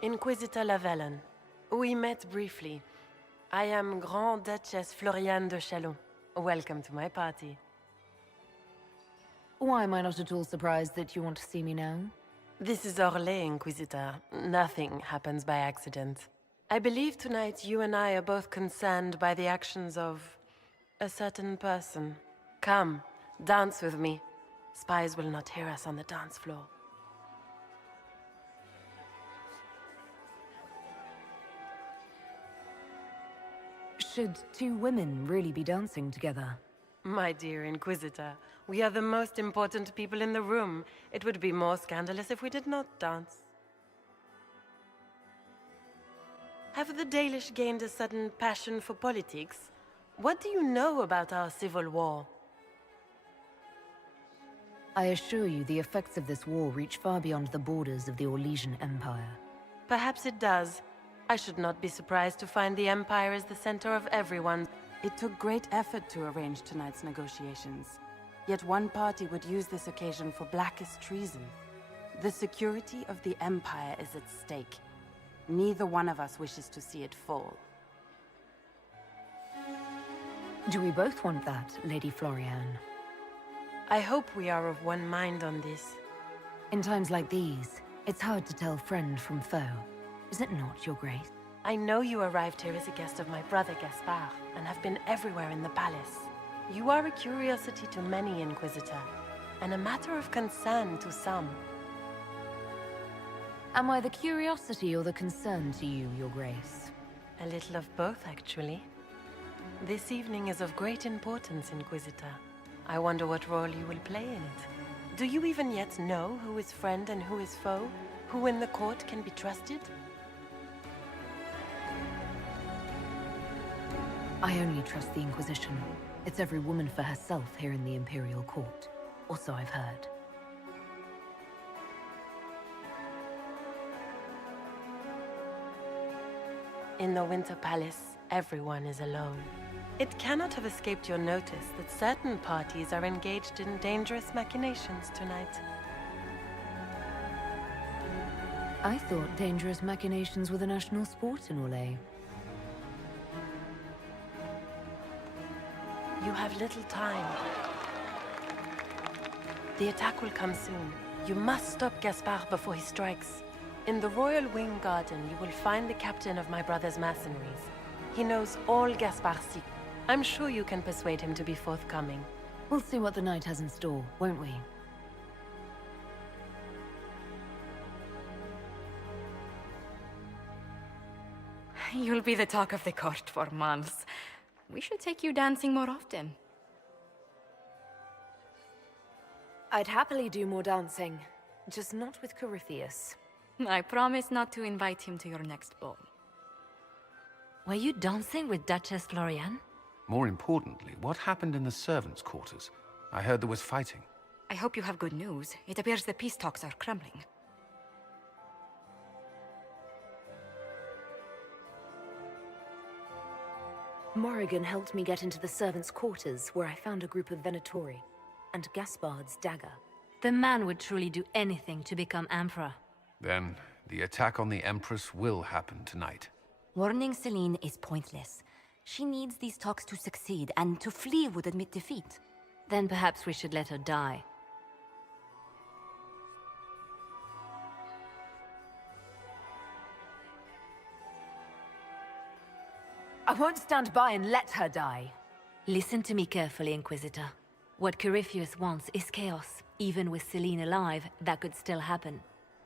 Inquisitor Lavellon. We met briefly. I am Grand Duchess Floriane de Chalon. Welcome to my party. Why am I not at all surprised that you want to see me now? This is Orlais, Inquisitor. Nothing happens by accident. I believe tonight you and I are both concerned by the actions of a certain person. Come, dance with me. Spies will not hear us on the dance floor. Should two women really be dancing together? My dear Inquisitor, we are the most important people in the room. It would be more scandalous if we did not dance. Have the Dalish gained a sudden passion for politics? What do you know about our civil war? I assure you the effects of this war reach far beyond the borders of the Orlesian Empire. Perhaps it does. I should not be surprised to find the Empire is the center of everyone. It took great effort to arrange tonight's negotiations. Yet one party would use this occasion for blackest treason. The security of the Empire is at stake. Neither one of us wishes to see it fall. Do we both want that, Lady Floriane? I hope we are of one mind on this. In times like these, it's hard to tell friend from foe. Is it not, Your Grace? I know you arrived here as a guest of my brother Gaspard, and have been everywhere in the palace. You are a curiosity to many, Inquisitor, and a matter of concern to some. Am I the curiosity or the concern to you, Your Grace? A little of both, actually. This evening is of great importance, Inquisitor. I wonder what role you will play in it. Do you even yet know who is friend and who is foe? Who in the court can be trusted? I only trust the Inquisition. It's every woman for herself here in the Imperial Court. Or so I've heard. In the Winter Palace, everyone is alone. It cannot have escaped your notice that certain parties are engaged in dangerous machinations tonight. I thought dangerous machinations were the national sport in Orlais. You have little time. The attack will come soon. You must stop Gaspard before he strikes. In the Royal Wing Garden, you will find the captain of my brother's mercenaries. He knows all Gaspard's secrets. I'm sure you can persuade him to be forthcoming. We'll see what the night has in store, won't we? You'll be the talk of the court for months. We should take you dancing more often. I'd happily do more dancing, just not with Corypheus. I promise not to invite him to your next ball. Were you dancing with Duchess Floriane? More importantly, what happened in the servants' quarters? I heard there was fighting. I hope you have good news. It appears the peace talks are crumbling. Morrigan helped me get into the servants' quarters, where I found a group of Venatori, and Gaspard's dagger. The man would truly do anything to become Emperor. Then, the attack on the Empress will happen tonight. Warning Celine is pointless. She needs these talks to succeed, and to flee would admit defeat. Then perhaps we should let her die. I won't stand by and let her die. Listen to me carefully, Inquisitor. What Corypheus wants is chaos. Even with Celine alive, that could still happen.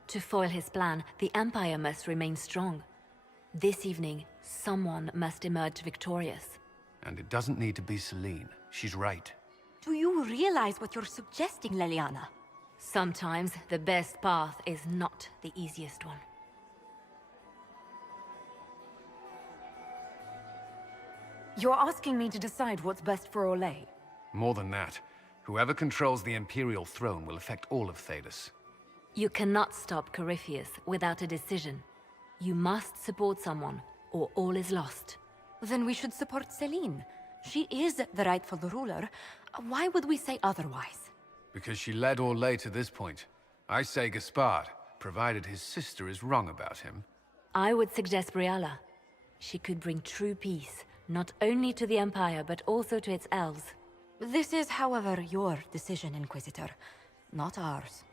To foil his plan, the Empire must remain strong. This evening, someone must emerge victorious. And it doesn't need to be Celine. She's right. Do you realize what you're suggesting, Leliana? Sometimes the best path is not the easiest one. You're asking me to decide what's best for Orlais? More than that, whoever controls the Imperial throne will affect all of Thedas. You cannot stop Corypheus without a decision. You must support someone, or all is lost. Then we should support Celine. She is the rightful ruler. Why would we say otherwise? Because she led Orlais to this point. I say Gaspard, provided his sister is wrong about him. I would suggest Briala. She could bring true peace, not only to the Empire, but also to its elves. This is, however, your decision, Inquisitor, not ours.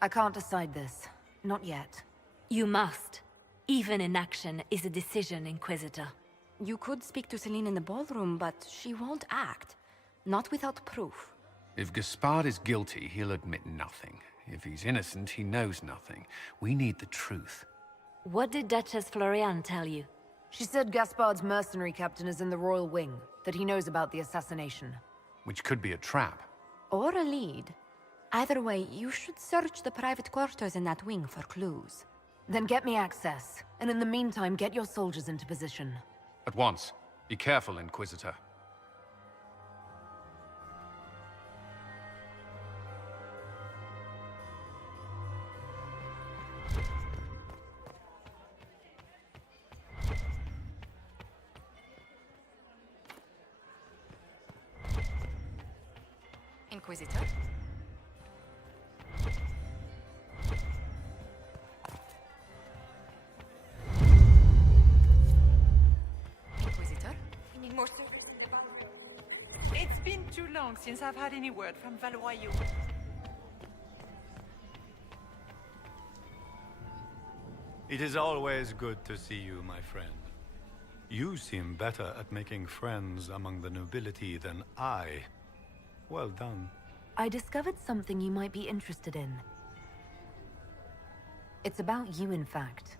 I can't decide this. Not yet. You must. Even inaction is a decision, Inquisitor. You could speak to Celine in the ballroom, but she won't act. Not without proof. If Gaspard is guilty, he'll admit nothing. If he's innocent, he knows nothing. We need the truth. What did Duchess Floriane tell you? She said Gaspard's mercenary captain is in the Royal Wing, that he knows about the assassination. Which could be a trap. Or a lead. Either way, you should search the private quarters in that wing for clues. Then get me access, and in the meantime, get your soldiers into position. At once. Be careful, Inquisitor. Inquisitor? Inquisitor? You need more service. It's been too long since I've had any word from Valois. It is always good to see you, my friend. You seem better at making friends among the nobility than I. Well done. I discovered something you might be interested in. It's about you, in fact.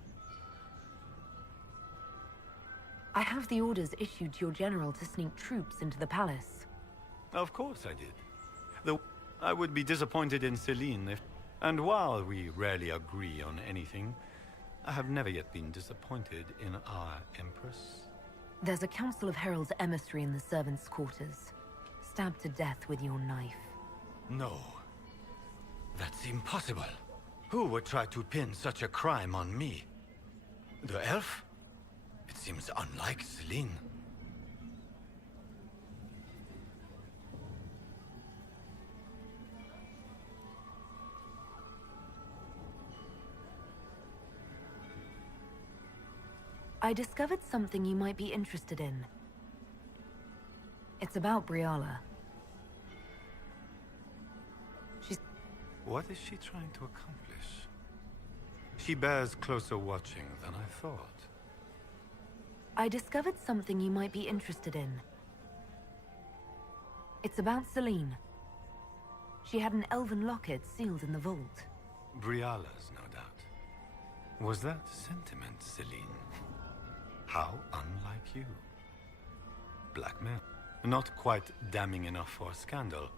I have the orders issued to your general to sneak troops into the palace. Of course I did. Though I would be disappointed in Celine if... And while we rarely agree on anything, I have never yet been disappointed in our Empress. There's a Council of Heralds emissary in the servants' quarters. Stabbed to death with your knife. No. That's impossible. Who would try to pin such a crime on me? The elf? It seems unlike Celine. I discovered something you might be interested in. It's about Briala. What is she trying to accomplish? She bears closer watching than I thought. I discovered something you might be interested in. It's about Celine. She had an elven locket sealed in the vault. Briala's, no doubt. Was that sentiment, Celine? How unlike you. Blackmail. Not quite damning enough for scandal,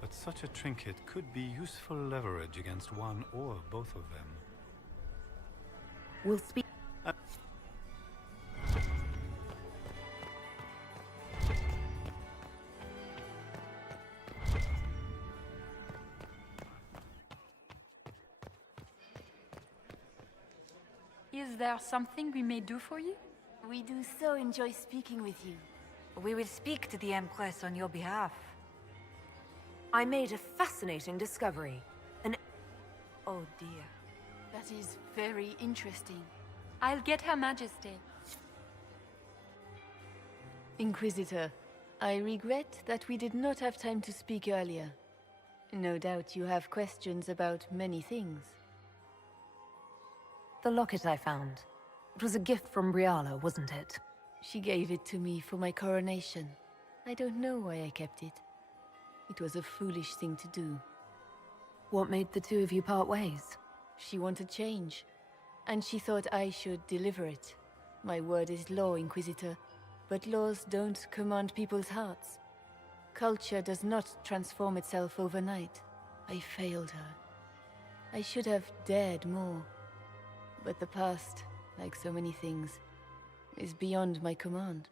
but such a trinket could be useful leverage against one or both of them. We'll speak... Is there something we may do for you? We do so enjoy speaking with you. We will speak to the Empress on your behalf. I made a fascinating discovery. Oh dear. That is very interesting. I'll get Her Majesty. Inquisitor, I regret that we did not have time to speak earlier. No doubt you have questions about many things. The locket I found. It was a gift from Briala, wasn't it? She gave it to me for my coronation. I don't know why I kept it. It was a foolish thing to do. What made the two of you part ways? She wanted change, and she thought I should deliver it. My word is law, Inquisitor, but laws don't command people's hearts. Culture does not transform itself overnight. I failed her. I should have dared more. But the past, like so many things, is beyond my command.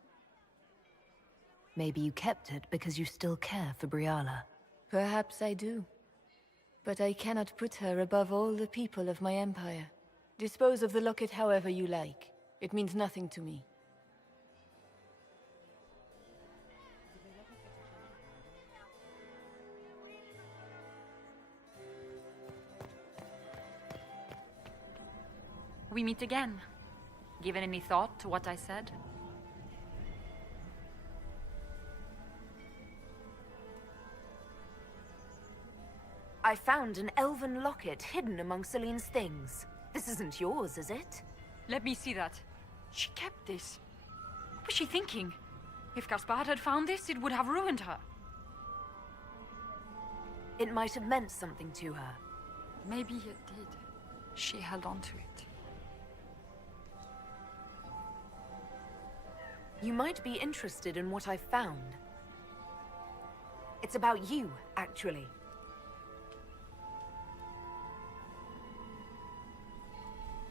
Maybe you kept it because you still care for Briala. Perhaps I do. But I cannot put her above all the people of my empire. Dispose of the locket however you like. It means nothing to me. we meet again. Given any thought to what I said? I found an elven locket hidden among Celine's things. This isn't yours, is it? Let me see that. She kept this. What was she thinking? If Gaspard had found this, it would have ruined her. It might have meant something to her. Maybe it did. She held on to it. You might be interested in what I've found. It's about you, actually.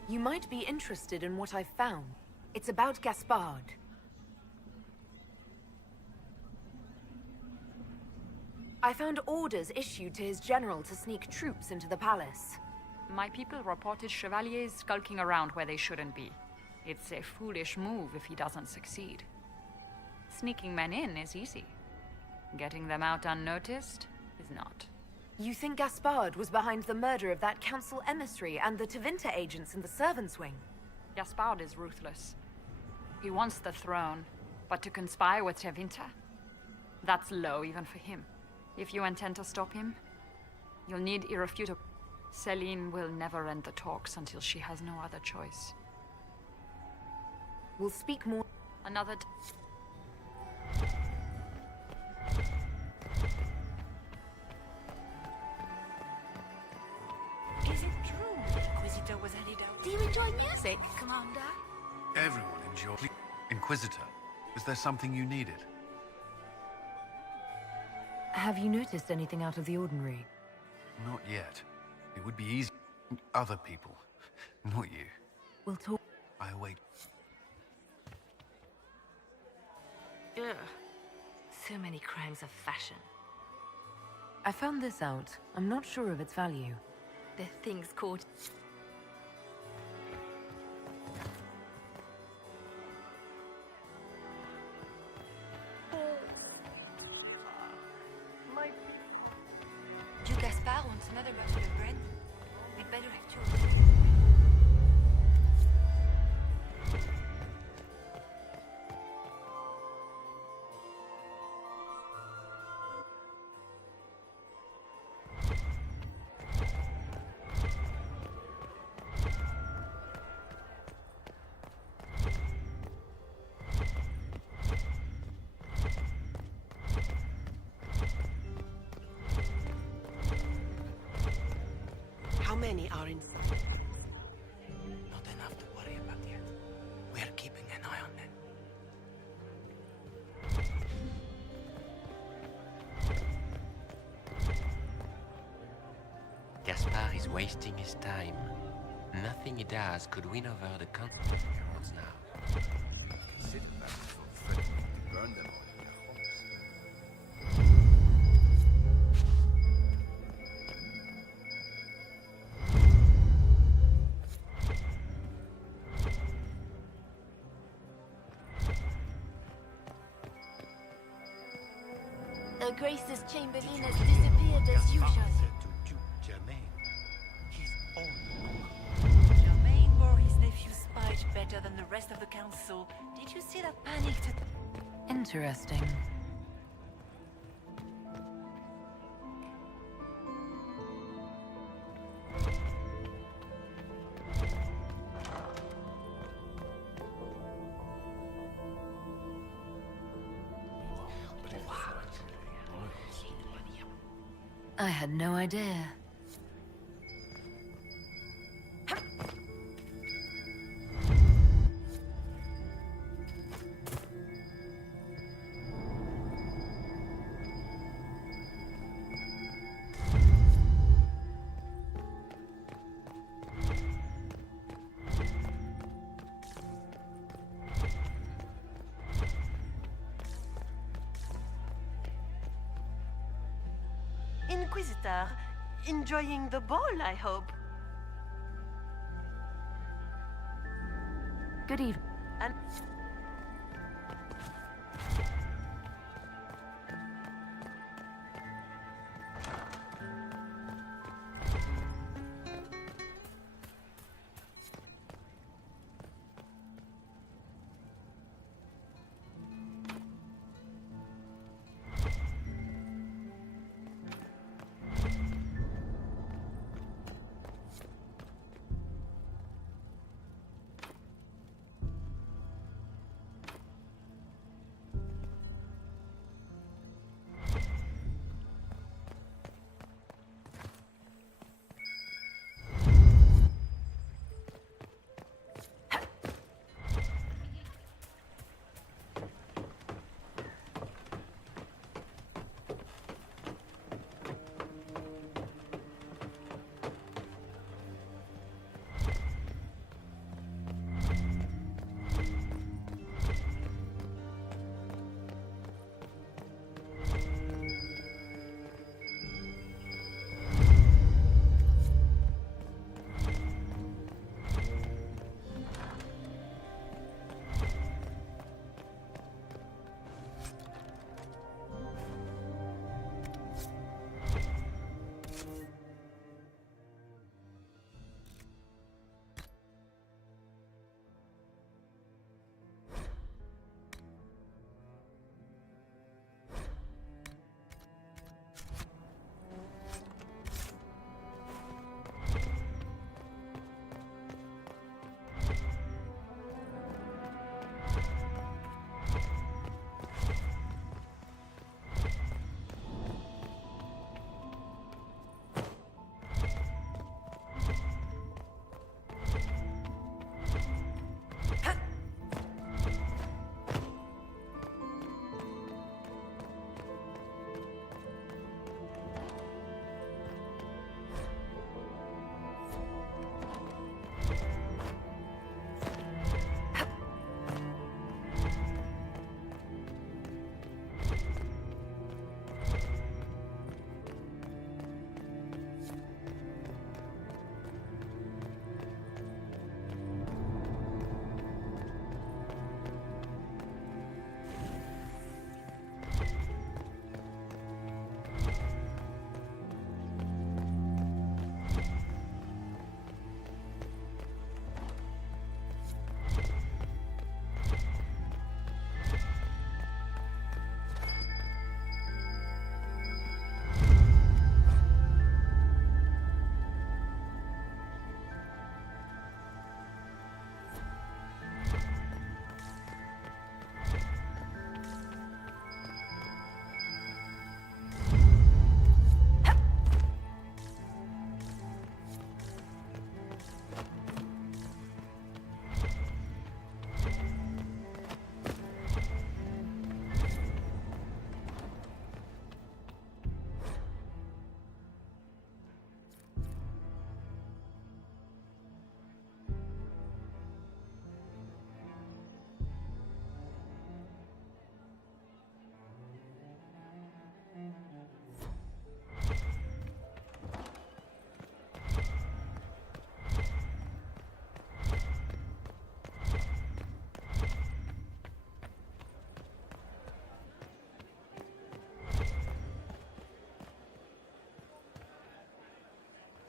You might be interested in what I've found. It's about Gaspard. I found orders issued to his general to sneak troops into the palace. My people reported chevaliers skulking around where they shouldn't be. It's a foolish move if he doesn't succeed. Sneaking men in is easy. Getting them out unnoticed is not. You think Gaspard was behind the murder of that council emissary and the Tevinter agents in the servants' wing? Gaspard is ruthless. He wants the throne, but to conspire with Tevinter? That's low even for him. If you intend to stop him, you'll need irrefutable. Celine will never end the talks until she has no other choice. We'll speak more. Another Is it true the Inquisitor was handed out? Do you enjoy music, Commander? Everyone enjoys. Inquisitor, is there something you needed? Have you noticed anything out of the ordinary? Not yet. It would be easy. Other people, not you. We'll talk. I await. Ugh. So many crimes of fashion. I found this out. I'm not sure of its value. The things called... Do Gaspard wants another bottle of bread? We'd better have two. How many are in... Not enough to worry about yet. We are keeping an eye on them. Gaspard is wasting his time. Nothing he does could win over the country now. Consider that for threatening to burn them all in their homes. Her Grace's Chamberlain has disappeared as usual. Germain wore his nephew's spite better than the rest of the council. Did you see that panicked... Interesting. I had no idea. Inquisitor, enjoying the ball, I hope. Good evening. And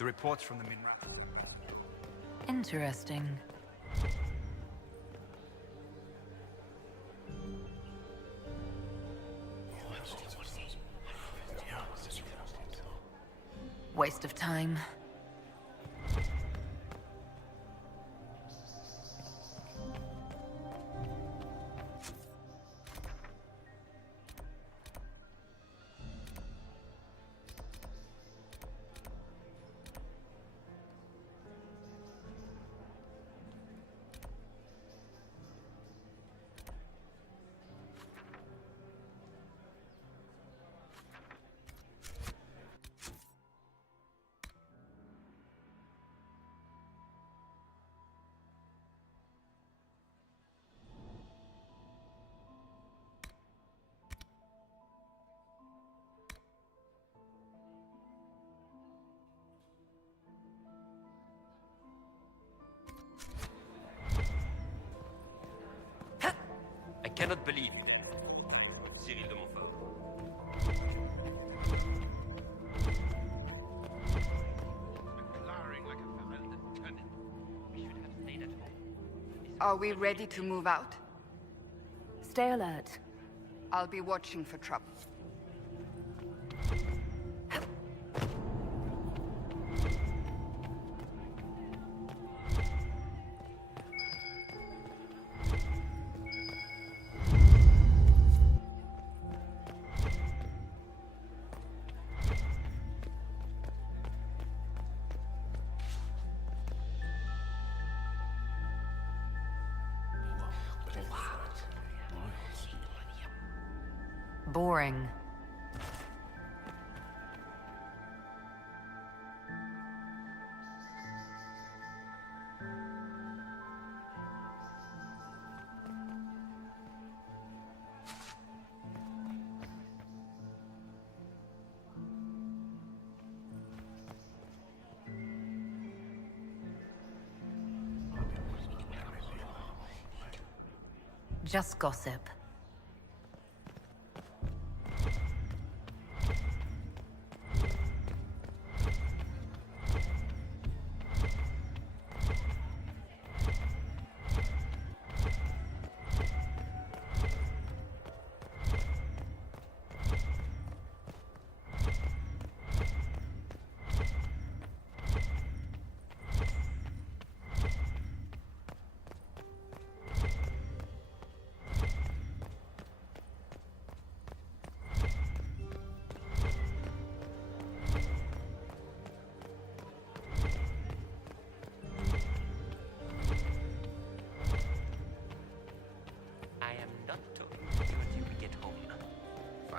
reports from the Minra. Interesting. Waste of time. I cannot believe it. Cyril de Montfort. Glowering like a fermented turnip. We should have stayed at home. Are we ready to move out? Stay alert. I'll be watching for trouble. Boring. Just gossip.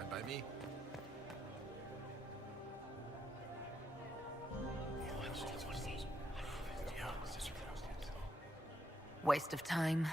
By me. Waste of time.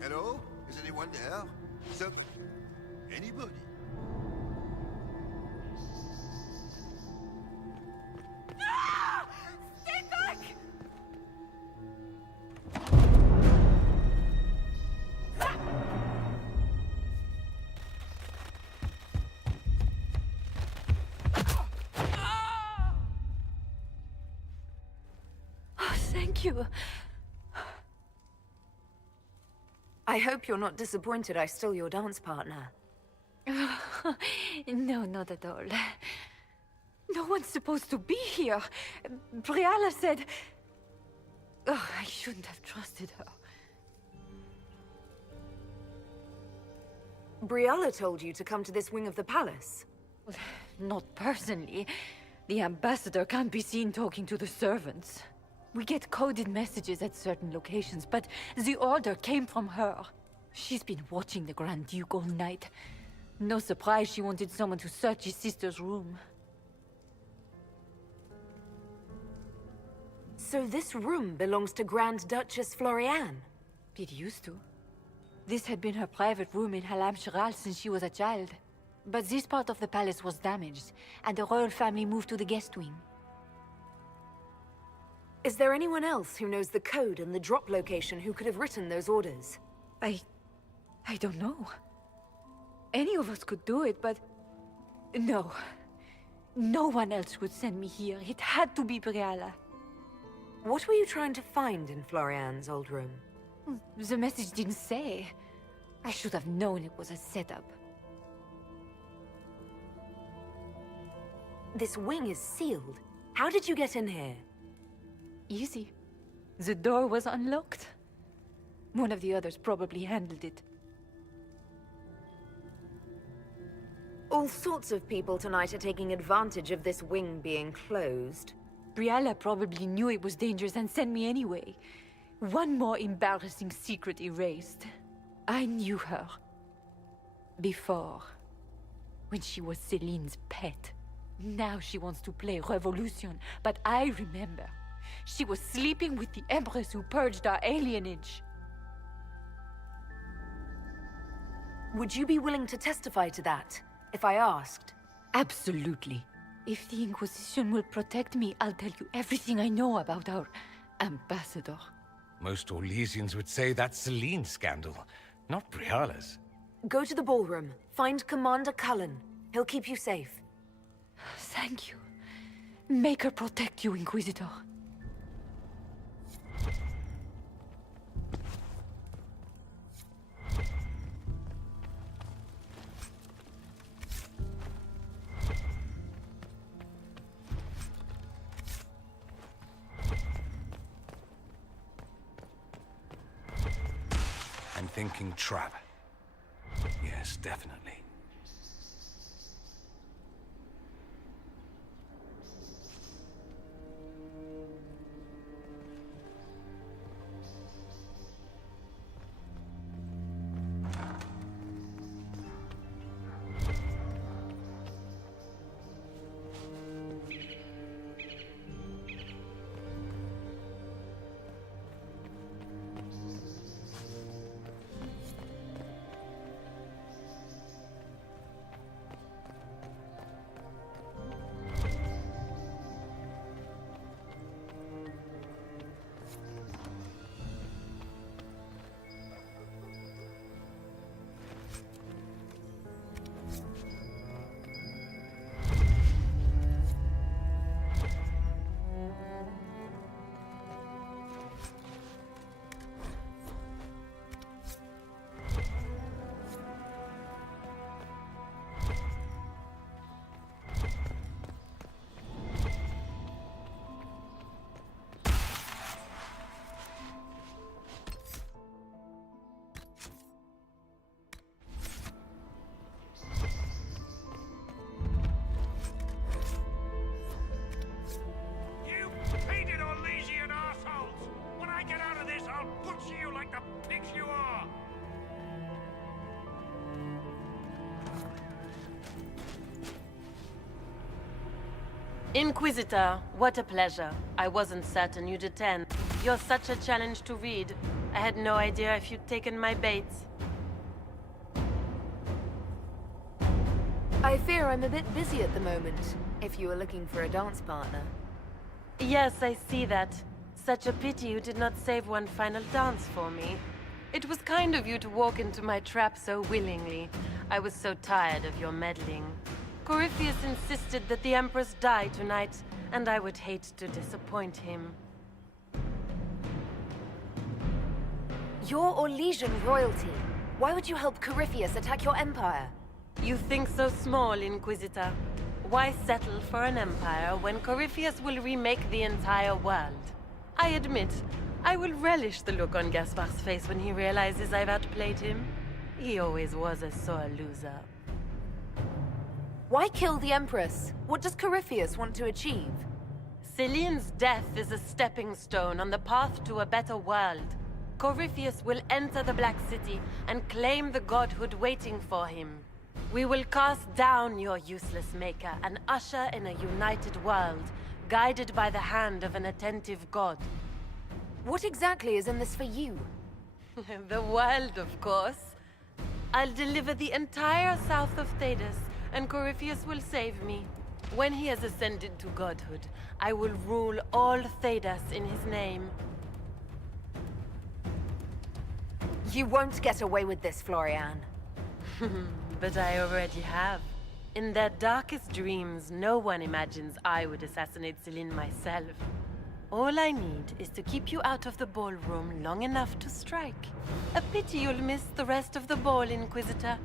Hello? Is anyone there? Anybody? Stay back! Oh, thank you. I hope you're not disappointed I stole your dance partner. No, not at all. No one's supposed to be here. Briala said... Oh, I shouldn't have trusted her. Brialla told you to come to this wing of the palace. Not personally. The ambassador can't be seen talking to the servants. We get coded messages at certain locations, but the order came from her. She's been watching the Grand Duke all night. No surprise she wanted someone to search his sister's room. So this room belongs to Grand Duchess Floriane? It used to. This had been her private room in Halam Shiral since she was a child. But this part of the palace was damaged, and the royal family moved to the guest wing. Is there anyone else who knows the code and the drop location who could have written those orders? I don't know. Any of us could do it, but... No. No one else would send me here. It had to be Brialla. What were you trying to find in Floriane's old room? The message didn't say. I should have known it was a setup. This wing is sealed. How did you get in here? Easy. The door was unlocked. One of the others probably handled it. All sorts of people tonight are taking advantage of this wing being closed. Brialla probably knew it was dangerous and sent me anyway. One more embarrassing secret erased. I knew her. Before. When she was Celine's pet. Now she wants to play revolution, but I remember. She was sleeping with the Empress who purged our alienage. Would you be willing to testify to that, if I asked? Absolutely. If the Inquisition will protect me, I'll tell you everything I know about our ambassador. Most Orlesians would say that's Celine's scandal, not Brialla's. Go to the ballroom. Find Commander Cullen. He'll keep you safe. Thank you. Make her protect you, Inquisitor. I'm thinking trap. Yes, definitely. Inquisitor, what a pleasure. I wasn't certain you'd attend. You're such a challenge to read. I had no idea if you'd taken my bait. I fear I'm a bit busy at the moment, if you were looking for a dance partner. Yes, I see that. Such a pity you did not save one final dance for me. It was kind of you to walk into my trap so willingly. I was so tired of your meddling. Corypheus insisted that the Empress die tonight, and I would hate to disappoint him. You're Orlesian royalty. Why would you help Corypheus attack your empire? You think so small, Inquisitor. Why settle for an empire when Corypheus will remake the entire world? I admit, I will relish the look on Gaspard's face when he realizes I've outplayed him. He always was a sore loser. Why kill the Empress? What does Corypheus want to achieve? Celine's death is a stepping stone on the path to a better world. Corypheus will enter the Black City and claim the godhood waiting for him. We will cast down your useless maker and usher in a united world, guided by the hand of an attentive god. What exactly is in this for you? The world, of course. I'll deliver the entire south of Thedas, and Corypheus will save me. When he has ascended to godhood, I will rule all Thedas in his name. You won't get away with this, Florian. But I already have. In their darkest dreams, no one imagines I would assassinate Celine myself. All I need is to keep you out of the ballroom long enough to strike. A pity you'll miss the rest of the ball, Inquisitor.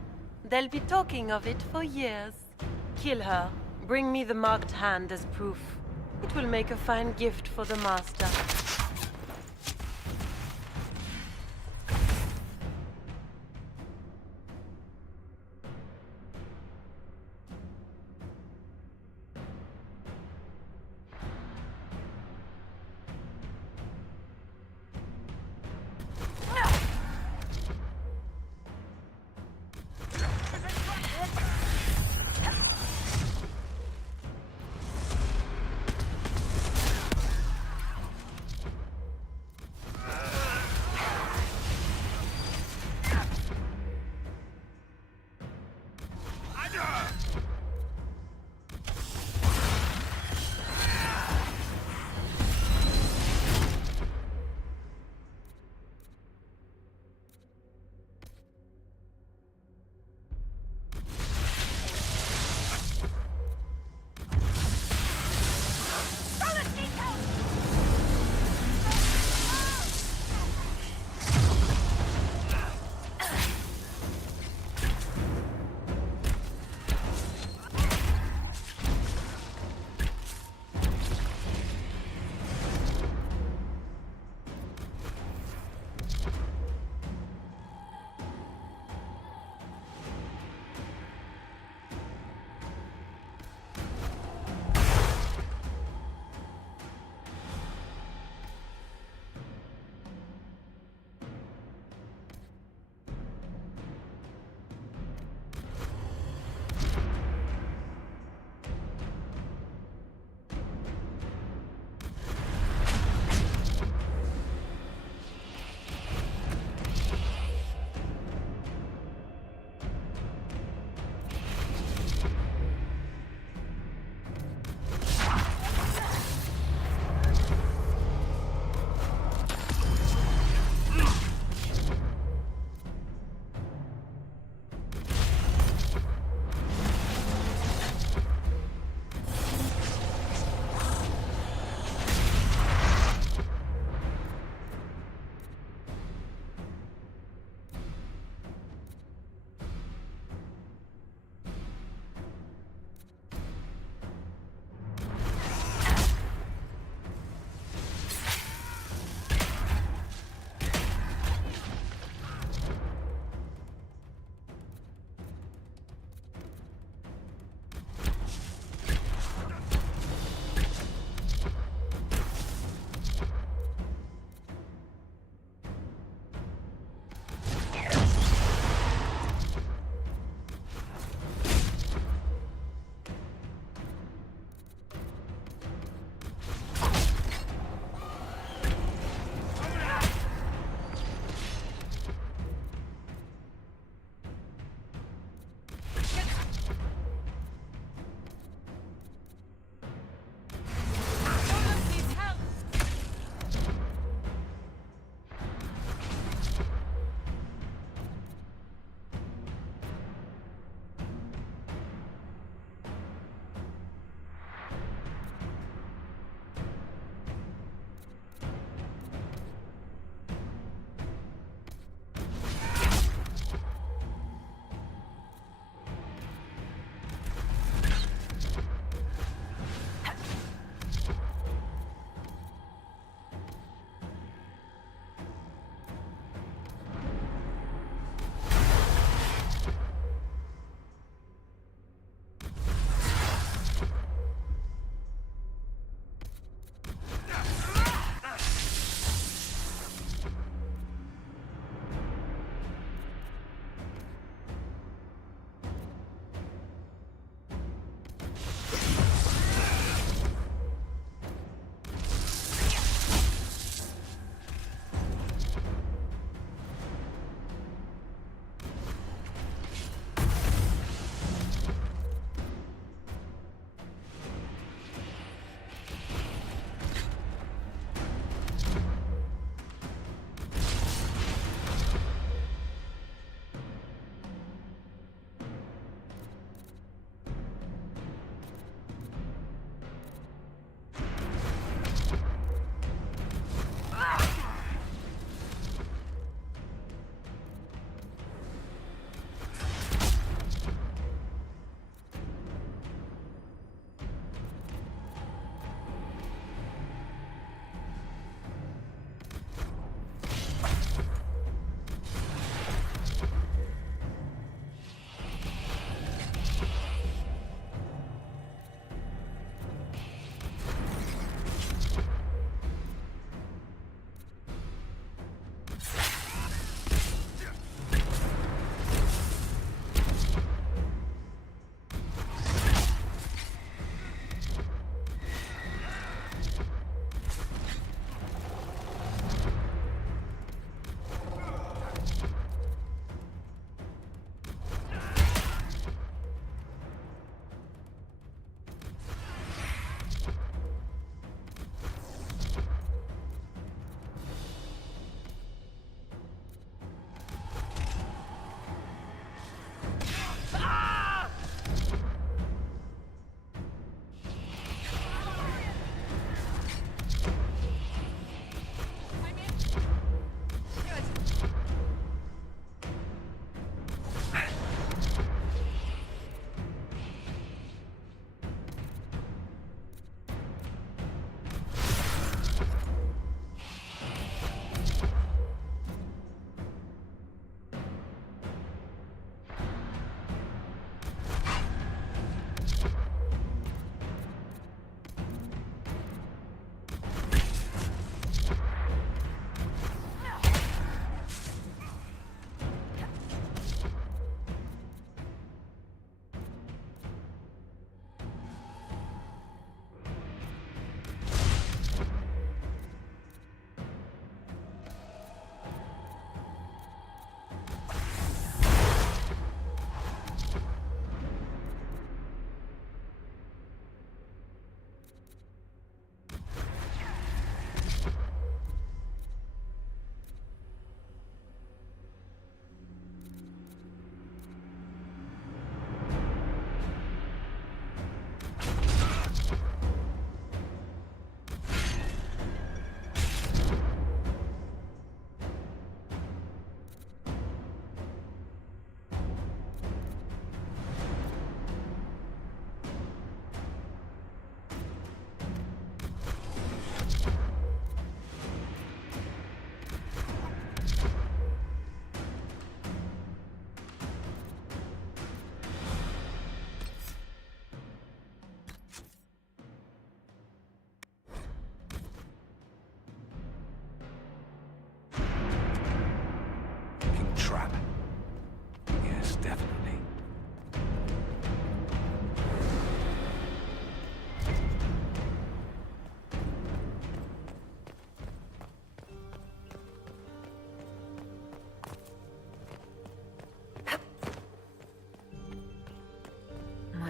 They'll be talking of it for years. Kill her. Bring me the marked hand as proof. It will make a fine gift for the Master.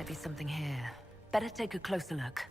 might be something here. Better take a closer look.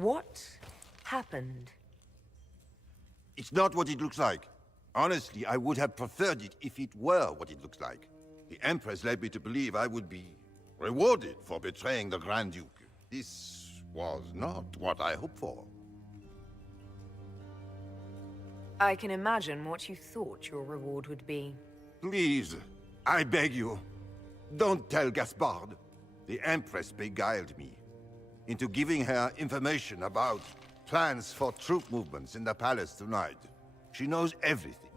What happened? It's not what it looks like. Honestly, I would have preferred it if it were what it looks like. The Empress led me to believe I would be rewarded for betraying the Grand Duke. This was not what I hoped for. I can imagine what you thought your reward would be. Please, I beg you, don't tell Gaspard. The Empress beguiled me into giving her information about plans for troop movements in the palace tonight. She knows everything.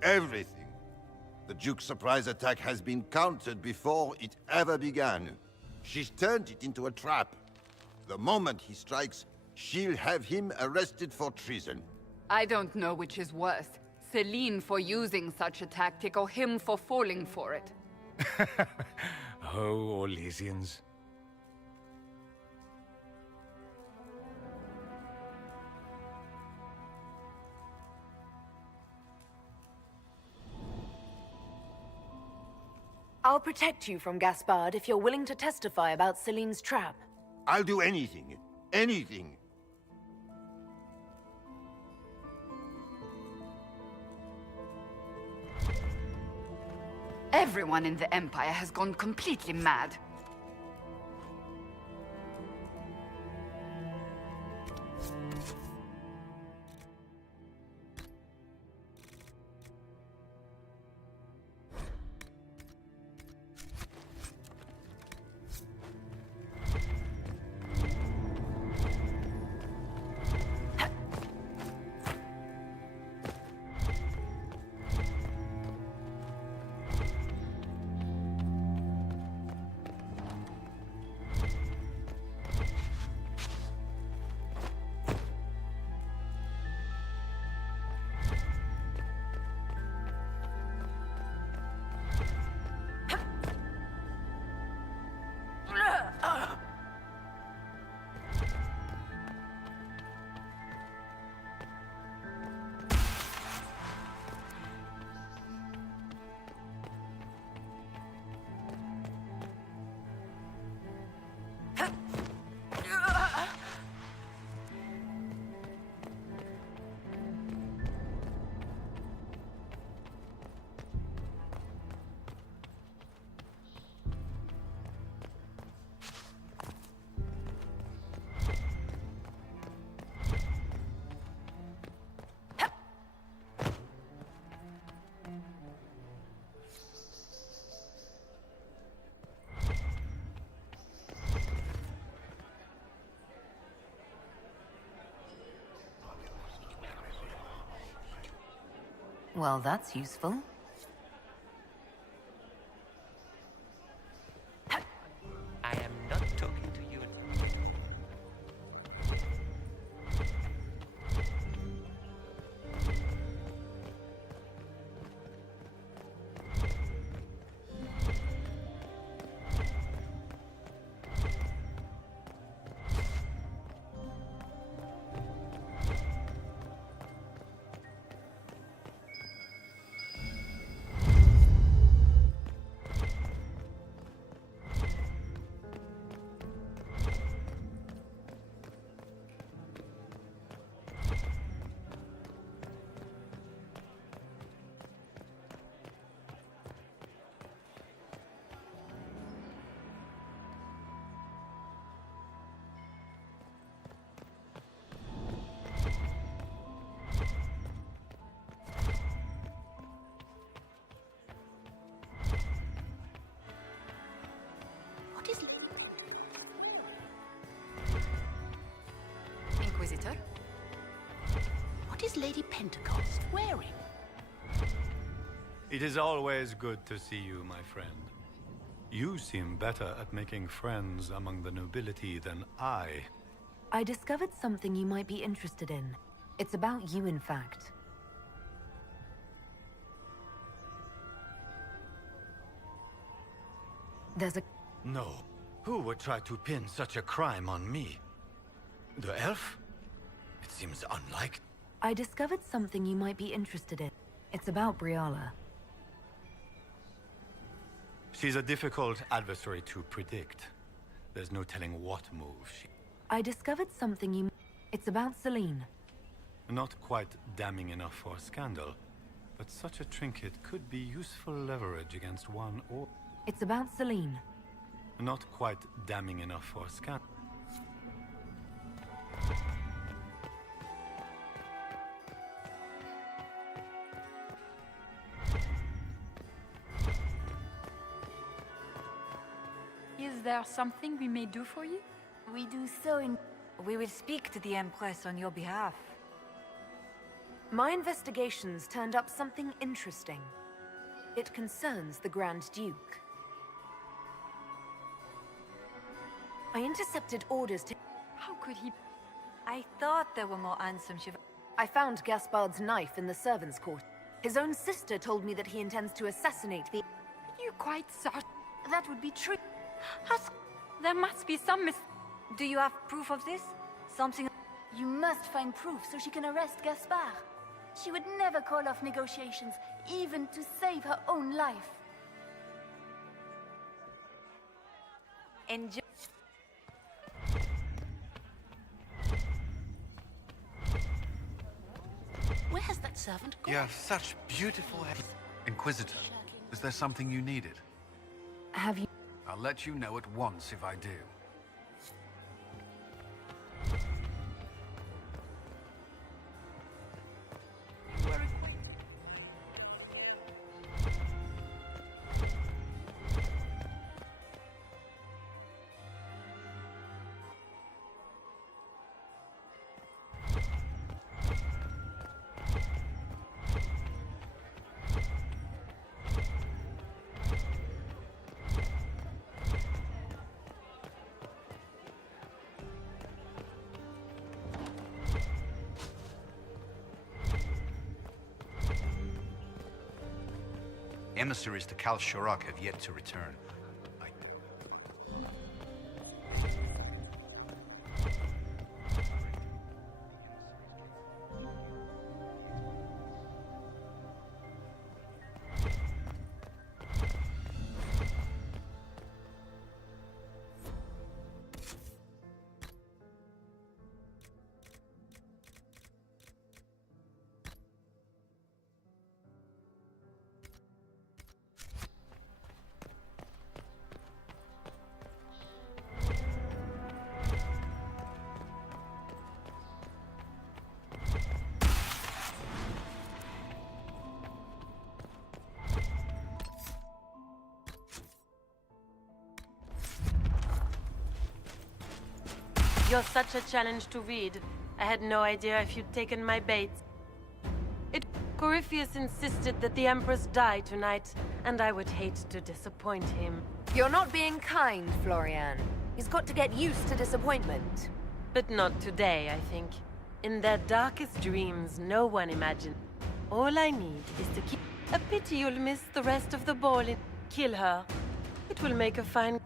Everything. The Duke's surprise attack has been countered before it ever began. She's turned it into a trap. The moment he strikes, she'll have him arrested for treason. I don't know which is worse. Celine for using such a tactic or him for falling for it. Oh, Orlesians. I'll protect you from Gaspard if you're willing to testify about Celine's trap. I'll do anything. Anything. Everyone in the Empire has gone completely mad. Well, that's useful. I am not talking to you. Inquisitor? What is Lady Pentecost wearing? It is always good to see you, my friend. You seem better at making friends among the nobility than I. I discovered something you might be interested in. It's about you, in fact. There's a... No. Who would try to pin such a crime on me? The elf? It seems unlikely. I discovered something you might be interested in. It's about Briala. She's a difficult adversary to predict. There's no telling what move she... I discovered something you... It's about Celine. Not quite damning enough for scandal, but such a trinket could be useful leverage against one or... It's about Celine. Not quite damning enough for scandal. Is there something we may do for you? We do so in... We will speak to the Empress on your behalf. My investigations turned up something interesting. It concerns the Grand Duke. I intercepted orders to... How could he... I thought there were more handsome chivalry. I found Gaspard's knife in the servants' court. His own sister told me that he intends to assassinate the... You quite certain? That would be true. There must be some Do you have proof of this? Something... You must find proof so she can arrest Gaspard. She would never call off negotiations, even to save her own life. Enjoy... Where has that servant gone? You have such beautiful hair. Inquisitor, is there something you needed? Have you... I'll let you know at once if I do. Emissaries to Kal Shirak have yet to return. You're such a challenge to read. I had no idea if you'd taken my bait. Corypheus insisted that the Empress die tonight, and I would hate to disappoint him. You're not being kind, Florian. He's got to get used to disappointment. But not today, I think. In their darkest dreams, no one imagined. All I need is to keep... A pity you'll miss the rest of the ball and kill her. It will make a fine...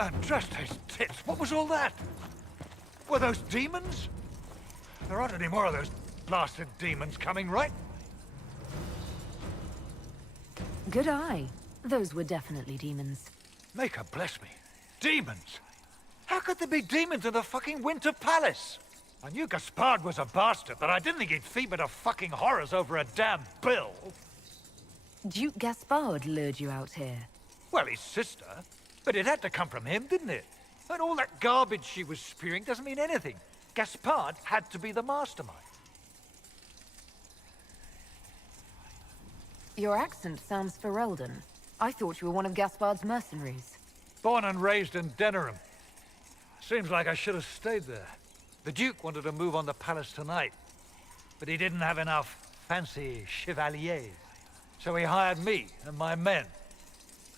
And just his tits, what was all that? Were those demons? There aren't any more of those blasted demons coming, right? Good eye. Those were definitely demons. Maker bless me. Demons! How could there be demons in the fucking Winter Palace? I knew Gaspard was a bastard, but I didn't think he'd feed me to fucking horrors over a damn bill. Duke Gaspard lured you out here. Well, his sister. But it had to come from him, didn't it? And all that garbage she was spewing doesn't mean anything. Gaspard had to be the mastermind. Your accent sounds Ferelden. I thought you were one of Gaspard's mercenaries. Born and raised in Denerim. Seems like I should have stayed there. The Duke wanted to move on the palace tonight, but he didn't have enough fancy chevaliers. So he hired me and my men.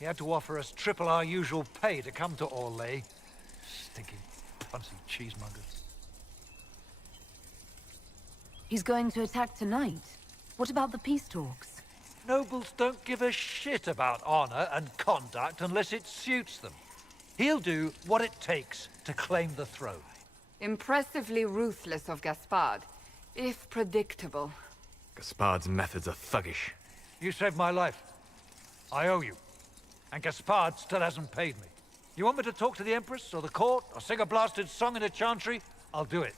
He had to offer us triple our usual pay to come to Orlais. Stinking, punsy cheesemongers. He's going to attack tonight. What about the peace talks? Nobles don't give a shit about honor and conduct unless it suits them. He'll do what it takes to claim the throne. Impressively ruthless of Gaspard, if predictable. Gaspard's methods are thuggish. You saved my life. I owe you. And Gaspard still hasn't paid me. You want me to talk to the Empress or the court or sing a blasted song in a chantry? I'll do it.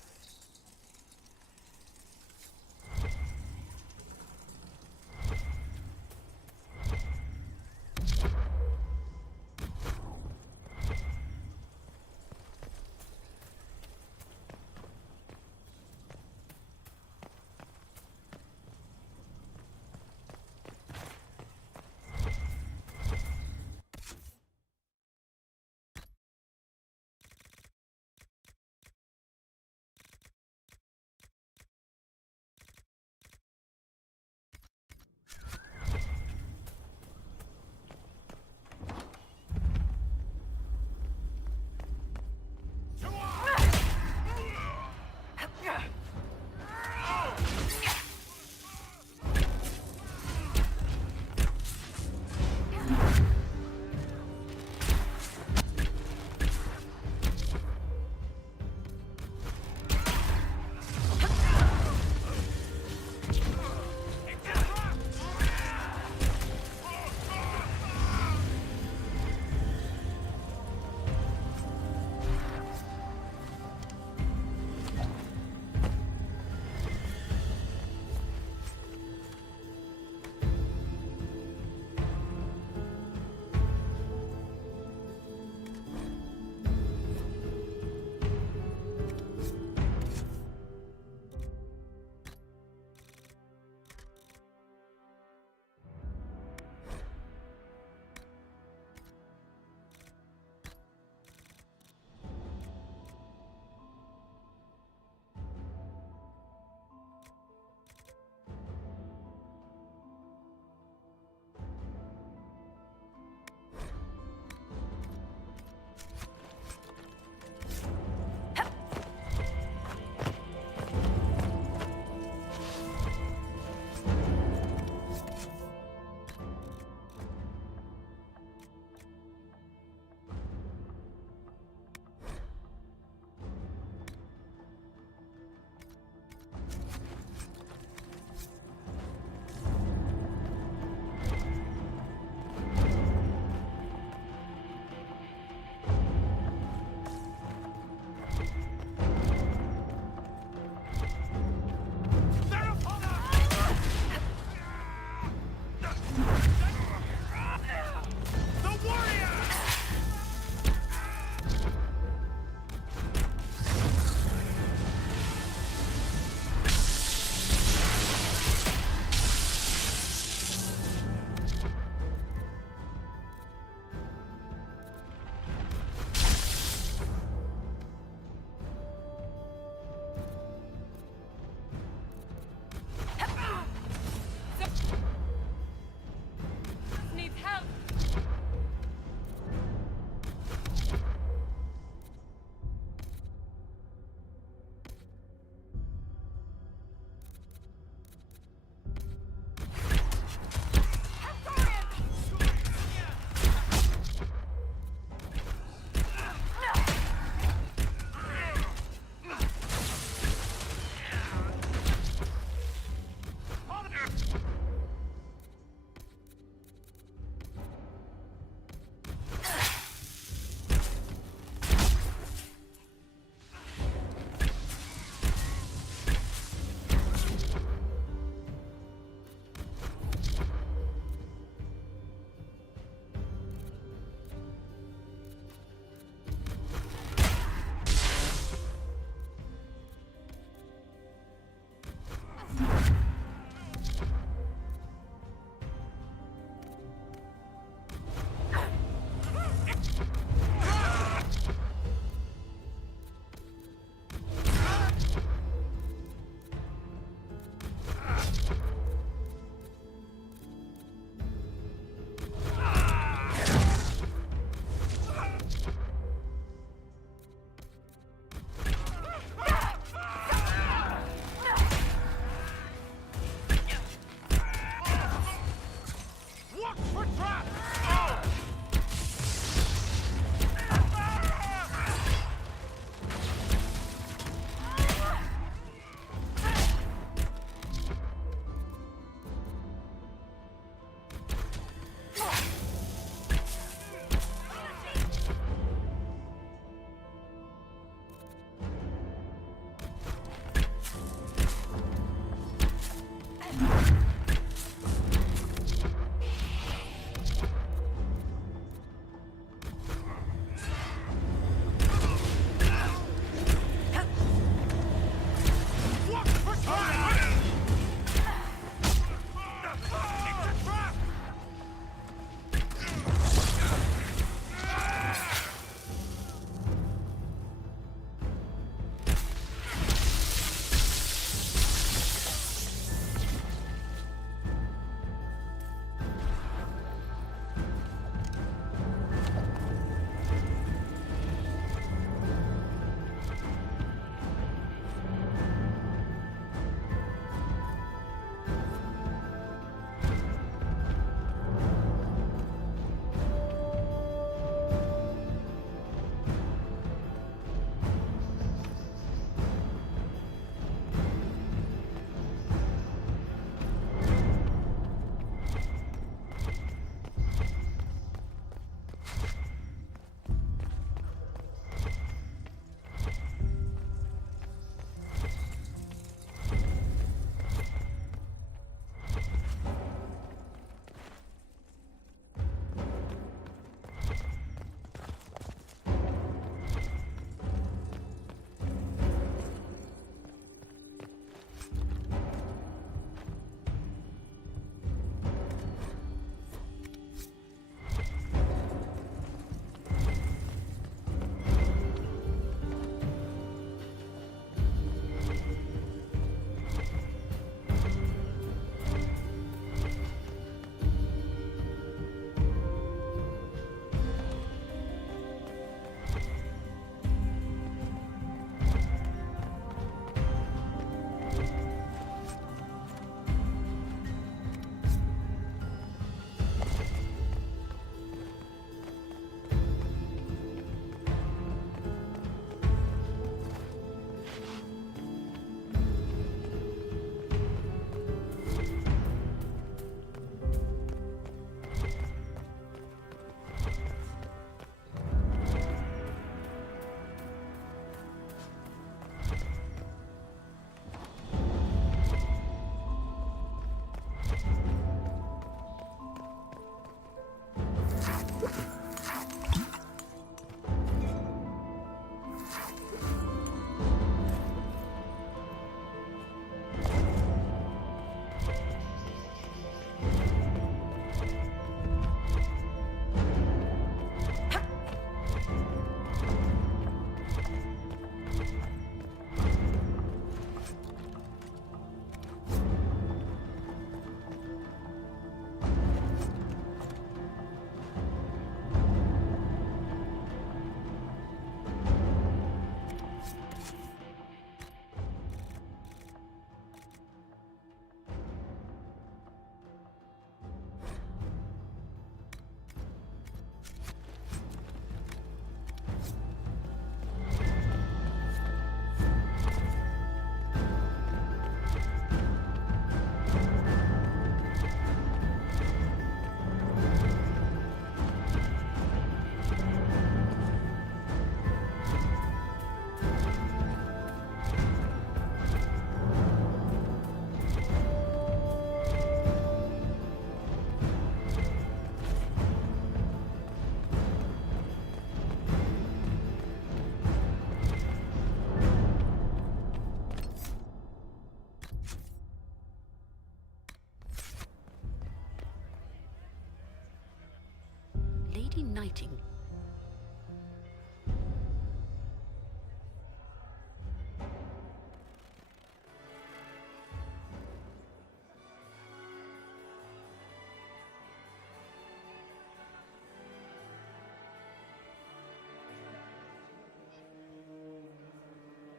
waiting.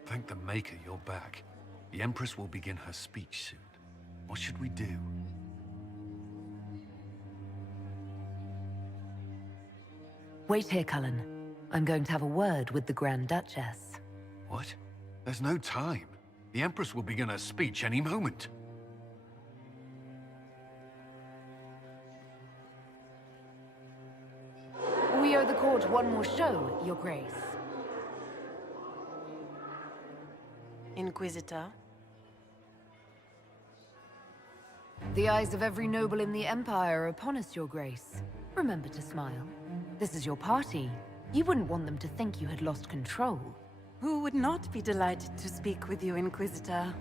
Thank the Maker you're back. The Empress will begin her speech soon. What should we do? Wait here, Cullen. I'm going to have a word with the Grand Duchess. What? There's no time. The Empress will begin her speech any moment. We owe the court one more show, Your Grace. Inquisitor. The eyes of every noble in the Empire are upon us, Your Grace. Remember to smile. This is your party. You wouldn't want them to think you had lost control. Who would not be delighted to speak with you, Inquisitor?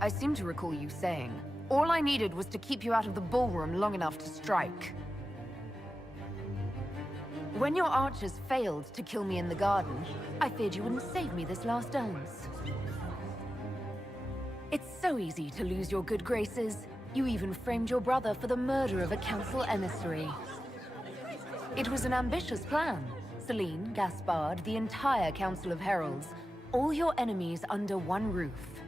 I seem to recall you saying, all I needed was to keep you out of the ballroom long enough to strike. When your archers failed to kill me in the garden, I feared you wouldn't save me this last dance. It's so easy to lose your good graces. You even framed your brother for the murder of a council emissary. It was an ambitious plan. Celine, Gaspard, the entire Council of Heralds, all your enemies under one roof.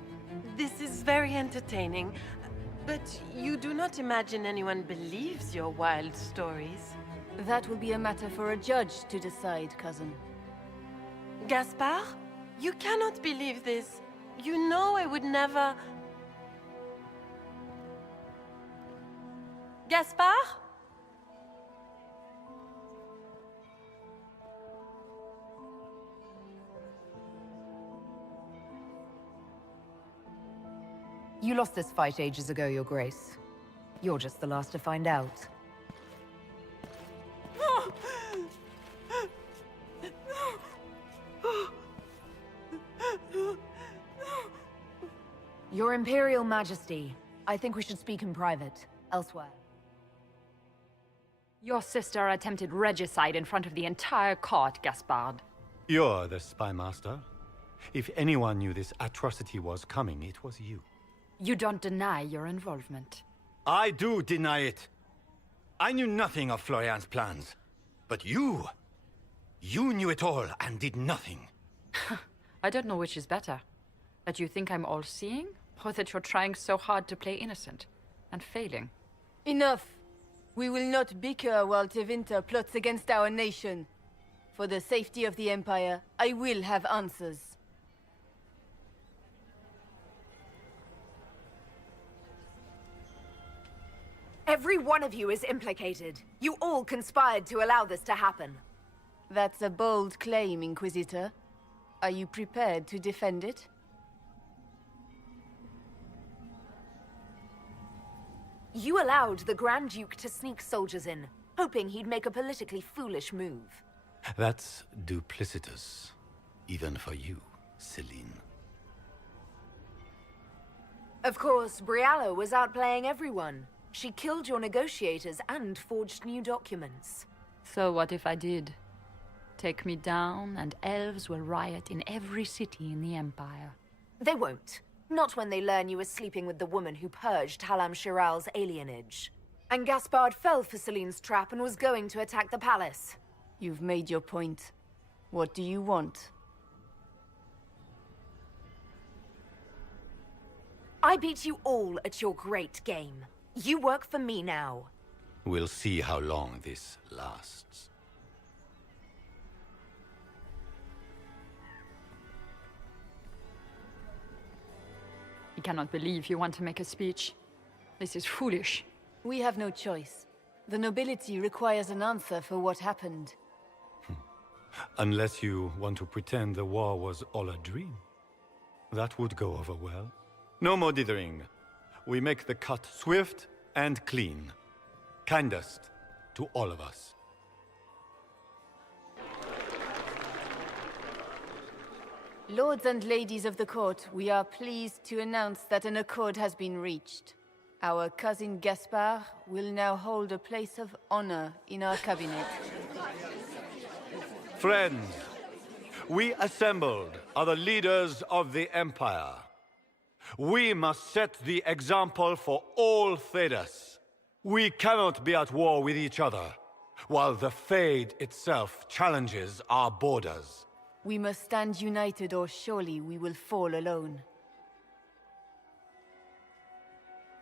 This is very entertaining, but you do not imagine anyone believes your wild stories. That will be a matter for a judge to decide, cousin. Gaspard? You cannot believe this. You know I would never... Gaspard? You lost this fight ages ago, Your Grace. You're just the last to find out. Your Imperial Majesty, I think we should speak in private, elsewhere. Your sister attempted regicide in front of the entire court, Gaspard. You're the spy master. If anyone knew this atrocity was coming, it was you. You don't deny your involvement. I do deny it. I knew nothing of Florian's plans. But you knew it all and did nothing. I don't know which is better. That you think I'm all-seeing, or that you're trying so hard to play innocent and failing. Enough! We will not bicker while Tevinter plots against our nation. For the safety of the Empire, I will have answers. Every one of you is implicated. You all conspired to allow this to happen. That's a bold claim, Inquisitor. Are you prepared to defend it? You allowed the Grand Duke to sneak soldiers in, hoping he'd make a politically foolish move. That's duplicitous, even for you, Celine. Of course, Brialla was outplaying everyone. She killed your negotiators and forged new documents. So what if I did? Take me down, and elves will riot in every city in the Empire. They won't. Not when they learn you were sleeping with the woman who purged Halam Shiral's alienage. And Gaspard fell for Celine's trap and was going to attack the palace. You've made your point. What do you want? I beat you all at your great game. You work for me now. We'll see how long this lasts. I cannot believe you want to make a speech. This is foolish. We have no choice. The nobility requires an answer for what happened. Unless you want to pretend the war was all a dream. That would go over well. No more dithering. We make the cut swift and clean. Kindest to all of us. Lords and ladies of the court, we are pleased to announce that an accord has been reached. Our cousin Gaspard will now hold a place of honor in our cabinet. Friends, we assembled are the leaders of the Empire. We must set the example for all Thedas. We cannot be at war with each other, while the Fade itself challenges our borders. We must stand united, or surely we will fall alone.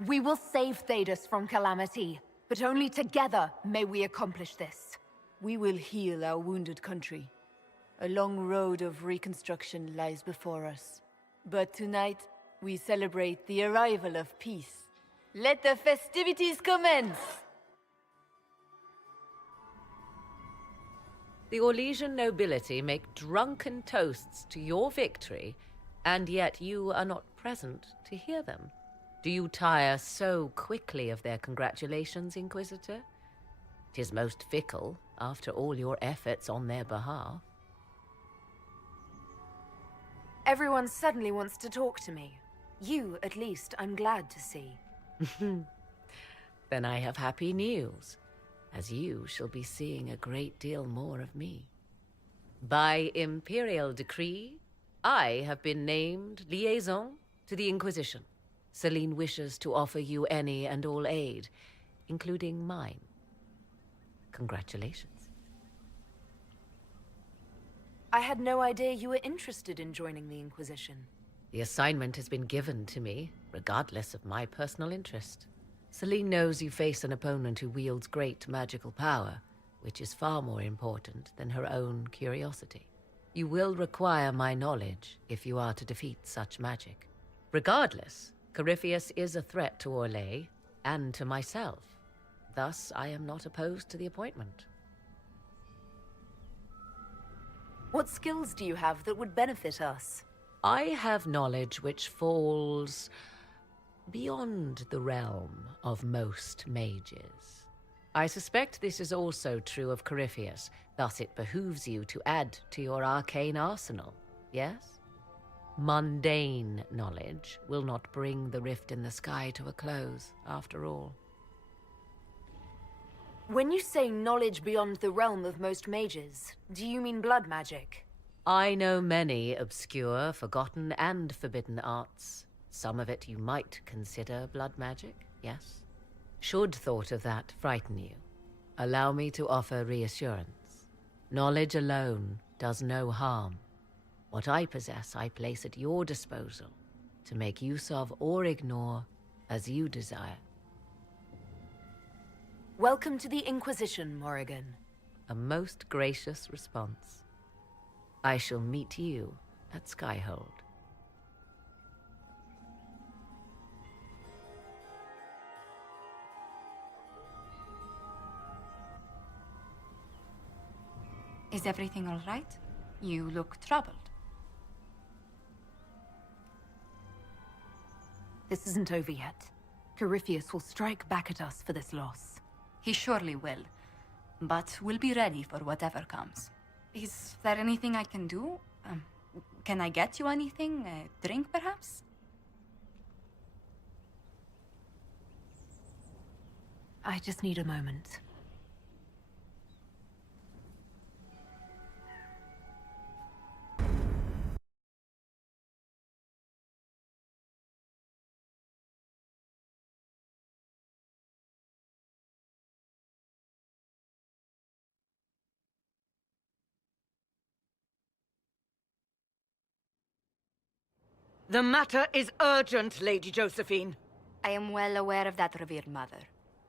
We will save Thedas from calamity, but only together may we accomplish this. We will heal our wounded country. A long road of reconstruction lies before us. But tonight, we celebrate the arrival of peace. Let the festivities commence! The Orlesian nobility make drunken toasts to your victory, and yet you are not present to hear them. Do you tire so quickly of their congratulations, Inquisitor? 'Tis most fickle, after all your efforts on their behalf. Everyone suddenly wants to talk to me. You, at least, I'm glad to see. Then I have happy news, as you shall be seeing a great deal more of me. By imperial decree, I have been named liaison to the Inquisition. Celine wishes to offer you any and all aid, including mine. Congratulations. I had no idea you were interested in joining the Inquisition. The assignment has been given to me, regardless of my personal interest. Celine knows you face an opponent who wields great magical power, which is far more important than her own curiosity. You will require my knowledge if you are to defeat such magic. Regardless, Corypheus is a threat to Orlais and to myself. Thus, I am not opposed to the appointment. What skills do you have that would benefit us? I have knowledge which falls beyond the realm of most mages. I suspect this is also true of Corypheus, thus it behooves you to add to your arcane arsenal, yes? Mundane knowledge will not bring the rift in the sky to a close, after all. When you say knowledge beyond the realm of most mages, do you mean blood magic? I know many obscure, forgotten, and forbidden arts. Some of it you might consider blood magic, yes? Should thought of that frighten you, allow me to offer reassurance. Knowledge alone does no harm. What I possess, I place at your disposal to make use of or ignore as you desire. Welcome to the Inquisition, Morrigan. A most gracious response. I shall meet you at Skyhold. Is everything all right? You look troubled. This isn't over yet. Corypheus will strike back at us for this loss. He surely will. But we'll be ready for whatever comes. Is there anything I can do? Can I get you anything? A drink, perhaps? I just need a moment. The matter is urgent, Lady Josephine. I am well aware of that, revered mother.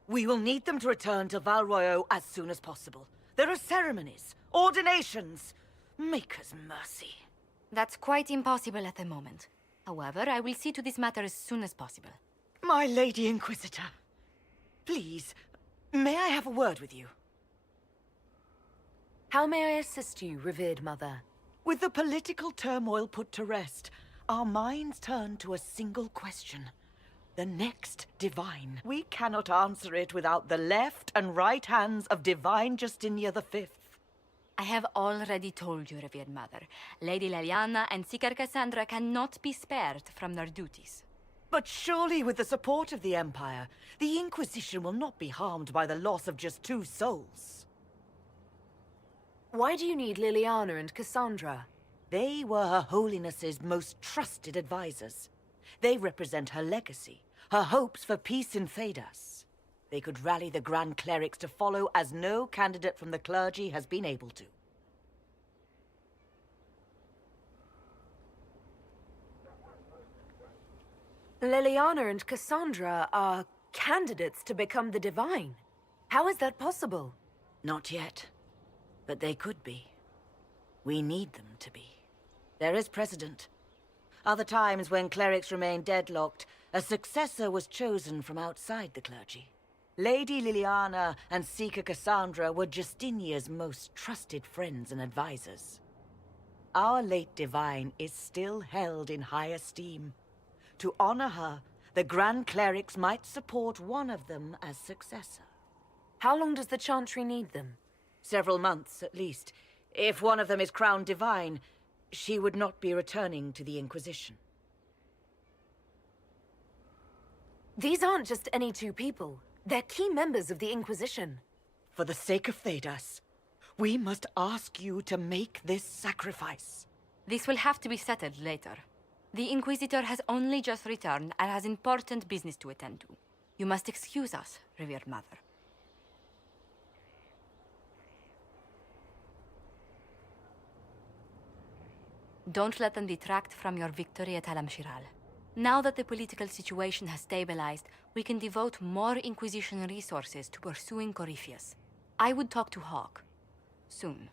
We will need them to return to Val Royeaux as soon as possible. There are ceremonies, ordinations. Maker's mercy. That's quite impossible at the moment. However, I will see to this matter as soon as possible. My Lady Inquisitor, please, may I have a word with you? How may I assist you, revered mother? With the political turmoil put to rest, our minds turn to a single question. The next Divine. We cannot answer it without the left and right hands of Divine Justinia V. I have already told you, revered mother. Lady Leliana and Seeker Cassandra cannot be spared from their duties. But surely with the support of the Empire, the Inquisition will not be harmed by the loss of just 2 souls. Why do you need Liliana and Cassandra? They were Her Holiness's most trusted advisors. They represent her legacy, her hopes for peace in Thedas. They could rally the Grand Clerics to follow as no candidate from the clergy has been able to. Liliana and Cassandra are candidates to become the Divine. How is that possible? Not yet. But they could be. We need them to be. There is precedent. Other times when clerics remained deadlocked, a successor was chosen from outside the clergy. Lady Liliana and Seeker Cassandra were Justinia's most trusted friends and advisors. Our late Divine is still held in high esteem. To honor her, the Grand Clerics might support one of them as successor. How long does the Chantry need them? Several months, at least. If one of them is crowned Divine, she would not be returning to the Inquisition. These aren't just any two people. They're key members of the Inquisition. For the sake of Thedas, we must ask you to make this sacrifice. This will have to be settled later. The Inquisitor has only just returned and has important business to attend to. You must excuse us, revered mother. Don't let them detract from your victory at Alam-Shiral. Now that the political situation has stabilized, we can devote more Inquisition resources to pursuing Corypheus. I would talk to Hawk. Soon.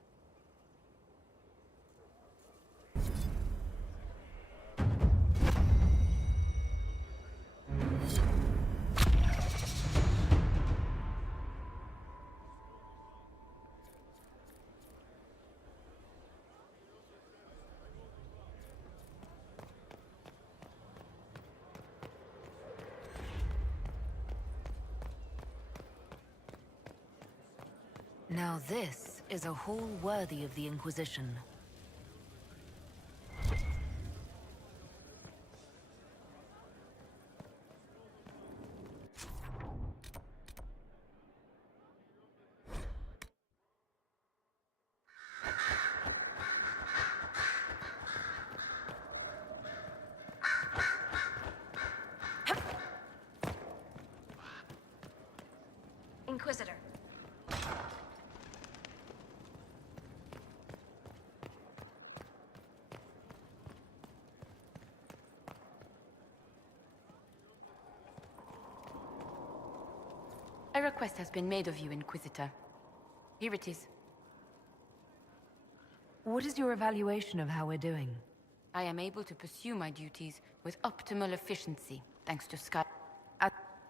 Now this is a hall worthy of the Inquisition. Inquisitor. A request has been made of you, Inquisitor. Here it is. What is your evaluation of how we're doing? I am able to pursue my duties with optimal efficiency, thanks to Sky.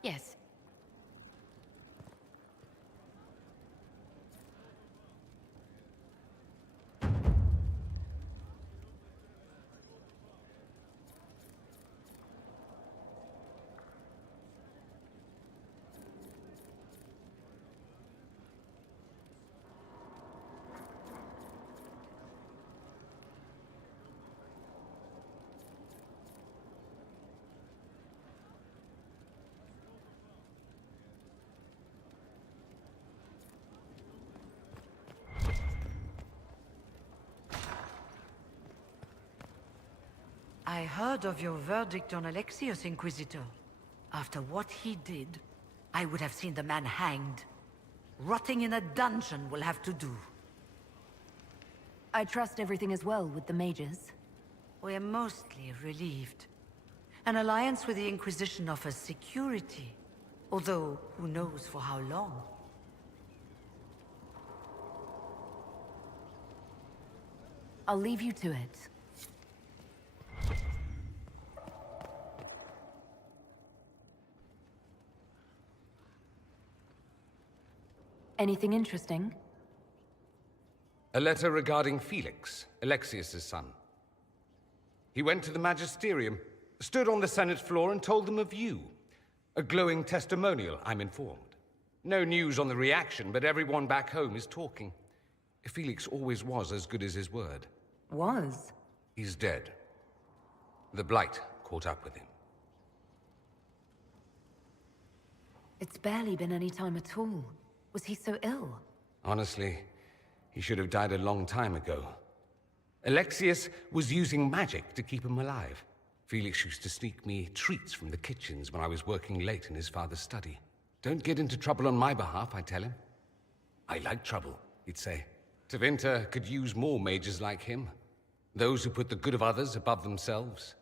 Yes. I heard of your verdict on Alexius, Inquisitor. After what he did, I would have seen the man hanged. Rotting in a dungeon will have to do. I trust everything is well with the mages. We're mostly relieved. An alliance with the Inquisition offers security, although who knows for how long. I'll leave you to it. Anything interesting? A letter regarding Felix, Alexius' son. He went to the Magisterium, stood on the Senate floor and told them of you. A glowing testimonial, I'm informed. No news on the reaction, but everyone back home is talking. Felix always was as good as his word. Was? He's dead. The Blight caught up with him. It's barely been any time at all. Was he so ill? Honestly, He should have died a long time ago. Alexius was using magic to keep him alive. Felix used to sneak me treats from the kitchens when I was working late in his father's study. Don't get into trouble on my behalf, I tell him. I like trouble, he'd say. Tevinter could use more mages like him. Those who put the good of others above themselves.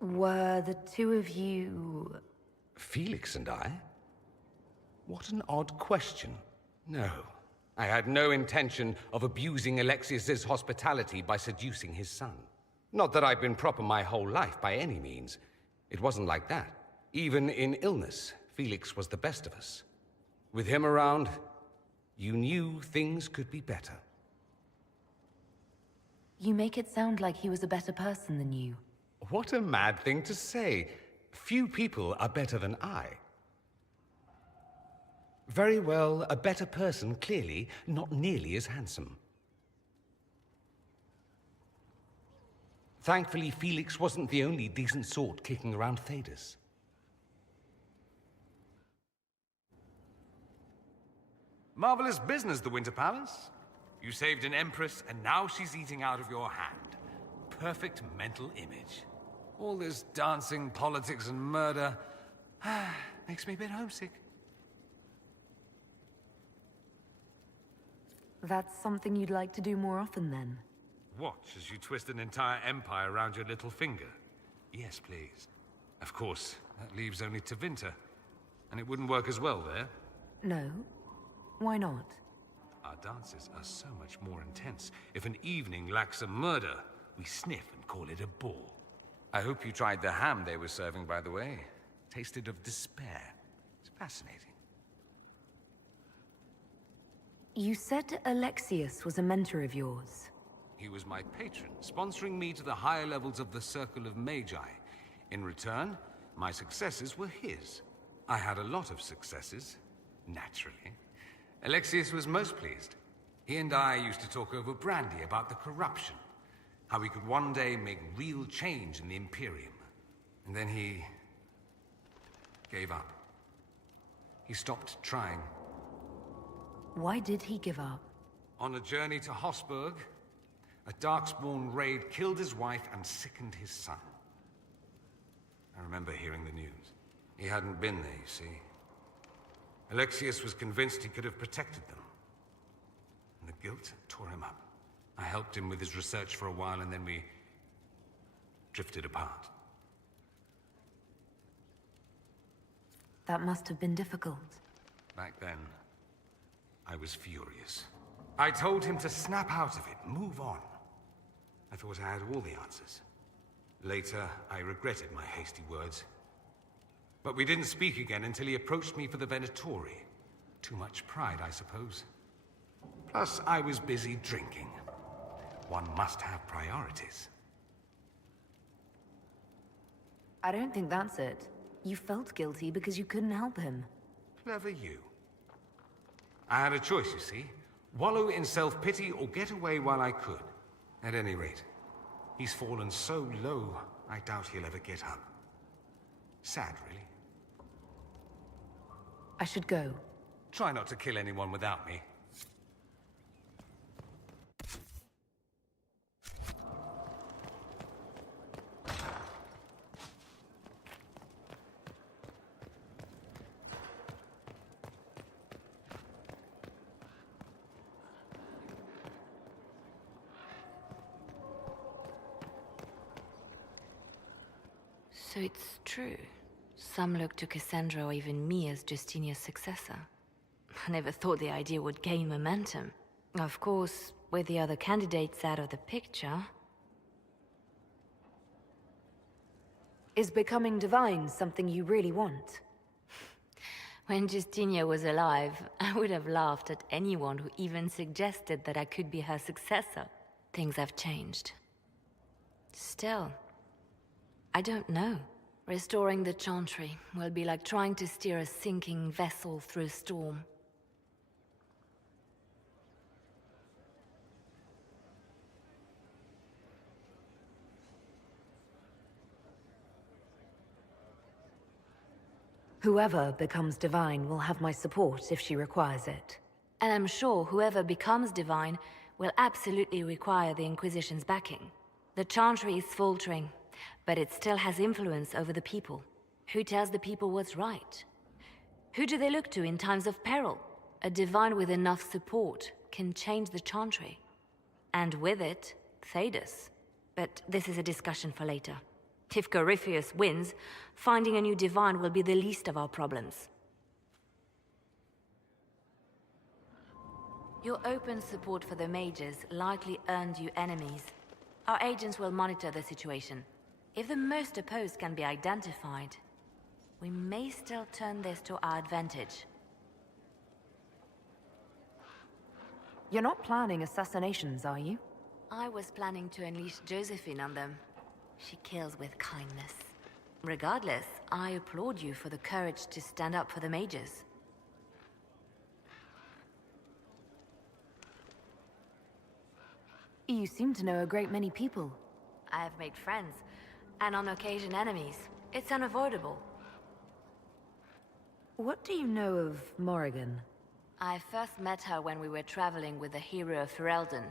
Were the two of you... Felix and I? What an odd question. No. I had no intention of abusing Alexius's hospitality by seducing his son. Not that I've been proper my whole life, by any means. It wasn't like that. Even in illness, Felix was the best of us. With him around, you knew things could be better. You make it sound like he was a better person than you. What a mad thing to say. Few people are better than I. Very well, a better person, clearly, not nearly as handsome. Thankfully, Felix wasn't the only decent sort kicking around Thedas. Marvelous business, the Winter Palace. You saved an empress, and now she's eating out of your hand. Perfect mental image. All this dancing, politics, and murder makes me a bit homesick. That's something you'd like to do more often, then? Watch as you twist an entire empire around your little finger. Yes, please. Of course, that leaves only Tevinter. And it wouldn't work as well there. No. Why not? Our dances are so much more intense. If an evening lacks a murder, we sniff and call it a ball. I hope you tried the ham they were serving, by the way. Tasted of despair. It's fascinating. You said Alexius was a mentor of yours. He was my patron, sponsoring me to the higher levels of the Circle of Magi. In return, my successes were his. I had a lot of successes, naturally. Alexius was most pleased. He and I used to talk over brandy about the corruption. How we could one day make real change in the Imperium. And then he... gave up. He stopped trying. Why did he give up? On a journey to Hossberg, a Darkspawn raid killed his wife and sickened his son. I remember hearing the news. He hadn't been there, you see. Alexius was convinced he could have protected them. And the guilt tore him up. I helped him with his research for a while, and then we drifted apart. That must have been difficult. Back then, I was furious. I told him to snap out of it, move on. I thought I had all the answers. Later, I regretted my hasty words. But we didn't speak again until he approached me for the Venatori. Too much pride, I suppose. Plus, I was busy drinking. One must have priorities. I don't think that's it. You felt guilty because you couldn't help him. Clever you. I had a choice, you see. Wallow in self-pity or get away while I could. At any rate, he's fallen so low, I doubt he'll ever get up. Sad, really. I should go. Try not to kill anyone without me. So it's true. Some look to Cassandra or even me as Justinia's successor. I never thought the idea would gain momentum. Of course, with the other candidates out of the picture... Is becoming divine something you really want? When Justinia was alive, I would have laughed at anyone who even suggested that I could be her successor. Things have changed. Still, I don't know. Restoring the Chantry will be like trying to steer a sinking vessel through a storm. Whoever becomes divine will have my support if she requires it. And I'm sure whoever becomes divine will absolutely require the Inquisition's backing. The Chantry is faltering, but it still has influence over the people. Who tells the people what's right? Who do they look to in times of peril? A divine with enough support can change the Chantry. And with it, Thedas. But this is a discussion for later. If Corypheus wins, finding a new divine will be the least of our problems. Your open support for the mages likely earned you enemies. Our agents will monitor the situation. If the most opposed can be identified, we may still turn this to our advantage. You're not planning assassinations, are you? I was planning to unleash Josephine on them. She kills with kindness. Regardless, I applaud you for the courage to stand up for the mages. You seem to know a great many people. I have made friends, and on occasion enemies. It's unavoidable. What do you know of Morrigan? I first met her when we were traveling with the hero of Ferelden.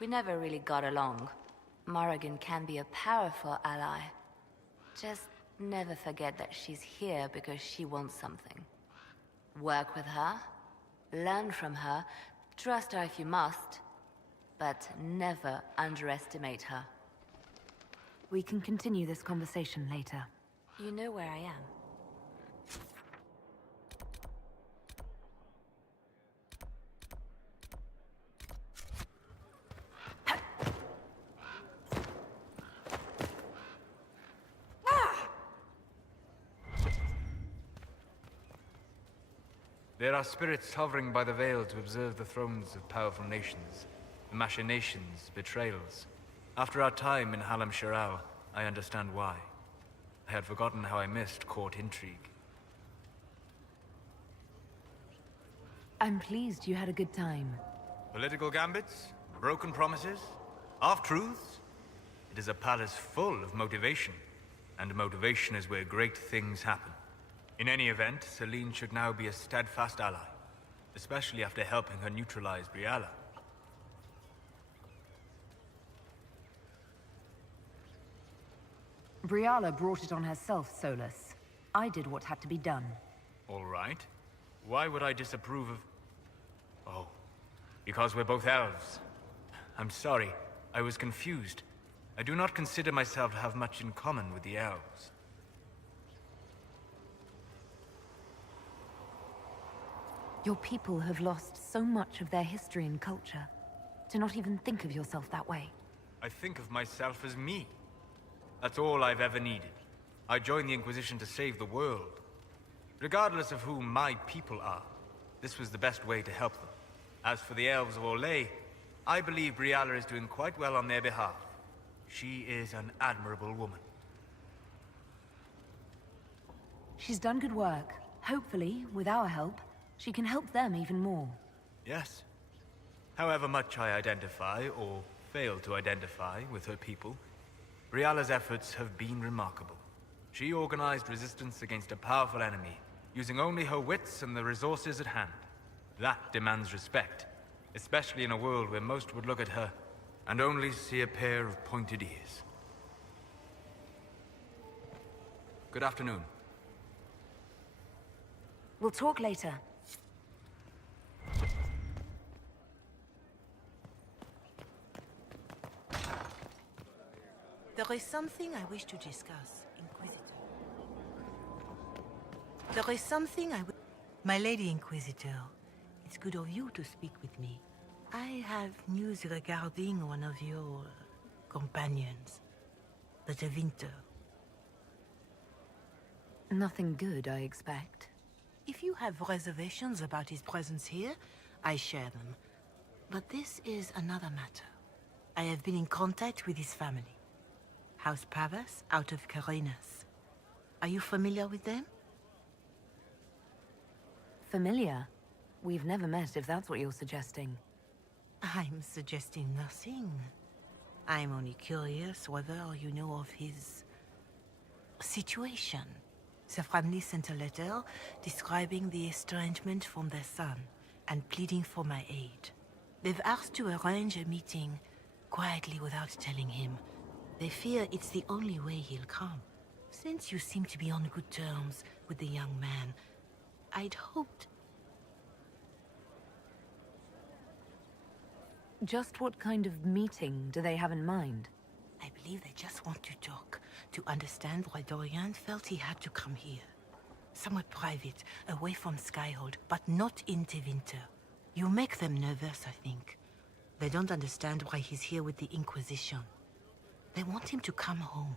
We never really got along. Morrigan can be a powerful ally. Just never forget that she's here because she wants something. Work with her, learn from her, trust her if you must, but never underestimate her. We can continue this conversation later. You know where I am. There are spirits hovering by the Veil to observe the thrones of powerful nations, the machinations, betrayals. After our time in Halam Shiral, I understand why. I had forgotten how I missed court intrigue. I'm pleased you had a good time. Political gambits, broken promises, half-truths. It is a palace full of motivation, and motivation is where great things happen. In any event, Celine should now be a steadfast ally, especially after helping her neutralize Briala. Briala brought it on herself, Solus. I did what had to be done. All right. Why would I disapprove of... Oh, because we're both elves. I'm sorry, I was confused. I do not consider myself to have much in common with the elves. Your people have lost so much of their history and culture. To not even think of yourself that way. I think of myself as me. That's all I've ever needed. I joined the Inquisition to save the world. Regardless of who my people are, this was the best way to help them. As for the elves of Orlais, I believe Briala is doing quite well on their behalf. She is an admirable woman. She's done good work. Hopefully, with our help, she can help them even more. Yes. However much I identify, or fail to identify, with her people, Briala's efforts have been remarkable. She organized resistance against a powerful enemy, using only her wits and the resources at hand. That demands respect, especially in a world where most would look at her and only see a pair of pointed ears. Good afternoon. We'll talk later. There is something I wish to discuss, Inquisitor. There is something I wish... My Lady Inquisitor, it's good of you to speak with me. I have news regarding one of your companions, the De Winter. Nothing good, I expect. If you have reservations about his presence here, I share them. But this is another matter. I have been in contact with his family. House Pavas, out of Carenas. Are you familiar with them? Familiar? We've never met, if that's what you're suggesting. I'm suggesting nothing. I'm only curious whether you know of his... situation. The family sent a letter describing the estrangement from their son, and pleading for my aid. They've asked to arrange a meeting quietly without telling him. They fear it's the only way he'll come. Since you seem to be on good terms with the young man, I'd hoped... Just what kind of meeting do they have in mind? I believe they just want to talk, to understand why Dorian felt he had to come here. Somewhere private, away from Skyhold, but not in Tevinter. You make them nervous, I think. They don't understand why he's here with the Inquisition. They want him to come home.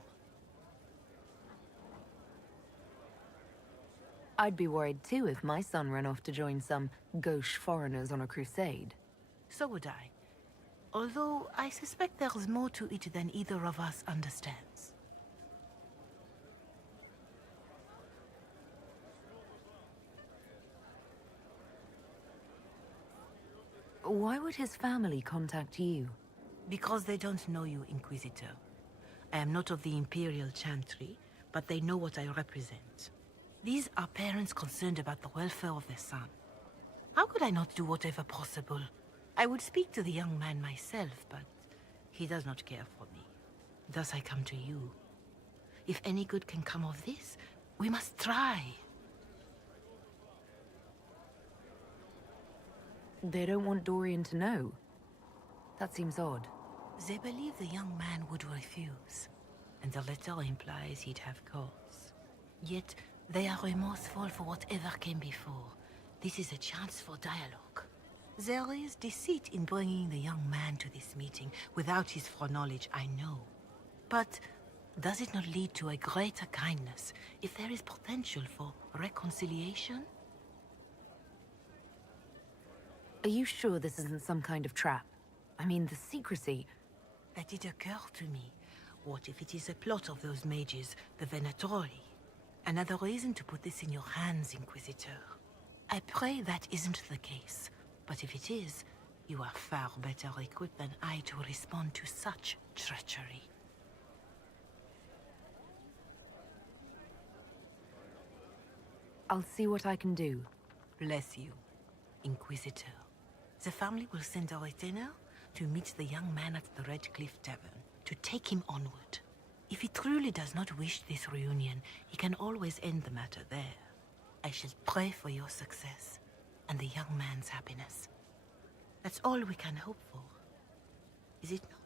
I'd be worried too if my son ran off to join some gauche foreigners on a crusade. So would I. Although I suspect there's more to it than either of us understands. Why would his family contact you? Because they don't know you, Inquisitor. I am not of the Imperial Chantry, but they know what I represent. These are parents concerned about the welfare of their son. How could I not do whatever possible? I would speak to the young man myself, but he does not care for me. Thus I come to you. If any good can come of this, we must try. They don't want Dorian to know. That seems odd. They believe the young man would refuse, and the letter implies he'd have cause. Yet, they are remorseful for whatever came before. This is a chance for dialogue. There is deceit in bringing the young man to this meeting without his foreknowledge, I know. But does it not lead to a greater kindness if there is potential for reconciliation? Are you sure this isn't some kind of trap? I mean, the secrecy... That did occur to me. What if it is a plot of those mages, the Venatori? Another reason to put this in your hands, Inquisitor. I pray that isn't the case. But if it is, you are far better equipped than I to respond to such treachery. I'll see what I can do. Bless you, Inquisitor. The family will send a retainer to meet the young man at the Red Cliff Tavern, to take him onward. If he truly does not wish this reunion, he can always end the matter there. I shall pray for your success, and the young man's happiness. That's all we can hope for, is it not?